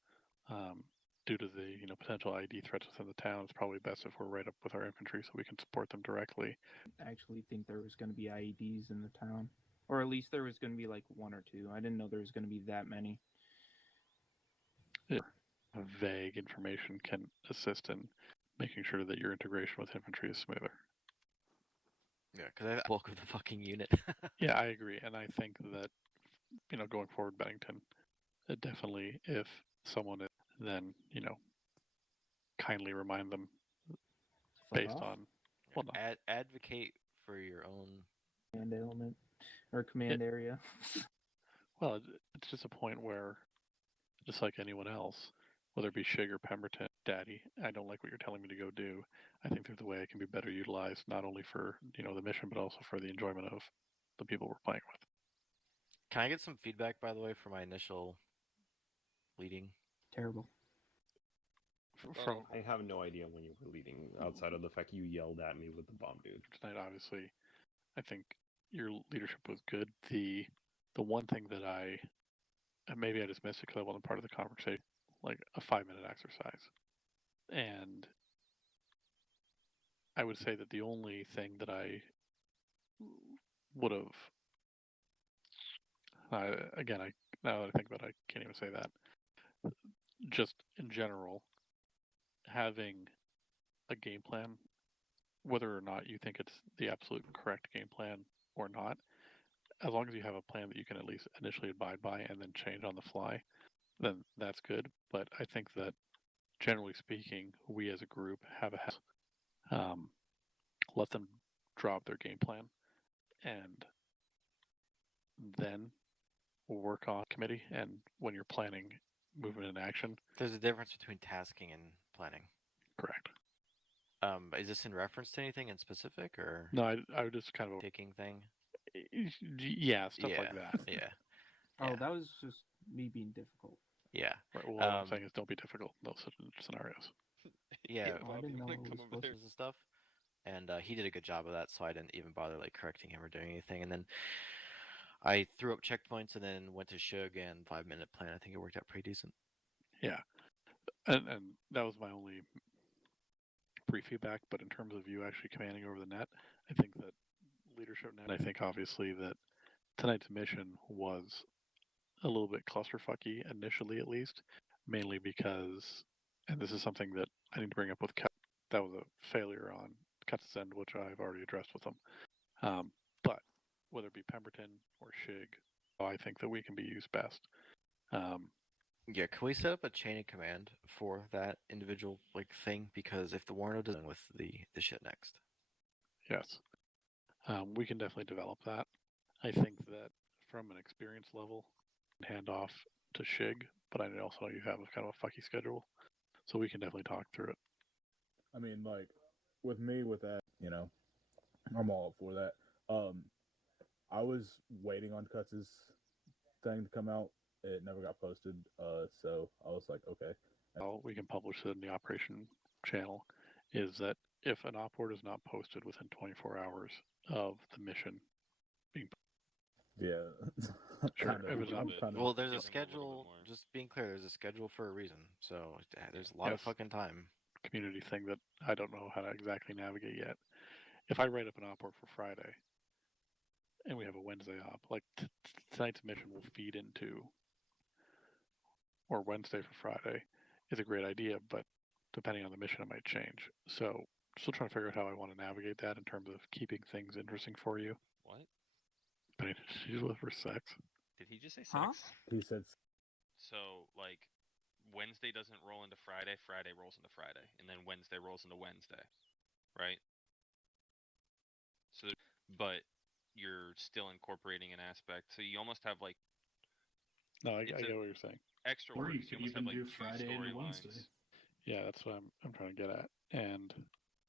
due to the potential ID threats within the town, it's probably best if we're right up with our infantry so we can support them directly. I actually think there was going to be IEDs in the town, or at least there was going to be like 1 or 2. I didn't know there was going to be that many. Vague information can assist in making sure that your integration with infantry is smoother. Yeah, because I bulk of the fucking unit. Yeah, I agree, and I think that going forward, Bennington, definitely, if someone is, then kindly remind them based on. Well, no. Advocate for your own command element or command area. Well, it's just a point where, just like anyone else, whether it be Shig or Pemberton, Daddy, I don't like what you're telling me to go do. I think there's a way it can be better utilized, not only for the mission, but also for the enjoyment of the people we're playing with. Can I get some feedback, by the way, for my initial leading? Terrible. I have no idea when you were leading, outside of the fact you yelled at me with the bomb, dude. Tonight, obviously, I think your leadership was good. The one thing that maybe I just missed it because I wasn't part of the conversation, like a 5-minute exercise. And I would say that the only thing that I would have, now that I think about it, I can't even say that. just in general, having a game plan, whether or not you think it's the absolute correct game plan or not, as long as you have a plan that you can at least initially abide by and then change on the fly, then that's good. But I think that generally speaking, we as a group have let them drop their game plan and then work on committee. And when you're planning movement and action, There's a difference between tasking and planning. correct. Is this in reference to anything in specific, or No, I would just kind of taking thing? Yeah, stuff like Yeah, that. Yeah. Oh, that was just me being difficult. Yeah. Right. Well, what I'm saying is don't be difficult in those scenarios. Yeah. Oh, I didn't know it was supposed to. And stuff. And he did a good job of that, so I didn't even bother like correcting him or doing anything. And then I threw up checkpoints and then went to Shug and 5-minute plan. I think it worked out pretty decent. Yeah, and that was my only brief feedback. But in terms of you actually commanding over the net, I think that leadership net. I think obviously that tonight's mission was a little bit clusterfucky initially, at least, mainly because, and this is something that I need to bring up with Cut. That was a failure on Cut's end, which I've already addressed with them. But whether it be Pemberton or Shig, I think that we can be used best. Yeah, can we set up a chain of command for that individual like thing? Because if the Warno doesn't with the shit next. Yes, we can definitely develop that. I think that from an experience level, hand off to Shig, but I also know you have kind of a fucky schedule, so we can definitely talk through it. I mean, like, with me, with that, I'm all up for that. I was waiting on Cuts' thing to come out. It never got posted, so I was like, okay. All we can publish it in the operation channel is that if an op word is not posted within 24 hours of the mission being yeah. Sure. Well, there's a schedule. Just being clear, there's a schedule for a reason. So there's a lot of fucking time. Community thing that I don't know how to exactly navigate yet. If I write up an op word for Friday and we have a Wednesday op, like tonight's mission will feed into, or Wednesday for Friday is a great idea, but depending on the mission, it might change. So still trying to figure out how I want to navigate that in terms of keeping things interesting for you. What? But she's with for sex. Did he just say sex? Huh? He said. So, like, Wednesday doesn't roll into Friday, Friday rolls into Friday, and then Wednesday rolls into Wednesday, right? So, but you're still incorporating an aspect, so you almost have like. No, I get what you're saying. Extra Or work. you could almost even have, like, do two Friday into storylines. Wednesday. Yeah, that's what I'm trying to get at. And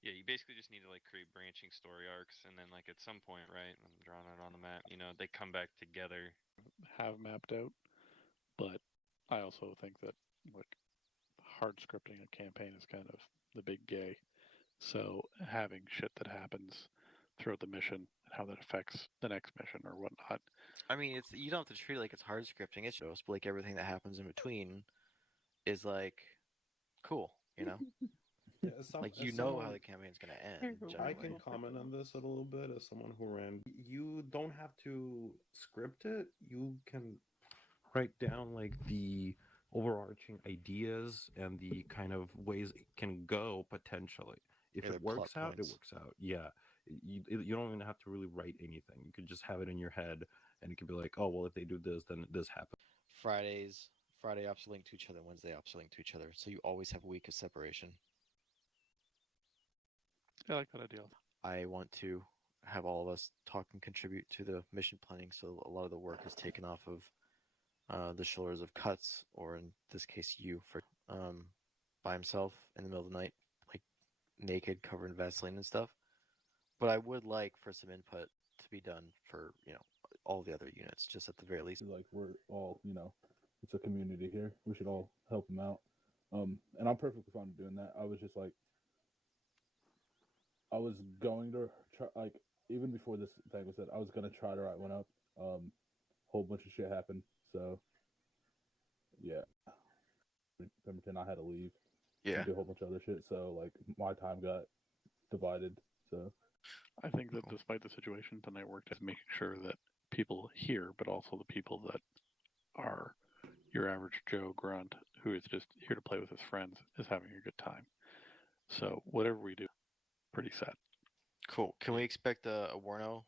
yeah, you basically just need to like create branching story arcs, and then like at some point, right? I'm drawing it on the map. They come back together. Have mapped out, but I also think that like hard scripting a campaign is kind of the big gay. So having shit that happens throughout the mission and how that affects the next mission or whatnot. I mean, you don't have to treat it like it's hard scripting. It's just like everything that happens in between is like cool, Yeah, like how the campaign's gonna end. I can comment on this a little bit as someone who ran. You don't have to script it. You can write down like the overarching ideas and the kind of ways it can go potentially. If Yeah, it the plot works out, it points. works out. Yeah, you don't even have to really write anything. You could just have it in your head, and it could be like, oh well, if they do this, then this happens. Friday ops link to each other, Wednesday ops link to each other, so you always have a week of separation. I like that idea. I want to have all of us talk and contribute to the mission planning, so a lot of the work is taken off of the shoulders of Cuts, or in this case, you, for by himself in the middle of the night, like naked, covered in Vaseline and stuff. But I would like for some input to be done for all the other units, just at the very least. Like, we're all, it's a community here. We should all help them out. And I'm perfectly fine doing that. I was just like, I was going to try, like, even before this thing was said, I was going to try to write one up. Whole bunch of shit happened. So, yeah. Pemberton, I had to leave. Yeah. Do a whole bunch of other shit. So, like, my time got divided. So, I think that despite the situation, tonight worked at making sure that people here, but also the people that are your average Joe grunt who is just here to play with his friends, is having a good time. So whatever we do, pretty sad. Cool. Can we expect a Warno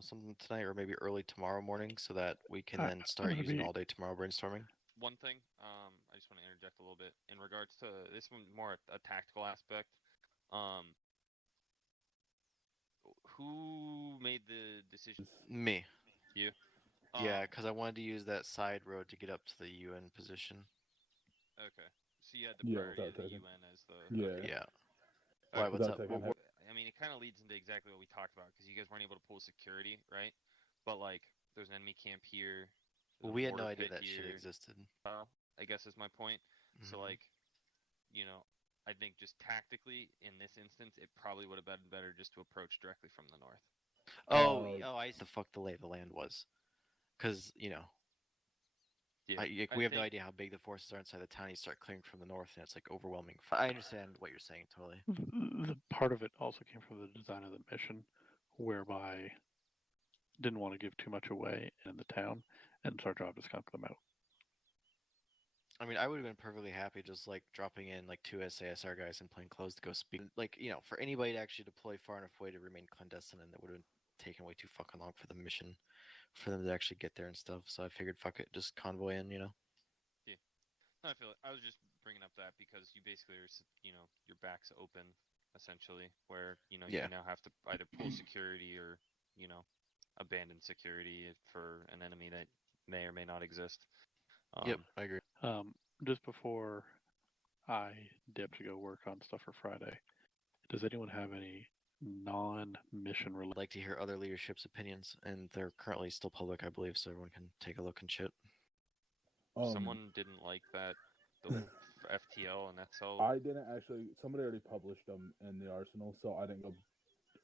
something tonight or maybe early tomorrow morning so that we can then start gonna using be- all day tomorrow brainstorming? One thing, I just want to interject a little bit in regards to this one, more a tactical aspect. Who made the decision? Me. You. Yeah, because I wanted to use that side road to get up to the UN position. Okay. So you had the Yeah, priority without of the taking- UN as the. Yeah. Okay. Yeah. Okay. Why, what's Without up? taking What- I mean, it kind of leads into exactly what we talked about because you guys weren't able to pull security, right? But like, there's an enemy camp here. Well, there's a we had no mortar idea pit that shit here. existed. I guess is my point. So Mhm. like, I think just tactically in this instance, it probably would have been better just to approach directly from the north. I the fuck the lay of the land was, because Yeah, we have no idea how big the forces are inside the town. You start clearing from the north, and it's like overwhelming. I understand what you're saying totally. The part of it also came from the design of the mission, whereby didn't want to give too much away in the town, and it's our job to scout them out. I mean, I would have been perfectly happy just like dropping in like 2 SASR guys in plain clothes to go speak. Like, for anybody to actually deploy far enough away to remain clandestine, and that would have taken way too fucking long for the mission, for them to actually get there and stuff. So I figured, fuck it, just convoy in, Yeah. No, I was just bringing up that because you basically are, your back's open essentially, where Yeah. you now have to either pull security or abandon security for an enemy that may or may not exist. Yep, I agree. Just before I dip to go work on stuff for Friday, does anyone have any non-mission I'd related? like to hear other leadership's opinions, and they're currently still public, I believe, so everyone can take a look and shit. Someone didn't like that the FTL and SL. I didn't actually. Somebody already published them in the arsenal, so I didn't go.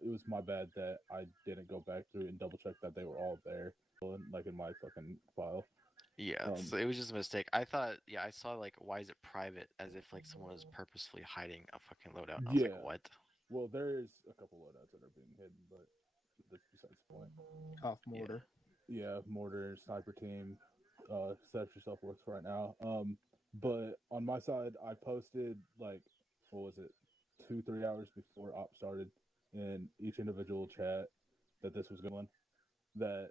It was my bad that I didn't go back through and double check that they were all there, like in my fucking file. Yeah, so it was just a mistake. I thought, I saw like, why is it private? As if like someone was purposefully hiding a fucking loadout. And I was like, what? Well, there's a couple loadouts that are being hidden, but that's besides the point. Off mortar. Yeah, mortar, sniper team, set yourself works right now. But on my side, I posted like, what was it, 2-3 hours before op started in each individual chat that this was going. That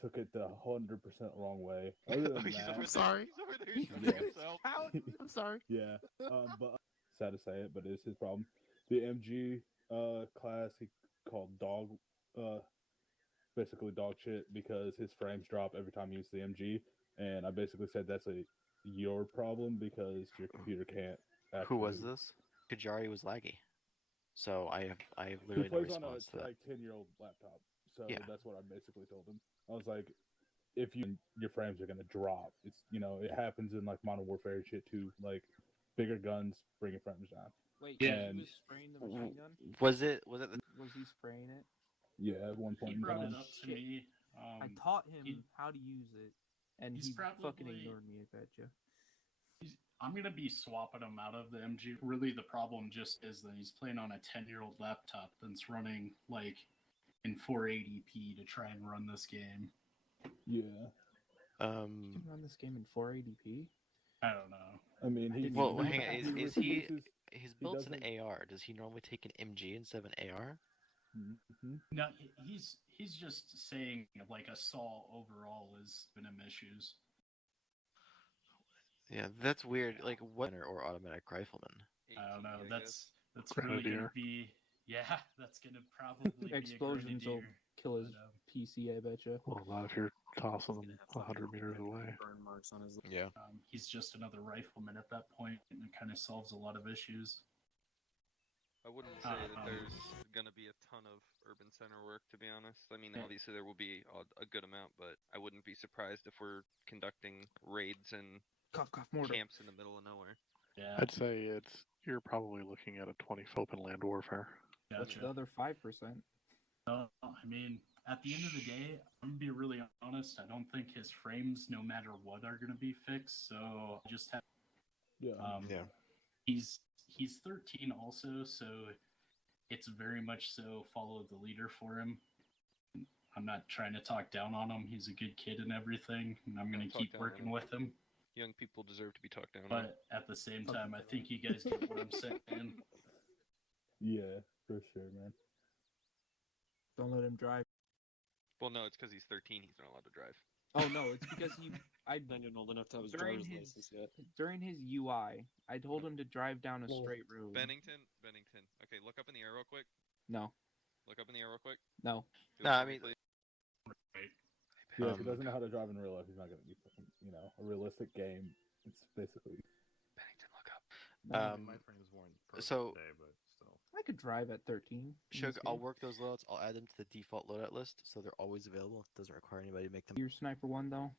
took it the 100% wrong way. Other than that, I'm sorry. He's over there shooting himself. I'm sorry. Yeah, but sad to say it, but it's his problem. The MG class he called dog, basically dog shit because his frames drop every time you use the MG, and I basically said that's your problem because your computer can't. Who was this? Kajari was laggy. So I have He literally no plays on response to a that. 10-year-old laptop, so Yeah. that's what I basically told him. I was like, if your frames are gonna drop, it's it happens in like Modern Warfare and shit too. Like bigger guns bringing frames down. Wait, And- he was spraying the machine gun? Was it the Was he spraying it? Yeah, at one point He in brought time. it up to me. I taught him he- how to use it, and he's he fucking probably- ignored me, I bet you. I'm gonna be swapping him out of the MG. Really, the problem just is that he's playing on a 10-year-old laptop that's running like in 480p to try and run this game. Yeah. You can run this game in 480p? I don't know. I mean, he. Well, hang on. Is he? releases- His he build's an doesn't- AR. Does he normally take an MG instead of an AR? Mm-hmm. No, he's just saying like assault overall has been him issues. Yeah, that's weird. Like what or automatic rifleman? I don't know. That's Grenadier. really gonna be that's gonna probably be Explosions a will grenadier. kill his PC, I bet you. Well, not if you're tossing them 100 meters away. Burn marks on his. Yeah. He's just another rifleman at that point, and it kind of solves a lot of issues. I wouldn't say that there's gonna be a ton of urban center work, to be honest. I mean, obviously there will be a good amount, but I wouldn't be surprised if we're conducting raids and Cough, mortar. camps in the middle of nowhere. Yeah. I'd say you're probably looking at a 20 open land warfare. What's the other 5%? I mean, at the end of the day, I'm gonna be really honest. I don't think his frames, no matter what, are gonna be fixed. So I just have. Yeah. He's 13 also, so it's very much so follow the leader for him. I'm not trying to talk down on him. He's a good kid and everything, and I'm gonna Don't talk keep down on working him. with him. Young people deserve to be talked down. But at the same time, I think you guys get what I'm saying. Yeah, for sure, man. Don't let him drive. Well, no, it's because he's 13. He's not allowed to drive. Oh no, it's because I'm not even old enough to have his during driver's his license yet. during his UI, I told him to drive down a straight road. Bennington. Okay, look up in the air real quick. No. Look up in the air real quick. No. Do it No, for I me, mean, please. Yeah, if he doesn't know how to drive in real life, he's not gonna be fucking, a realistic game. It's basically Bennington, look up. My frames weren't perfect so today, but still. I could drive at 13. Shug, I'll work those loadouts. I'll add them to the default loadout list, so they're always available. It doesn't require anybody to make them. Your sniper one though.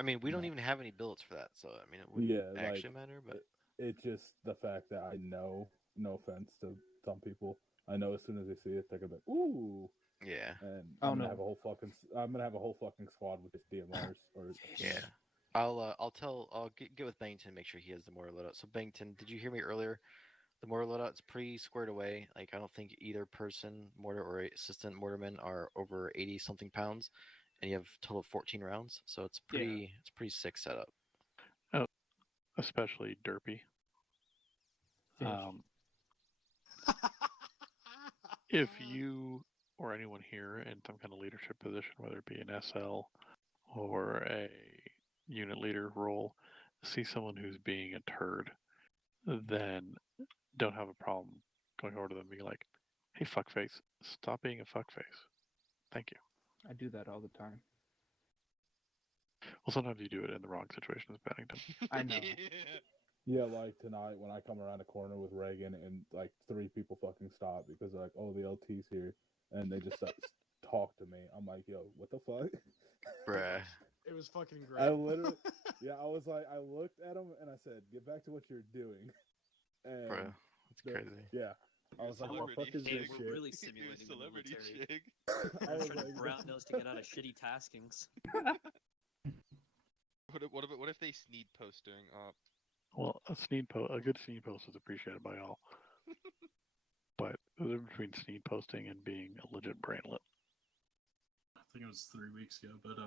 I mean, we don't even have any bullets for that, so I mean, it wouldn't actually matter. But it's just the fact that I know, no offense to some people, I know as soon as they see it, they're gonna be like, ooh. Yeah. And I'm gonna have a whole fucking squad with just DMRs or yeah. I'll get with Bennington and make sure he has the mortar loadout. So Bennington, did you hear me earlier? The mortar loadout's pretty squared away. Like I don't think either person, mortar or assistant mortarman, are over 80 something pounds, and you have a total of 14 rounds. So it's pretty sick setup. Oh, especially Derpy. If you or anyone here in some kind of leadership position, whether it be an SL or a unit leader role, see someone who's being a turd, then don't have a problem going over to them and being like, hey, fuckface, stop being a fuckface. Thank you. I do that all the time. Well, sometimes you do it in the wrong situations, Bennington. I know. Yeah, like tonight when I come around the corner with Reagan and like 3 people fucking stop because they're like, oh, the LT's here. And they just talk to me. I'm like, yo, what the fuck? Bruh. It was fucking great. I literally, I was like, I looked at him and I said, get back to what you're doing. And Bruh, that's crazy. Yeah. I was like, what the fuck is this we're shit? really simulating the military. I was Trying to like, brown nose to get out of shitty taskings. What if they sneed post during op? Well, a good sneed post is appreciated by all. But the difference between sneed posting and being a legit brainlet. I think it was 3 weeks ago, but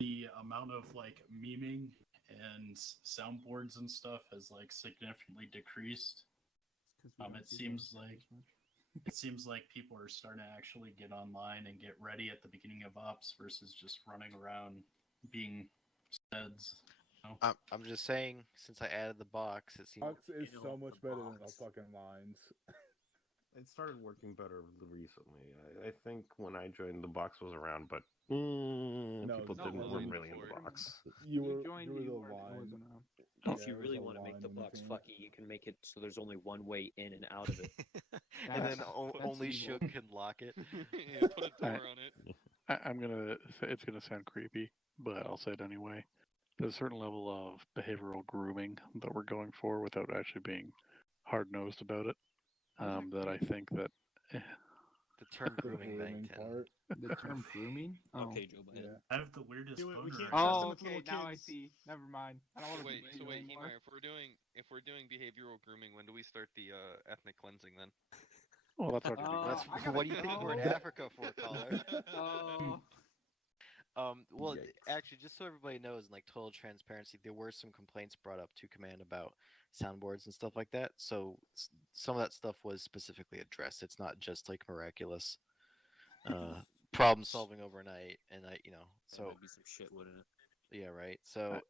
the amount of like memeing and soundboards and stuff has like significantly decreased. It seems like people are starting to actually get online and get ready at the beginning of ops versus just running around being studs. I'm just saying, since I added the box, it seems. Box is so much better than the fucking lines. It started working better recently. I think when I joined, the box was around, but people weren't really in the box. You were joined, the line. If you really want to make the box fucky, you can make it so there's only one way in and out of it. And then only Shug can lock it. Yeah, put a door on it. It's gonna sound creepy, but I'll say it anyway. There's a certain level of behavioral grooming that we're going for without actually being hard-nosed about it. That I think that the term grooming, Bennington. The term grooming? Oh. Okay, Joe Biden. Yeah. I have the weirdest We boner. can't Oh, trust them with okay. little Now I kids. see. Never mind. I don't want to Wait, anymore. Hemer, if we're doing behavioral grooming, when do we start the ethnic cleansing then? well, that's already What do you think we're in Africa for, caller? Well, actually, just so everybody knows, in like total transparency, there were some complaints brought up to command about soundboards and stuff like that. So some of that stuff was specifically addressed. It's not just like miraculous problem solving overnight, and so That'd be some shit, wouldn't it? Yeah, right. So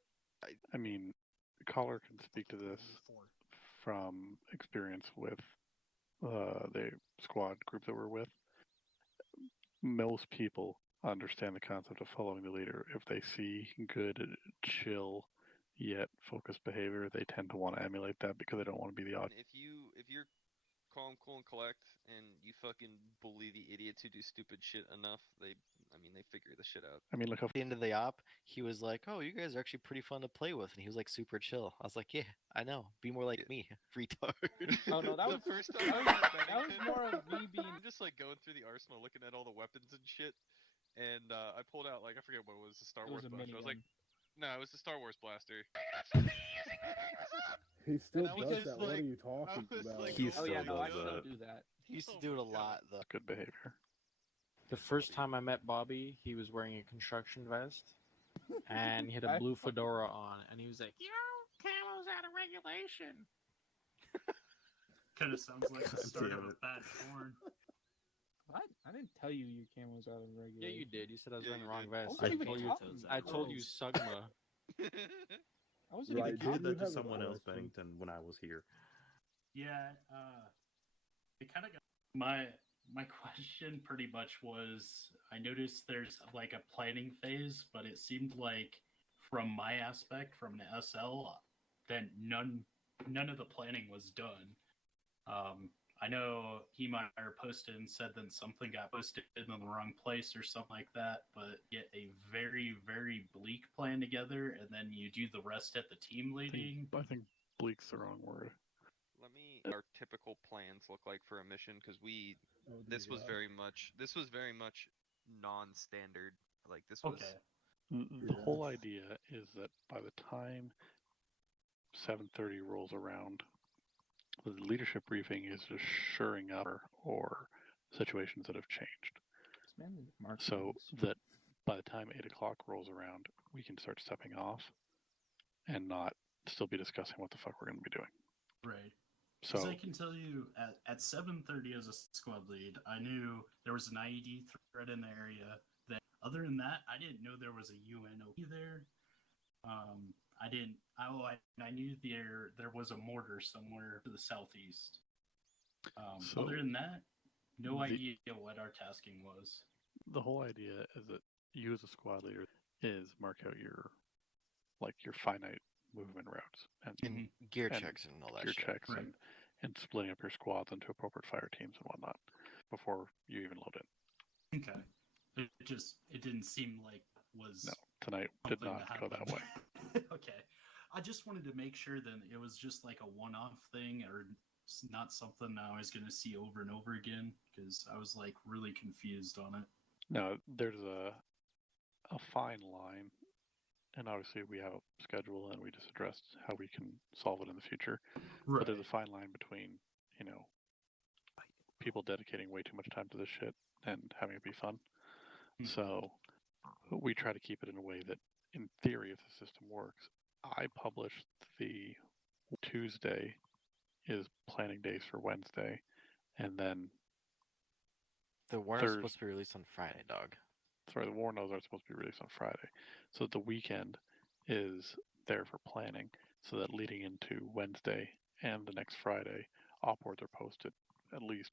I mean, caller can speak to this from experience with the squad group that we're with. Most people understand the concept of following the leader. If they see good, chill, yet focused behavior, they tend to want to emulate that because they don't want to be the odd. If you're calm, cool, and collect, and you fucking bully the idiots who do stupid shit enough, they figure the shit out. I mean, look, at the end of the op, he was like, "Oh, you guys are actually pretty fun to play with," and he was like super chill. I was like, "Yeah, I know. Be more like me, retard." Oh no, that was the first time. that was more of me being. I'm just like going through the arsenal, looking at all the weapons and shit, and I pulled out I forget what it was, the Star Wars blaster. I was like, no, it was the Star Wars blaster. He still And I was does just that. What are you talking about? He still I does still that. do that. He used to do it a lot, though. Good behavior. The first time I met Bobby, he was wearing a construction vest. and he had a blue fedora on, and he was like, "Yo, camo's out of regulation." Kind of sounds like the start of a bad porn. What? I didn't tell you your camo was out of regulation. Yeah, you did. You said I was wearing the wrong vest. I wasn't even talking I told you Sugma. I wasn't Right, even you did talking that to about someone it. else, Bennington, when I was here. Yeah, it kind of got my question pretty much was, I noticed there's like a planning phase, but it seemed like from my aspect, from the SL, that none of the planning was done. I know Hemeyer posted and said that something got posted in the wrong place or something like that, but get a very, very bleak plan together, and then you do the rest at the team leading. I think bleak's the wrong word. Let me our typical plans look like for a mission, because this was very much non-standard. Like this was The whole idea is that by the time 7:30 rolls around, the leadership briefing is just shoring up or situations that have changed. So that by the time 8 o'clock rolls around, we can start stepping off and not still be discussing what the fuck we're going to be doing. Right. So I can tell you at 7:30 as a squad lead, I knew there was an IED threat in the area. That other than that, I didn't know there was a UNOP there. I didn't. I knew there was a mortar somewhere to the southeast. Other than that, no idea what our tasking was. The whole idea is that you as a squad leader is mark out your finite movement routes and gear checks and all that gear shit. checks Right. and splitting up your squads into appropriate fire teams and whatnot before you even load in. Okay. It didn't seem like was Tonight did not go that way. Okay. I just wanted to make sure that it was just like a one-off thing, or not something I was going to see over and over again, because I was like really confused on it. No, there's a fine line, and obviously we have a schedule and we just addressed how we can solve it in the future. Right. But there's a fine line between, people dedicating way too much time to this shit and having it be fun. So we try to keep it in a way that, in theory, if the system works, I published the Tuesday is planning days for Wednesday, and then The warrant is supposed to be released on Friday, dog. Sorry, the war notes are supposed to be released on Friday, so that the weekend is there for planning, so that leading into Wednesday and the next Friday, op boards are posted at least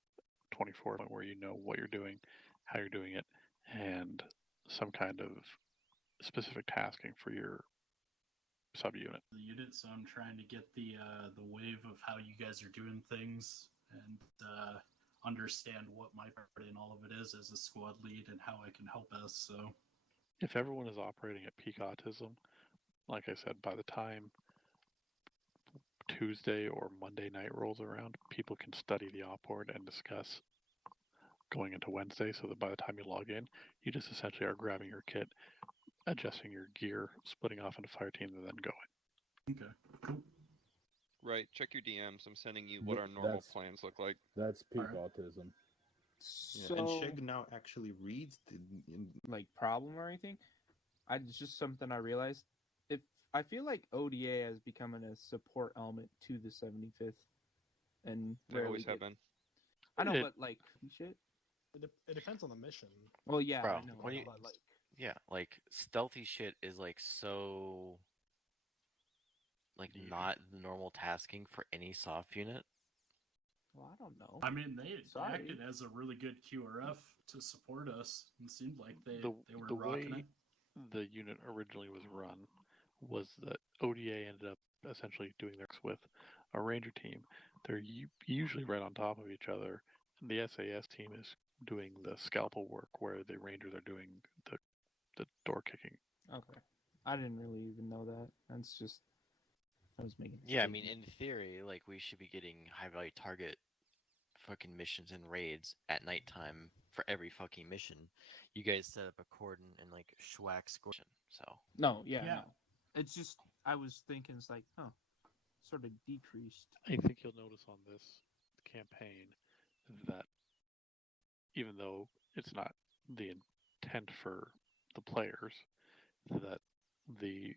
24, where you know what you're doing, how you're doing it, and some kind of specific tasking for your subunit. The unit, so I'm trying to get the wave of how you guys are doing things and understand what my part in all of it is as a squad lead and how I can help us. So If everyone is operating at peak autism, like I said, by the time Tuesday or Monday night rolls around, people can study the op board and discuss going into Wednesday, so that by the time you log in, you just essentially are grabbing your kit, adjusting your gear, splitting off into fire teams, and then going. Okay, cool. Right, check your DMs. I'm sending you what our normal plans look like. That's peak autism. So, and Shig now actually reads like problem or anything. It's just something I realized. If I feel like ODA has become a support element to the 75th, and They always have been. I know, but like shit. It depends on the mission. Well, yeah, Bro, I know. when you, but, like, like stealthy shit is like so like not the normal tasking for any soft unit. Well, I don't know. I mean, they acted as a really good QRF to support us. It seemed like they were the rocking way it. the unit originally was run was that ODA ended up essentially doing their with a ranger team. They're usually right on top of each other, and the SAS team is doing the scalpel work, where the rangers are doing the door kicking. Okay, I didn't really even know that. That's just I was making. Yeah, I mean, in theory, like we should be getting high value target fucking missions and raids at nighttime for every fucking mission. You guys set up a cordon and like schwack scortion. So No, no. It's just I was thinking it's like, sort of decreased. I think you'll notice on this campaign that even though it's not the intent for the players, that the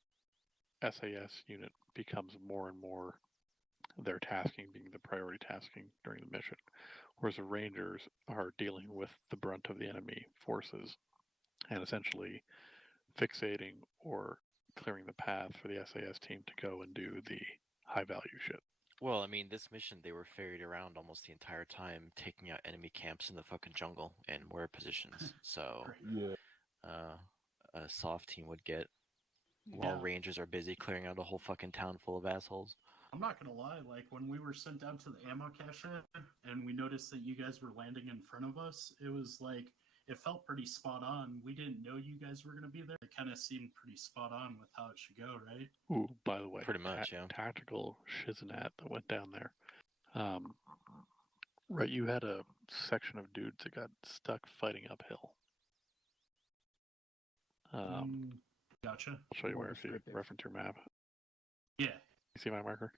SAS unit becomes more and more their tasking being the priority tasking during the mission, whereas the Rangers are dealing with the brunt of the enemy forces and essentially fixating or clearing the path for the SAS team to go and do the high value shit. Well, I mean, this mission, they were ferried around almost the entire time, taking out enemy camps in the fucking jungle and mortar positions. So, Yeah. A soft team would get, while Rangers are busy clearing out a whole fucking town full of assholes. I'm not gonna lie, like when we were sent down to the ammo cache and we noticed that you guys were landing in front of us, it was like, it felt pretty spot on. We didn't know you guys were gonna be there. It kind of seemed pretty spot on with how it should go, right? Ooh, by the way, Pretty much, yeah. Tactical shiznat that went down there. Right, you had a section of dudes that got stuck fighting uphill. Gotcha. I'll show you where if you reference your map. Yeah. You see my marker?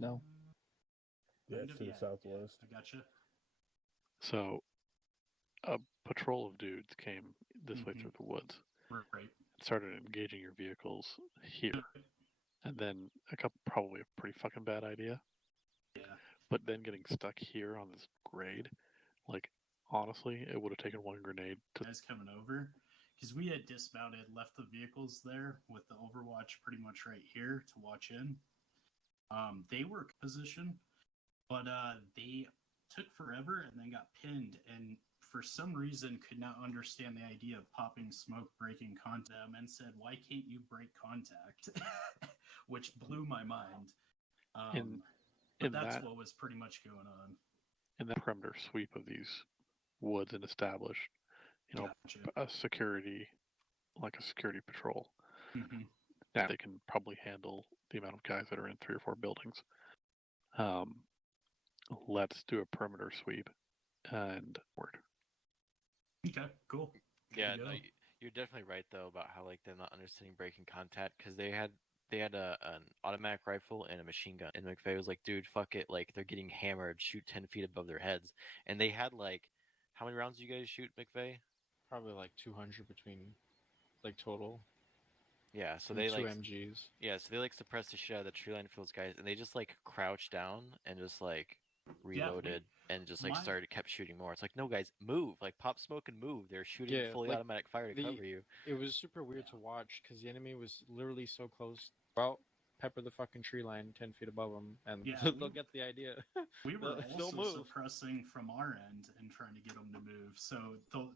No. Yeah, it's to the southwest. I gotcha. So, a patrol of dudes came this way through the woods. Right. Started engaging your vehicles here. And then probably a pretty fucking bad idea. Yeah. But then getting stuck here on this grade, like, honestly, it would have taken one grenade to... Guys coming over, because we had dismounted, left the vehicles there with the Overwatch pretty much right here to watch in. They were positioned, but they took forever and then got pinned, and for some reason could not understand the idea of popping smoke, breaking contact, and said, "Why can't you break contact?" Which blew my mind. But that's what was pretty much going on. In the perimeter sweep of these woods and established, a security patrol. Now they can probably handle the amount of guys that are in 3 or 4 buildings. Let's do a perimeter sweep and word. Okay, cool. Yeah, no, you're definitely right though about how like they're not understanding breaking contact, because they had an automatic rifle and a machine gun, and McVeigh was like, "Dude, fuck it! Like they're getting hammered. Shoot 10 feet above their heads." And they had like, how many rounds do you guys shoot, McVeigh? Probably like 200 between, like total. Yeah, so and they 2 like MGs. Yeah, so they like suppressed the shit out of the tree line fields guys, and they just like crouched down and just like reloaded and just like kept shooting more. It's like, no guys, move! Like pop smoke and move. They're shooting fully like, automatic fire to cover you. It was super weird to watch because the enemy was literally so close. Well, pepper the fucking tree line 10 feet above them, and they'll get the idea. We were They'll also move. suppressing from our end and trying to get them to move. So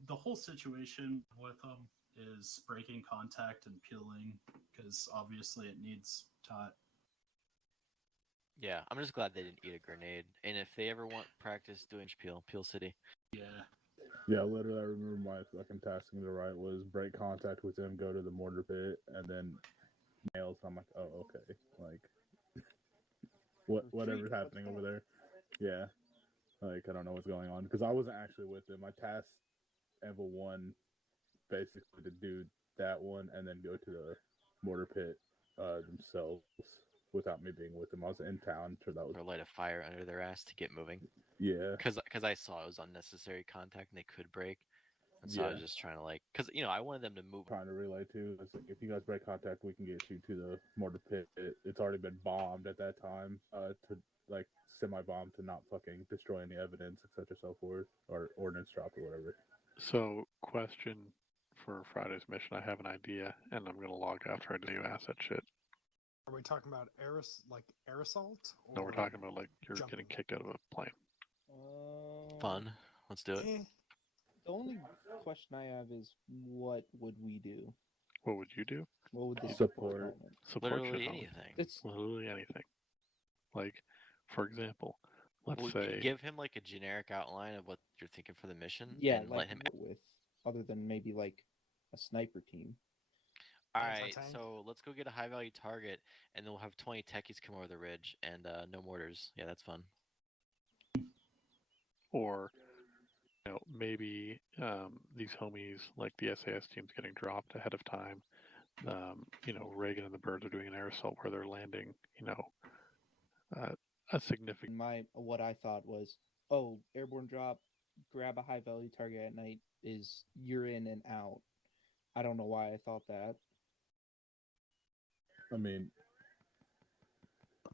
the whole situation with them is breaking contact and peeling, because obviously it needs taught. Yeah, I'm just glad they didn't eat a grenade. And if they ever want practice doing Peel City. Yeah. Yeah, literally, I remember my fucking tasking to write was break contact with them, go to the mortar pit, and then nails. I'm like, oh, okay. Like, whatever's happening over there. Yeah. Like, I don't know what's going on. Because I wasn't actually with them. I tasked Evel 1 basically to do that one and then go to the mortar pit themselves without me being with them. I was in town, so that was... Or light a fire under their ass to get moving. Yeah. Because I saw it was unnecessary contact and they could break. And so I was just trying to like... Because, I wanted them to move. Trying to relay too. It's like, if you guys break contact, we can get you to the mortar pit. It's already been bombed at that time to like semi-bomb to not fucking destroy any evidence, etc. so forth, or ordnance drop or whatever. So, question for Friday's mission. I have an idea, and I'm going to log after I do asset shit. Are we talking about air assault? No, we're talking about like you're getting kicked out of a plane. Fun. Let's do it. The only question I have is, what would we do? What would you do? What would the support? Literally anything. It's literally anything. Like, for example, let's say give him like a generic outline of what you're thinking for the mission. Yeah, and like let him. With other than maybe like a sniper team. All right, so let's go get a high value target, and then we'll have 20 techies come over the ridge, and no mortars. Yeah, that's fun. Or, maybe these homies, like the SAS team's getting dropped ahead of time. Reagan and the Birds are doing an air assault where they're landing, a significant... What I thought was, airborne drop, grab a high value target at night is you're in and out. I don't know why I thought that. I mean,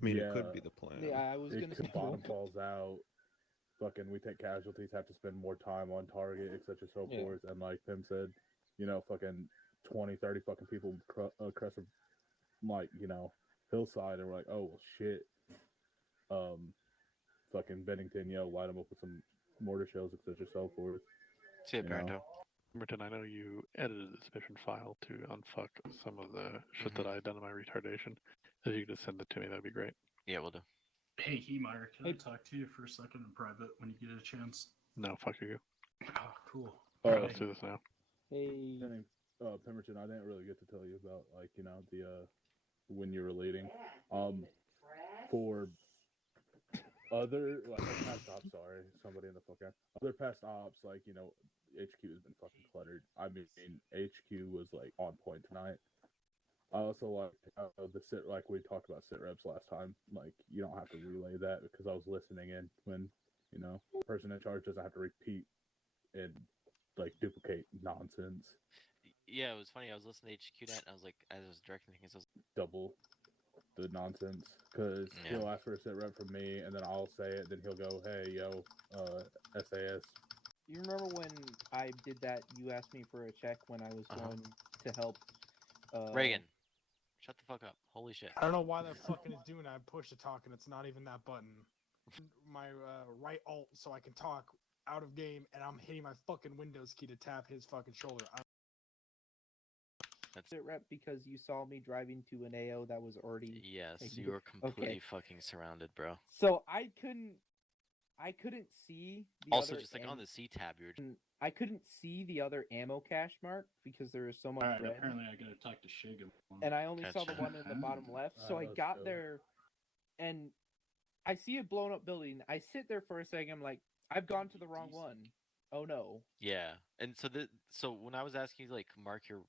it could be the plan. Yeah, I was gonna say bottom falls out. Fucking, we take casualties, have to spend more time on target, etc. So Yeah. forth. And like Tim said, fucking 20, 30 fucking people across a, hillside, and we're like, oh well, shit. Fucking Bennington, light them up with some mortar shells, etc. So forth. See it, Parento. Merton, I know you edited this mission file to unfuck some of the shit that I had done in my retardation. If you could just send it to me, that'd be great. Yeah, we'll do. Hey, Hemeyer, can I talk to you for a second in private when you get a chance? No, fuck you. Oh, cool. Alright, let's do this now. Hey. Pemberton, I didn't really get to tell you about, the, when you were leading. For other, past ops, sorry, somebody in the fucking, other past ops, HQ has been fucking cluttered. I mean, HQ was, on point tonight. I also the sit, we talked about sit reps last time. You don't have to relay that because I was listening in when, the person in charge doesn't have to repeat and, duplicate nonsense. Yeah, it was funny. I was listening to HQNet, and I was like, as I was directing things, I was double the nonsense, because he'll ask for a sit rep from me, and then I'll say it, then he'll go, hey, yo, SAS. You remember when I did that? You asked me for a check when I was going to help. Reagan, shut the fuck up! Holy shit! I don't know why that fucking is doing that. I push to talk, and it's not even that button. My right alt so I can talk out of game, and I'm hitting my fucking Windows key to tap his fucking shoulder. That's it, rep, because you saw me driving to an AO that was already. Yes, you were completely fucking surrounded, bro. So I couldn't see. The Also, other just on the C tab, you were. I couldn't see the other ammo cache mark because there was so much red. Apparently, I gotta talk to Shig. And I only saw the one in the bottom left, so I got there, and I see a blown up building. I sit there for a second. I'm like, I've gone to the wrong one. Oh no. Yeah, and so when I was asking you mark your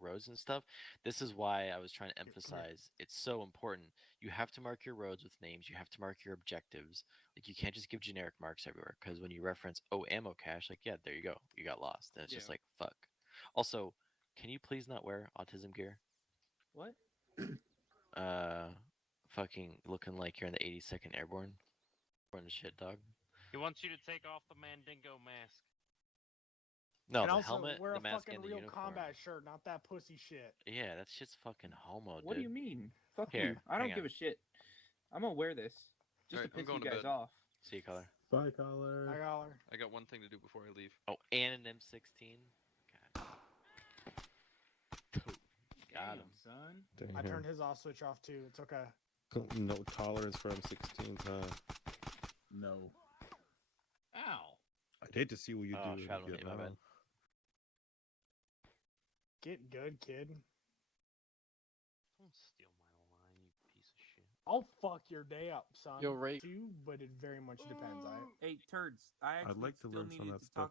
roads and stuff, this is why I was trying to emphasize it's so important. You have to mark your roads with names. You have to mark your objectives. You can't just give generic marks everywhere, because when you reference ammo cache, there you go, you got lost, and it's just fuck. Also, can you please not wear autism gear? What? Fucking looking like you're in the 82nd Airborne. Shit, dog. He wants you to take off the Mandingo mask. No, and the also helmet, wear the a mask, fucking and the real uniform. combat shirt, not that pussy shit. Yeah, that's just fucking homo, dude. What do you mean? Fuck Here, you. I don't give a shit. I'm gonna wear this just to piss you guys off. See you, Collar. Bye, Collar. Bye, Collar. I got one thing to do before I leave. Oh, and an M16. God. Got him, son. I turned his off switch off too. It's okay. No tolerance for M16s, huh? No. Ow. I'd hate to see what you do in Shadow hit my Vietnam. bad. Get good, kid. Don't steal my line, you piece of shit. I'll fuck your day up, son. Yo, Ray. Too, but it very much depends. Hey, turds. I actually I'd like to still learn some needed of that to stuff talk